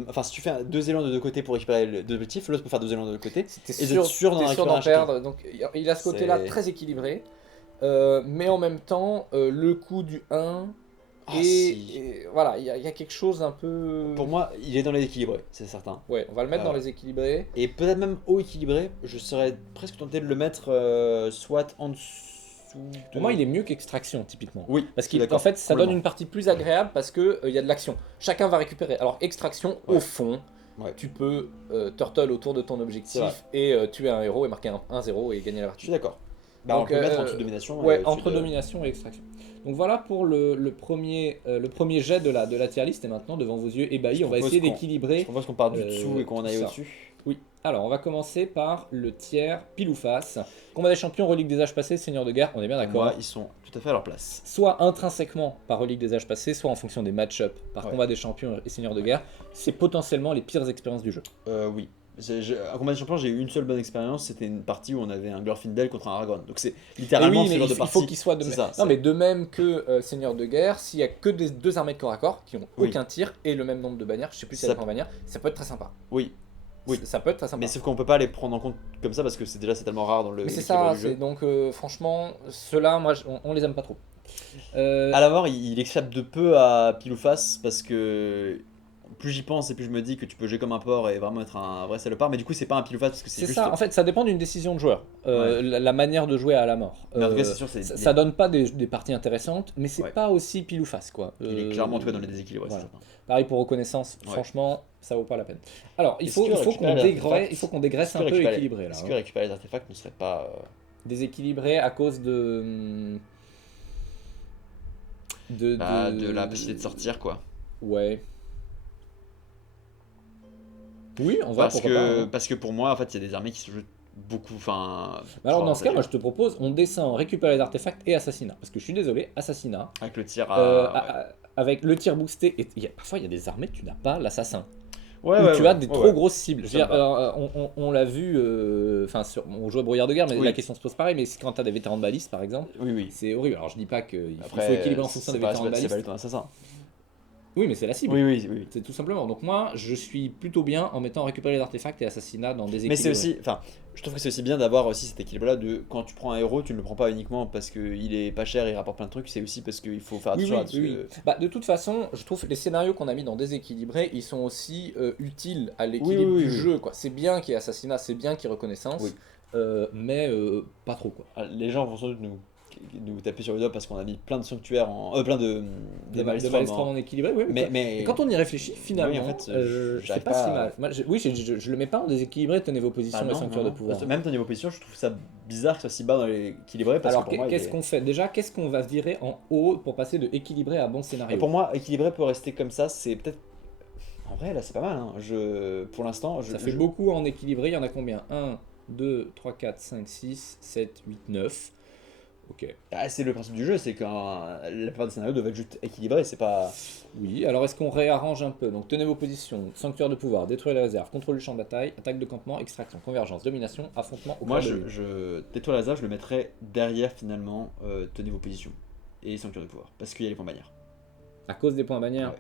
enfin si tu fais 2 élans de 2 côtés pour récupérer le 2 objectifs, l'autre peut faire 2 élans de 2 côtés. T'es Et d'être sûr d'en t'es sûr d'en récupérer un perdre. Donc il a ce côté-là C'est- très équilibré. Mais en même temps, le coup du 1, Ah, et, si. et voilà, il y a quelque chose un peu... Pour moi, il est dans les équilibrés, c'est certain. Ouais, on va le mettre dans Euh, les équilibrés. Et peut-être même haut équilibré, je serais presque tenté de le mettre soit en dessous de... Pour moi, il est mieux qu'Extraction, typiquement. Oui, Parce je suis qu'en d'accord, fait, ça donne complètement. une partie plus agréable parce que il y a de l'action. Chacun va récupérer. Alors, Extraction, Ouais. au fond, Ouais. tu peux turtle autour de ton C'est objectif vrai. et tuer un héros et marquer un 1-0 et gagner la Je partie. suis d'accord. Bah, Donc, on peut le mettre en dessous de domination. Ouais, au-dessus entre de- domination et extraction. Donc voilà pour le premier jet de la tier list. Et maintenant, devant vos yeux ébahis, Je on va propose essayer qu'on- Je d'équilibrer. propose qu'on parte du dessous et qu'on tout aille ça. au-dessus. Oui. Alors, on va commencer par le tiers pile ou face. Combat des champions, relique des âges passés, seigneur de guerre. On est bien Pour d'accord. moi, ils sont tout à fait à leur place. Soit intrinsèquement par relique des âges passés, soit en fonction des match-up par Ouais. combat des champions et seigneur de guerre. C'est potentiellement les pires expériences du jeu. Oui. À Combat des Champions, j'ai eu une seule bonne expérience, c'était une partie où on avait un Glorfindel contre un Aragorn. Donc c'est Et littéralement oui, ce mais genre de il partie. faut qu'il soit de C'est même. ça, Non, c'est- mais de même que Seigneur de guerre, s'il y a que des deux armées de corps à corps qui ont Oui. aucun tir et le même nombre de bannières, je sais plus si Ça- elle est en bannière, ça peut être très sympa. Oui. Oui. Ça peut être très sympa. Mais sauf qu'on peut pas les prendre en compte comme ça parce que c'est tellement rare dans le Mais c'est l'équilibre ça, du jeu. c'est donc franchement, ceux-là, moi, on les aime pas trop. À la mort, il échappe de peu à pile ou face parce que plus j'y pense et plus je me dis que tu peux jouer comme un porc et vraiment être un vrai salopard. Mais du coup, c'est pas un pile ou face parce que c'est C'est juste. ça, en fait, ça dépend d'une décision de joueur. La manière de jouer à la mort. Mais en tout cas, c'est sûr, c'est Ça donne pas des parties intéressantes, mais c'est Ouais. pas aussi pile ou face, quoi. il est clairement en tout cas dans les déséquilibres. voilà. c'est certain. Pareil pour reconnaissance, Ouais. franchement, ça vaut pas la peine. Alors, il Est-ce faut, que il faut récupérer qu'on les dégraisse, artefacts- il faut qu'on dégraisse Est-ce un que peu récupérer- équilibré là. Est-ce hein. que récupérer les artefacts ne serait pas. Déséquilibré à cause De la possibilité de sortir quoi. Ouais. Oui, on va, pourquoi pas. Hein. Parce que pour moi, en fait, il y a des armées qui se jouent beaucoup. Alors dans ce cas, moi je te propose, on descend, récupère les artefacts et assassinat. Parce que je suis désolé, assassinat, avec le tir avec le tir boosté, et parfois il y a des armées, tu n'as pas l'assassin. Ouais, Ou ouais, tu ouais, as des ouais, trop ouais. grosses cibles. Je veux Ça me dire, on l'a vu, on joue à Brouillard de guerre, mais Oui. la question se pose pareil. Mais quand tu as des vétérans de baliste, par exemple, Oui, oui. c'est horrible. Alors je dis pas qu'il faut Après, équilibrer en fonction des vétérans de c'est pas baliste. ton assassin. Oui, mais c'est la cible. Oui, oui, oui. C'est tout simplement. Donc moi, je suis plutôt bien en mettant récupérer les artefacts et assassinat dans des Mais c'est équilibres. aussi, enfin, je trouve que c'est aussi bien d'avoir aussi cet équilibre-là de quand tu prends un héros, tu ne le prends pas uniquement parce qu'il est pas cher, il rapporte plein de trucs, c'est aussi parce qu'il faut faire Oui, attention oui, à ce oui, oui. Bah, de toute façon, je trouve que les scénarios qu'on a mis dans Déséquilibré, ils sont aussi utiles à l'équilibre oui, du oui. jeu. Quoi. C'est bien qu'il y ait assassinat, c'est bien qu'il y ait reconnaissance, Oui. mais pas trop. Quoi. Les gens vont sans doute nous taper sur le doigt parce qu'on a mis plein de sanctuaires plein de De Maelstrom Maelstrom en équilibré, oui. mais Et quand on y réfléchit, finalement, oui, en fait, c'est j'arrive pas si pas à- mal. Moi, je le mets pas en déséquilibré, tenez vos positions et non, sanctuaires de non. pouvoir. Même ton niveau position, je trouve ça bizarre que ce soit si bas dans l'équilibré parce Alors, que pour moi, qu'est-ce qu'on fait? Déjà, qu'est-ce qu'on va virer en haut pour passer de équilibré à bon Et scénario? pour moi, équilibré peut rester comme ça, c'est peut-être. En vrai, là, c'est pas mal. Hein. Pour l'instant, Ça fait beaucoup en équilibré, il y en a combien? 1, 2, 3, 4, 5, 6, 7, 8, 9. Ok. Ah, c'est le principe du jeu, c'est que la plupart des scénarios doivent être juste équilibrés, c'est pas. Oui, alors est-ce qu'on réarrange un peu? Donc tenez vos positions, sanctuaire de pouvoir, détruire les réserves, contrôle du champ de bataille, attaque de campement, extraction, convergence, domination, affrontement au Moi, cœur de l'île. Tais-toi Lazare, je le mettrais derrière finalement, tenez vos positions et ceinture de pouvoir, parce qu'il y a les points bannières. À cause des points bannières?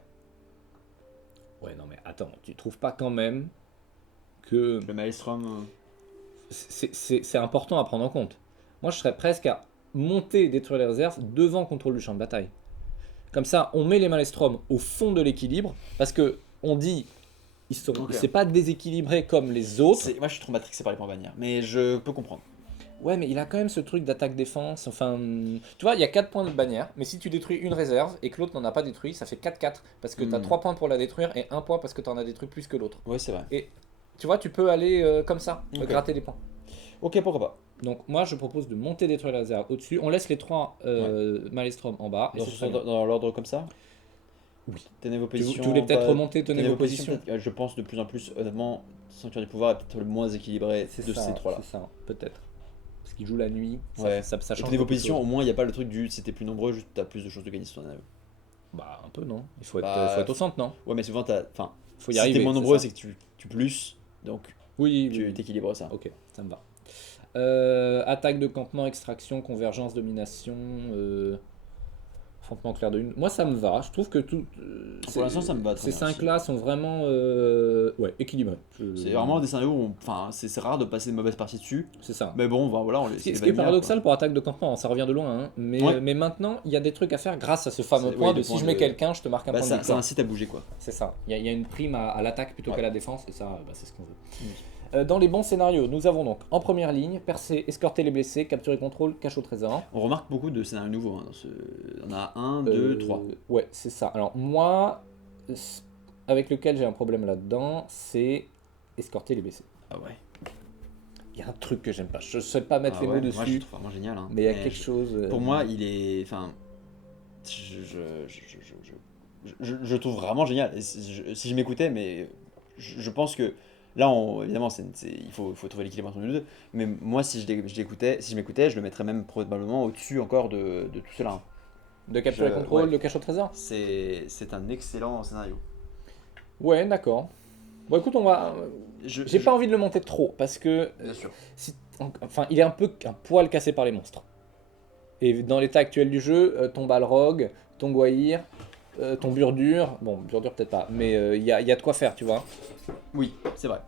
Ouais. Ouais, non mais attends, tu trouves pas quand même que Le Maelstrom. c'est important à prendre en compte? Moi je serais presque à monter et détruire les réserves devant contrôle du champ de bataille. Comme ça, on met les Maelstrom au fond de l'équilibre, parce que on dit, Ok. c'est pas déséquilibré comme les autres. Moi, je suis trop matrixé par les points bannières, mais je peux comprendre. Ouais, mais il a quand même ce truc d'attaque-défense. Enfin, tu vois, il y a 4 points de bannière, mais si tu détruis une réserve et que l'autre n'en a pas détruit, ça fait 4-4. Parce que tu as 3 points pour la détruire et 1 point parce que tu en as détruit plus que l'autre. Ouais, c'est vrai. Et tu vois, tu peux aller comme ça, Ok. gratter des points. Ok, pourquoi pas. Donc, moi, je propose de monter détruire la réserve au-dessus. On laisse les 3 Maelstrom en bas. Et c'est très bien. Dans l'ordre comme ça. Oui. Tenez vos positions. Tu voulais peut-être pas- remonter, tenez vos positions. peut-être, je pense de plus en plus, honnêtement, Sanctuaire du pouvoir est peut-être le moins équilibré C'est de ça, ces trois-là. c'est ça, peut-être. Parce qu'il joue la nuit, Ouais. ça Et change tenez vos beaucoup de positions, choses. au moins il n'y a pas le truc du si t'es plus nombreux, juste t'as plus de chances de gagner sur ton scénario. Bah, un peu, non? Il faut être, Bah, faut être au centre, non? Ouais, mais souvent t'as. Enfin, Faut y si arriver. t'es moins nombreux, c'est ça. c'est que tu plus, donc Oui, tu oui. t'équilibres ça. Ok, ça me va. Attaque de campement, extraction, convergence, domination, affrontement clair de lune. Moi, ça me va. Je trouve que tout. Pour l'instant, ça me va très Ces bien 5-là sont vraiment ouais, équilibrés. C'est vraiment des scénarios où enfin, c'est rare de passer une mauvaise partie dessus, C'est ça. mais bon, bah, voilà, on les. Ce c'est qui les est bannières, paradoxal pour attaque de campement, ça revient de loin, hein, Ouais. mais maintenant il y a des trucs à faire grâce à ce fameux C'est- point oui, de le si point je mets de- quelqu'un, je te marque un Bah, point de ça victoire. incite à bouger quoi. C'est ça. Il y a une prime à l'attaque plutôt Ouais. qu'à la défense, et ça, bah, c'est ce qu'on veut. Dans les bons scénarios, nous avons donc en première ligne, percer, escorter les blessés, capturer contrôle, cache au trésor. On remarque beaucoup de scénarios nouveaux. Hein, on a 1, 2, 3. Ouais, c'est ça. Alors moi, avec lequel j'ai un problème là-dedans, c'est escorter les blessés. Ah ouais. Il y a un truc que j'aime pas. Je ne sais pas mettre Ah les ouais, mots moi je le dessus, trouve vraiment génial. Hein. mais il y a quelque chose. Pour moi, il est. Enfin. Je trouve vraiment génial. Et si je m'écoutais, mais je pense que. Là, évidemment, il faut trouver l'équilibre entre les deux. Mais moi, si je m'écoutais, je le mettrais même probablement au-dessus encore de tout cela. Hein. De capturer je- contrôle, ouais. de cache au trésor. C'est un excellent scénario. Ouais, d'accord. Bon, écoute, on va. J'ai pas envie de le monter trop parce que Bien sûr. enfin, il est un poil cassé par les monstres. Et dans l'état actuel du jeu, ton Balrog, ton Gwaihir, ton Burdur, bon, Burdur peut-être pas, mais il y a de quoi faire, tu vois. Oui, c'est vrai.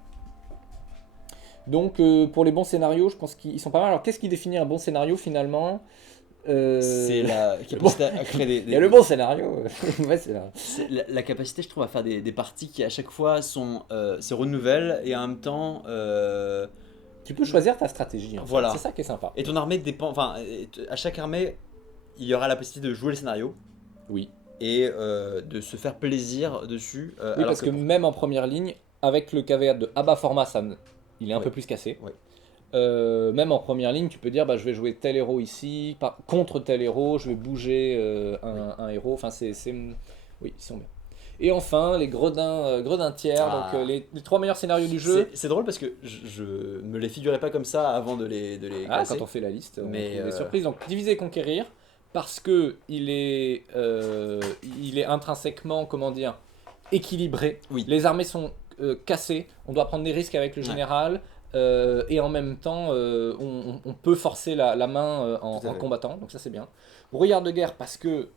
Donc, pour les bons scénarios, je pense qu'ils sont pas mal. Alors, qu'est-ce qui définit un bon scénario finalement? C'est la capacité à créer des. Il y a le bon scénario. Ouais, c'est là. C'est la capacité, je trouve, à faire des parties qui à chaque fois se renouvellent et en même temps. Tu peux choisir ta stratégie. En fait. Voilà. C'est ça qui est sympa. Et ton armée dépend. Enfin, à chaque armée, il y aura la possibilité de jouer le scénario Oui. et de se faire plaisir dessus. Oui, alors parce que même en première ligne, avec le caveat de Abba Format, il est un Ouais. peu plus cassé. Ouais. Même en première ligne, tu peux dire bah, je vais jouer tel héros ici, contre tel héros, je vais bouger un héros. Enfin, oui, ils sont bien. Et enfin, les gredins tiers, Ah. donc les 3 meilleurs scénarios du jeu. C'est drôle parce que je me les figurais pas comme ça avant de les Ah, classer. quand on fait la liste, on Mais, trouve des surprises. Donc, diviser et conquérir, parce que il est intrinsèquement, comment dire, équilibré. Oui. Les armées sont cassées, on doit prendre des risques avec le Ouais. général, et en même temps, on peut forcer la main Tout à en fait. combattant, donc ça c'est bien. Brouillard de guerre, parce que,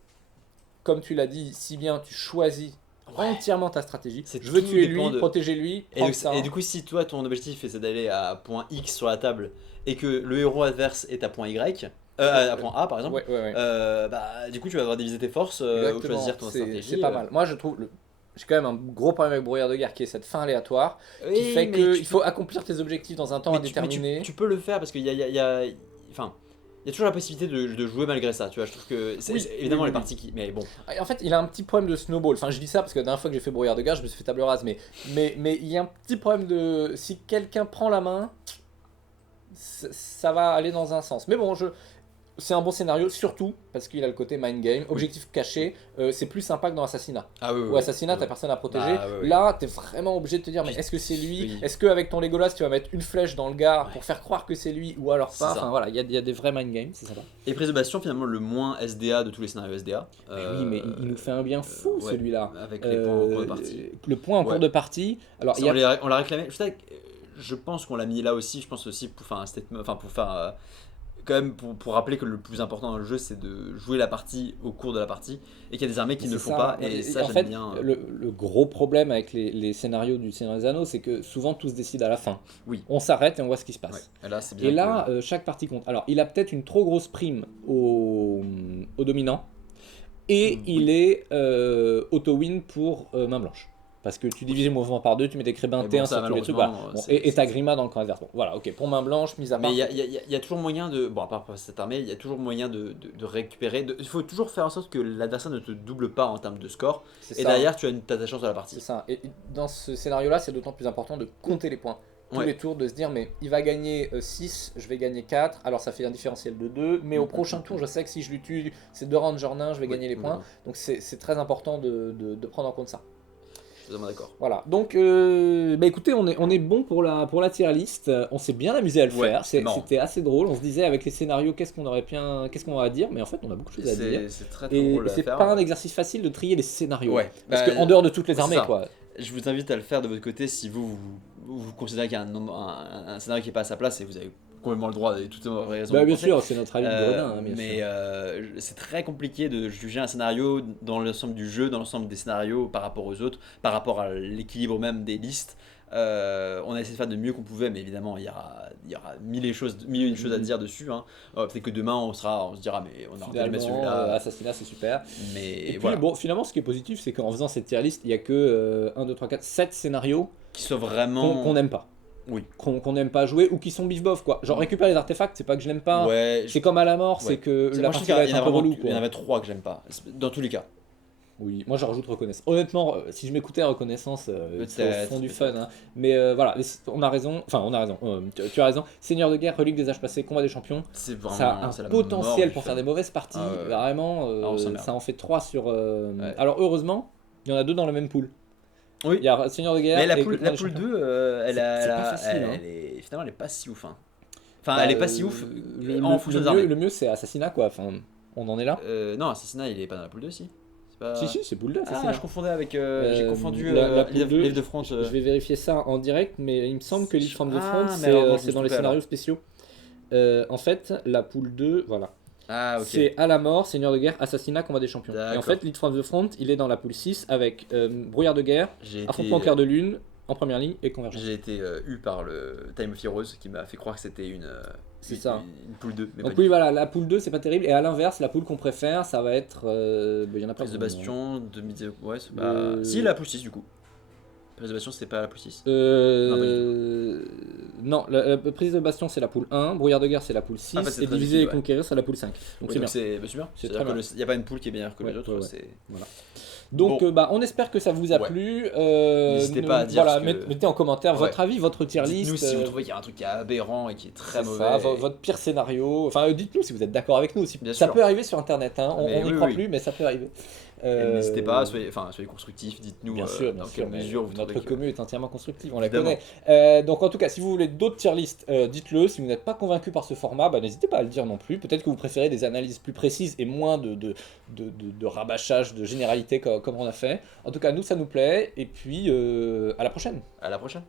comme tu l'as dit si bien, tu choisis entièrement ta stratégie. C'est Je veux tout tuer dépend lui, de- protéger lui, prendre ça. Et du coup, si toi ton objectif c'est d'aller à point X sur la table et que le héros adverse est à point Y, à point A par exemple, Ouais, ouais, ouais. bah du coup tu vas devoir diviser tes forces ou Exactement, choisir ton stratégie. c'est pas mal. Moi je trouve, j'ai quand même un gros problème avec Brouillard de guerre qui est cette fin aléatoire, qui fait qu'il faut accomplir tes objectifs dans un temps indéterminé. Tu peux le faire parce qu'il enfin, il y a toujours la possibilité de jouer malgré ça, tu vois. Je trouve que Oui, c'est évidemment oui, les oui. parties qui. Mais bon, En fait, il a un petit problème de snowball. Enfin, je dis ça parce que la dernière fois que j'ai fait Brouillard de guerre, je me suis fait table rase. Mais il y a un petit problème de. Si quelqu'un prend la main, ça va aller dans un sens. Mais bon, c'est un bon scénario, surtout parce qu'il a le côté mind game. Objectif caché, c'est plus sympa que dans Assassinat. ah oui, Ou Assassinat, t'as personne à protéger. Bah, ouais, ouais. Là, t'es vraiment obligé de te dire, mais Puis- est-ce que c'est lui? oui. Est-ce qu'avec ton Legolas, tu vas mettre une flèche dans le gars Ouais. pour faire croire que c'est lui ou alors C'est pas? ça. Enfin voilà, il y a des vrais mind games, c'est sympa. Et Prise de Bastion, finalement, le moins SDA de tous les scénarios SDA. Oui, mais il nous fait un bien fou ouais, celui-là. avec les points en cours de partie. Le point en Ouais. cours de partie. Alors, il y a On l'a réclamé. Je pense qu'on l'a mis là aussi. Je pense aussi pour faire un statement, enfin pour faire quand même pour rappeler que le plus important dans le jeu c'est de jouer la partie au cours de la partie et qu'il y a des armées qui ne le C'est font ça. pas et ça en j'aime fait, bien. le gros problème avec les scénarios du Seigneur des Anneaux, c'est que souvent tout se décide à la fin. Oui. On s'arrête et on voit ce qui se passe. Ouais. Et là c'est bien. Et là, chaque partie compte. Alors, il a peut-être une trop grosse prime au dominant, et Oui. il est auto-win pour main blanche. Parce que tu divises le mouvement par deux, tu mets des crébins Mais bon, T1 ça, sur tous les trucs. malheureusement, Voilà. Bon, c'est- et t'as Grima dans le camp adverse. Bon, voilà, ok. Pour main blanche, mise à part. Mais il y a toujours moyen de. Bon, à part cette armée, il y a toujours moyen de récupérer. Il faut toujours faire en sorte que l'adversaire ne te double pas en termes de score. C'est Et ça. derrière, tu as ta chance de la C'est partie. ça. Et dans ce scénario-là, c'est d'autant plus important de compter les points. Tous Ouais. les tours, de se dire, mais il va gagner 6, je vais gagner 4, alors ça fait un différentiel de 2, mais au prochain tour, je sais que si je lui tue ces deux rangers nains, je vais gagner les points. Donc c'est très important de prendre en compte ça. Je suis totalement d'accord. Voilà, donc bah écoutez, on est bon pour la tier list. On s'est bien amusé à le Ouais, faire. c'est marrant. C'était assez drôle. On se disait avec les scénarios, qu'est-ce qu'on va à dire, mais en fait, on a beaucoup de choses à dire. C'est très très Et drôle à c'est faire. pas un exercice facile de trier les scénarios. Ouais. Parce Bah, qu'en dehors de toutes les c'est armées, ça. quoi. Je vous invite à le faire de votre côté si vous considérez qu'il y a un scénario qui n'est pas à sa place et vous avez complètement le droit et toutes raisons. Bah, de bien penser. sûr, c'est notre avis de gredin, hein, bien Mais sûr. c'est très compliqué de juger un scénario dans l'ensemble du jeu, dans l'ensemble des scénarios par rapport aux autres, par rapport à l'équilibre même des listes. On a essayé de faire de mieux qu'on pouvait, mais évidemment il y aura mille et une choses à dire dessus. Hein. Peut-être que demain on se dira mais on a raté de mettre Finalement, celui-là. Assassinat, c'est super. Mais Et puis, voilà, bon, finalement, ce qui est positif, c'est qu'en faisant cette tier list, il y a que 1, 2, 3, 4, 7 scénarios qui soit vraiment. qu'on n'aime pas. Oui. Qu'on n'aime pas jouer ou qui sont bif-bof, quoi. Genre, récupérer les artefacts, c'est pas que je n'aime pas. Ouais, C'est comme à la mort, ouais. c'est que moi, la je partie trouve va qu'il y être en a un peu vraiment- relou, il y en quoi. avait 3 que j'aime pas, dans tous les cas. Oui, moi je rajoute reconnaissance. Honnêtement, si je m'éctais à reconnaissance, c'est au Peut-être, fond du peut-être. fun. Hein. Mais voilà, on a raison. Enfin, on a raison. Tu as raison. Seigneur de guerre, relique des âges passés, combat des champions. C'est vraiment Ça a c'est un la potentiel mort pour du faire fun. des mauvaises parties. Ah ouais. Vraiment, Ah, on s'emmerde. ça en fait 3 sur. Ouais. Alors heureusement, il y en a 2 dans le même pool. Oui. Il y a Seigneur de guerre. Mais la et poule, combat la des poule champions. 2, elle C'est pas facile, hein. finalement, elle est pas si ouf. Hein. Enfin, Bah, elle est pas si ouf Le, en le- fonction le des mieux, armées. le mieux, c'est Assassinat, quoi. Enfin, on en est là. Non, Assassinat, il est pas dans la poule 2 aussi. C'est pas... Si, c'est pool 2, Ah, Assassinat. je confondais avec. J'ai confondu la poule Live 2, de Front. Je vais vérifier ça en direct, mais il me semble que Lead from the Ah, Front, mais c'est alors, non, je me c'est dans les trompais, scénarios alors. spéciaux. En fait, la poule 2, voilà. Ah, ok. C'est à la mort, Seigneur de guerre, Assassinat, combat des champions. Et en D'accord. fait, Lead from the Front, il est dans la poule 6 avec Brouillard de guerre, J'ai Affrontement au été, clair de lune, en première ligne, et Convergence. j'ai été eu par le Time of Heroes qui m'a fait croire que c'était C'est ça. une poule 2. Mais Donc pas oui, du voilà, la poule 2, c'est pas terrible. Et à l'inverse, la poule qu'on préfère, ça va être... il y en a tout. pas Prise de vraiment. Bastion, de midi. Ouais, c'est pas. Euh, Si, la poule 6 du coup. Prise de Bastion, c'était pas la poule 6. Non, la prise de bastion c'est la poule 1, brouillard de guerre c'est la poule 6, Ah, bah, c'est et très diviser et utile, ouais. conquérir c'est la poule 5. Donc c'est bien. C'est super. C'est C'est-à-dire très qu'il n'y a pas une poule qui est meilleure que Ouais, les autres. ouais, ouais. C'est... Donc Bon. on espère que ça vous a Ouais. plu. N'hésitez pas à dire Voilà, ce que- mettez en commentaire Ouais. votre avis, votre tier list. Dites-nous si vous trouvez qu'il y a un truc qui est aberrant et qui est très c'est mauvais. ça, votre pire scénario. Enfin, dites-nous si vous êtes d'accord avec nous. Bien Ça sûr. peut arriver sur internet, hein. On Mais n'y oui, croit oui. plus, mais ça peut arriver. Et n'hésitez pas, soyez constructifs, dites-nous Bien sûr, dans bien quelle sûr, mais mesure vous notre trouvez que... commu est entièrement constructive, on la Évidemment. connaît. Donc en tout cas, si vous voulez d'autres tier lists, dites-le. Si vous n'êtes pas convaincu par ce format, bah, n'hésitez pas à le dire non plus. Peut-être que vous préférez des analyses plus précises et moins de rabâchage, de généralité comme on a fait. En tout cas, nous, ça nous plaît. Et puis, à la prochaine. À la prochaine.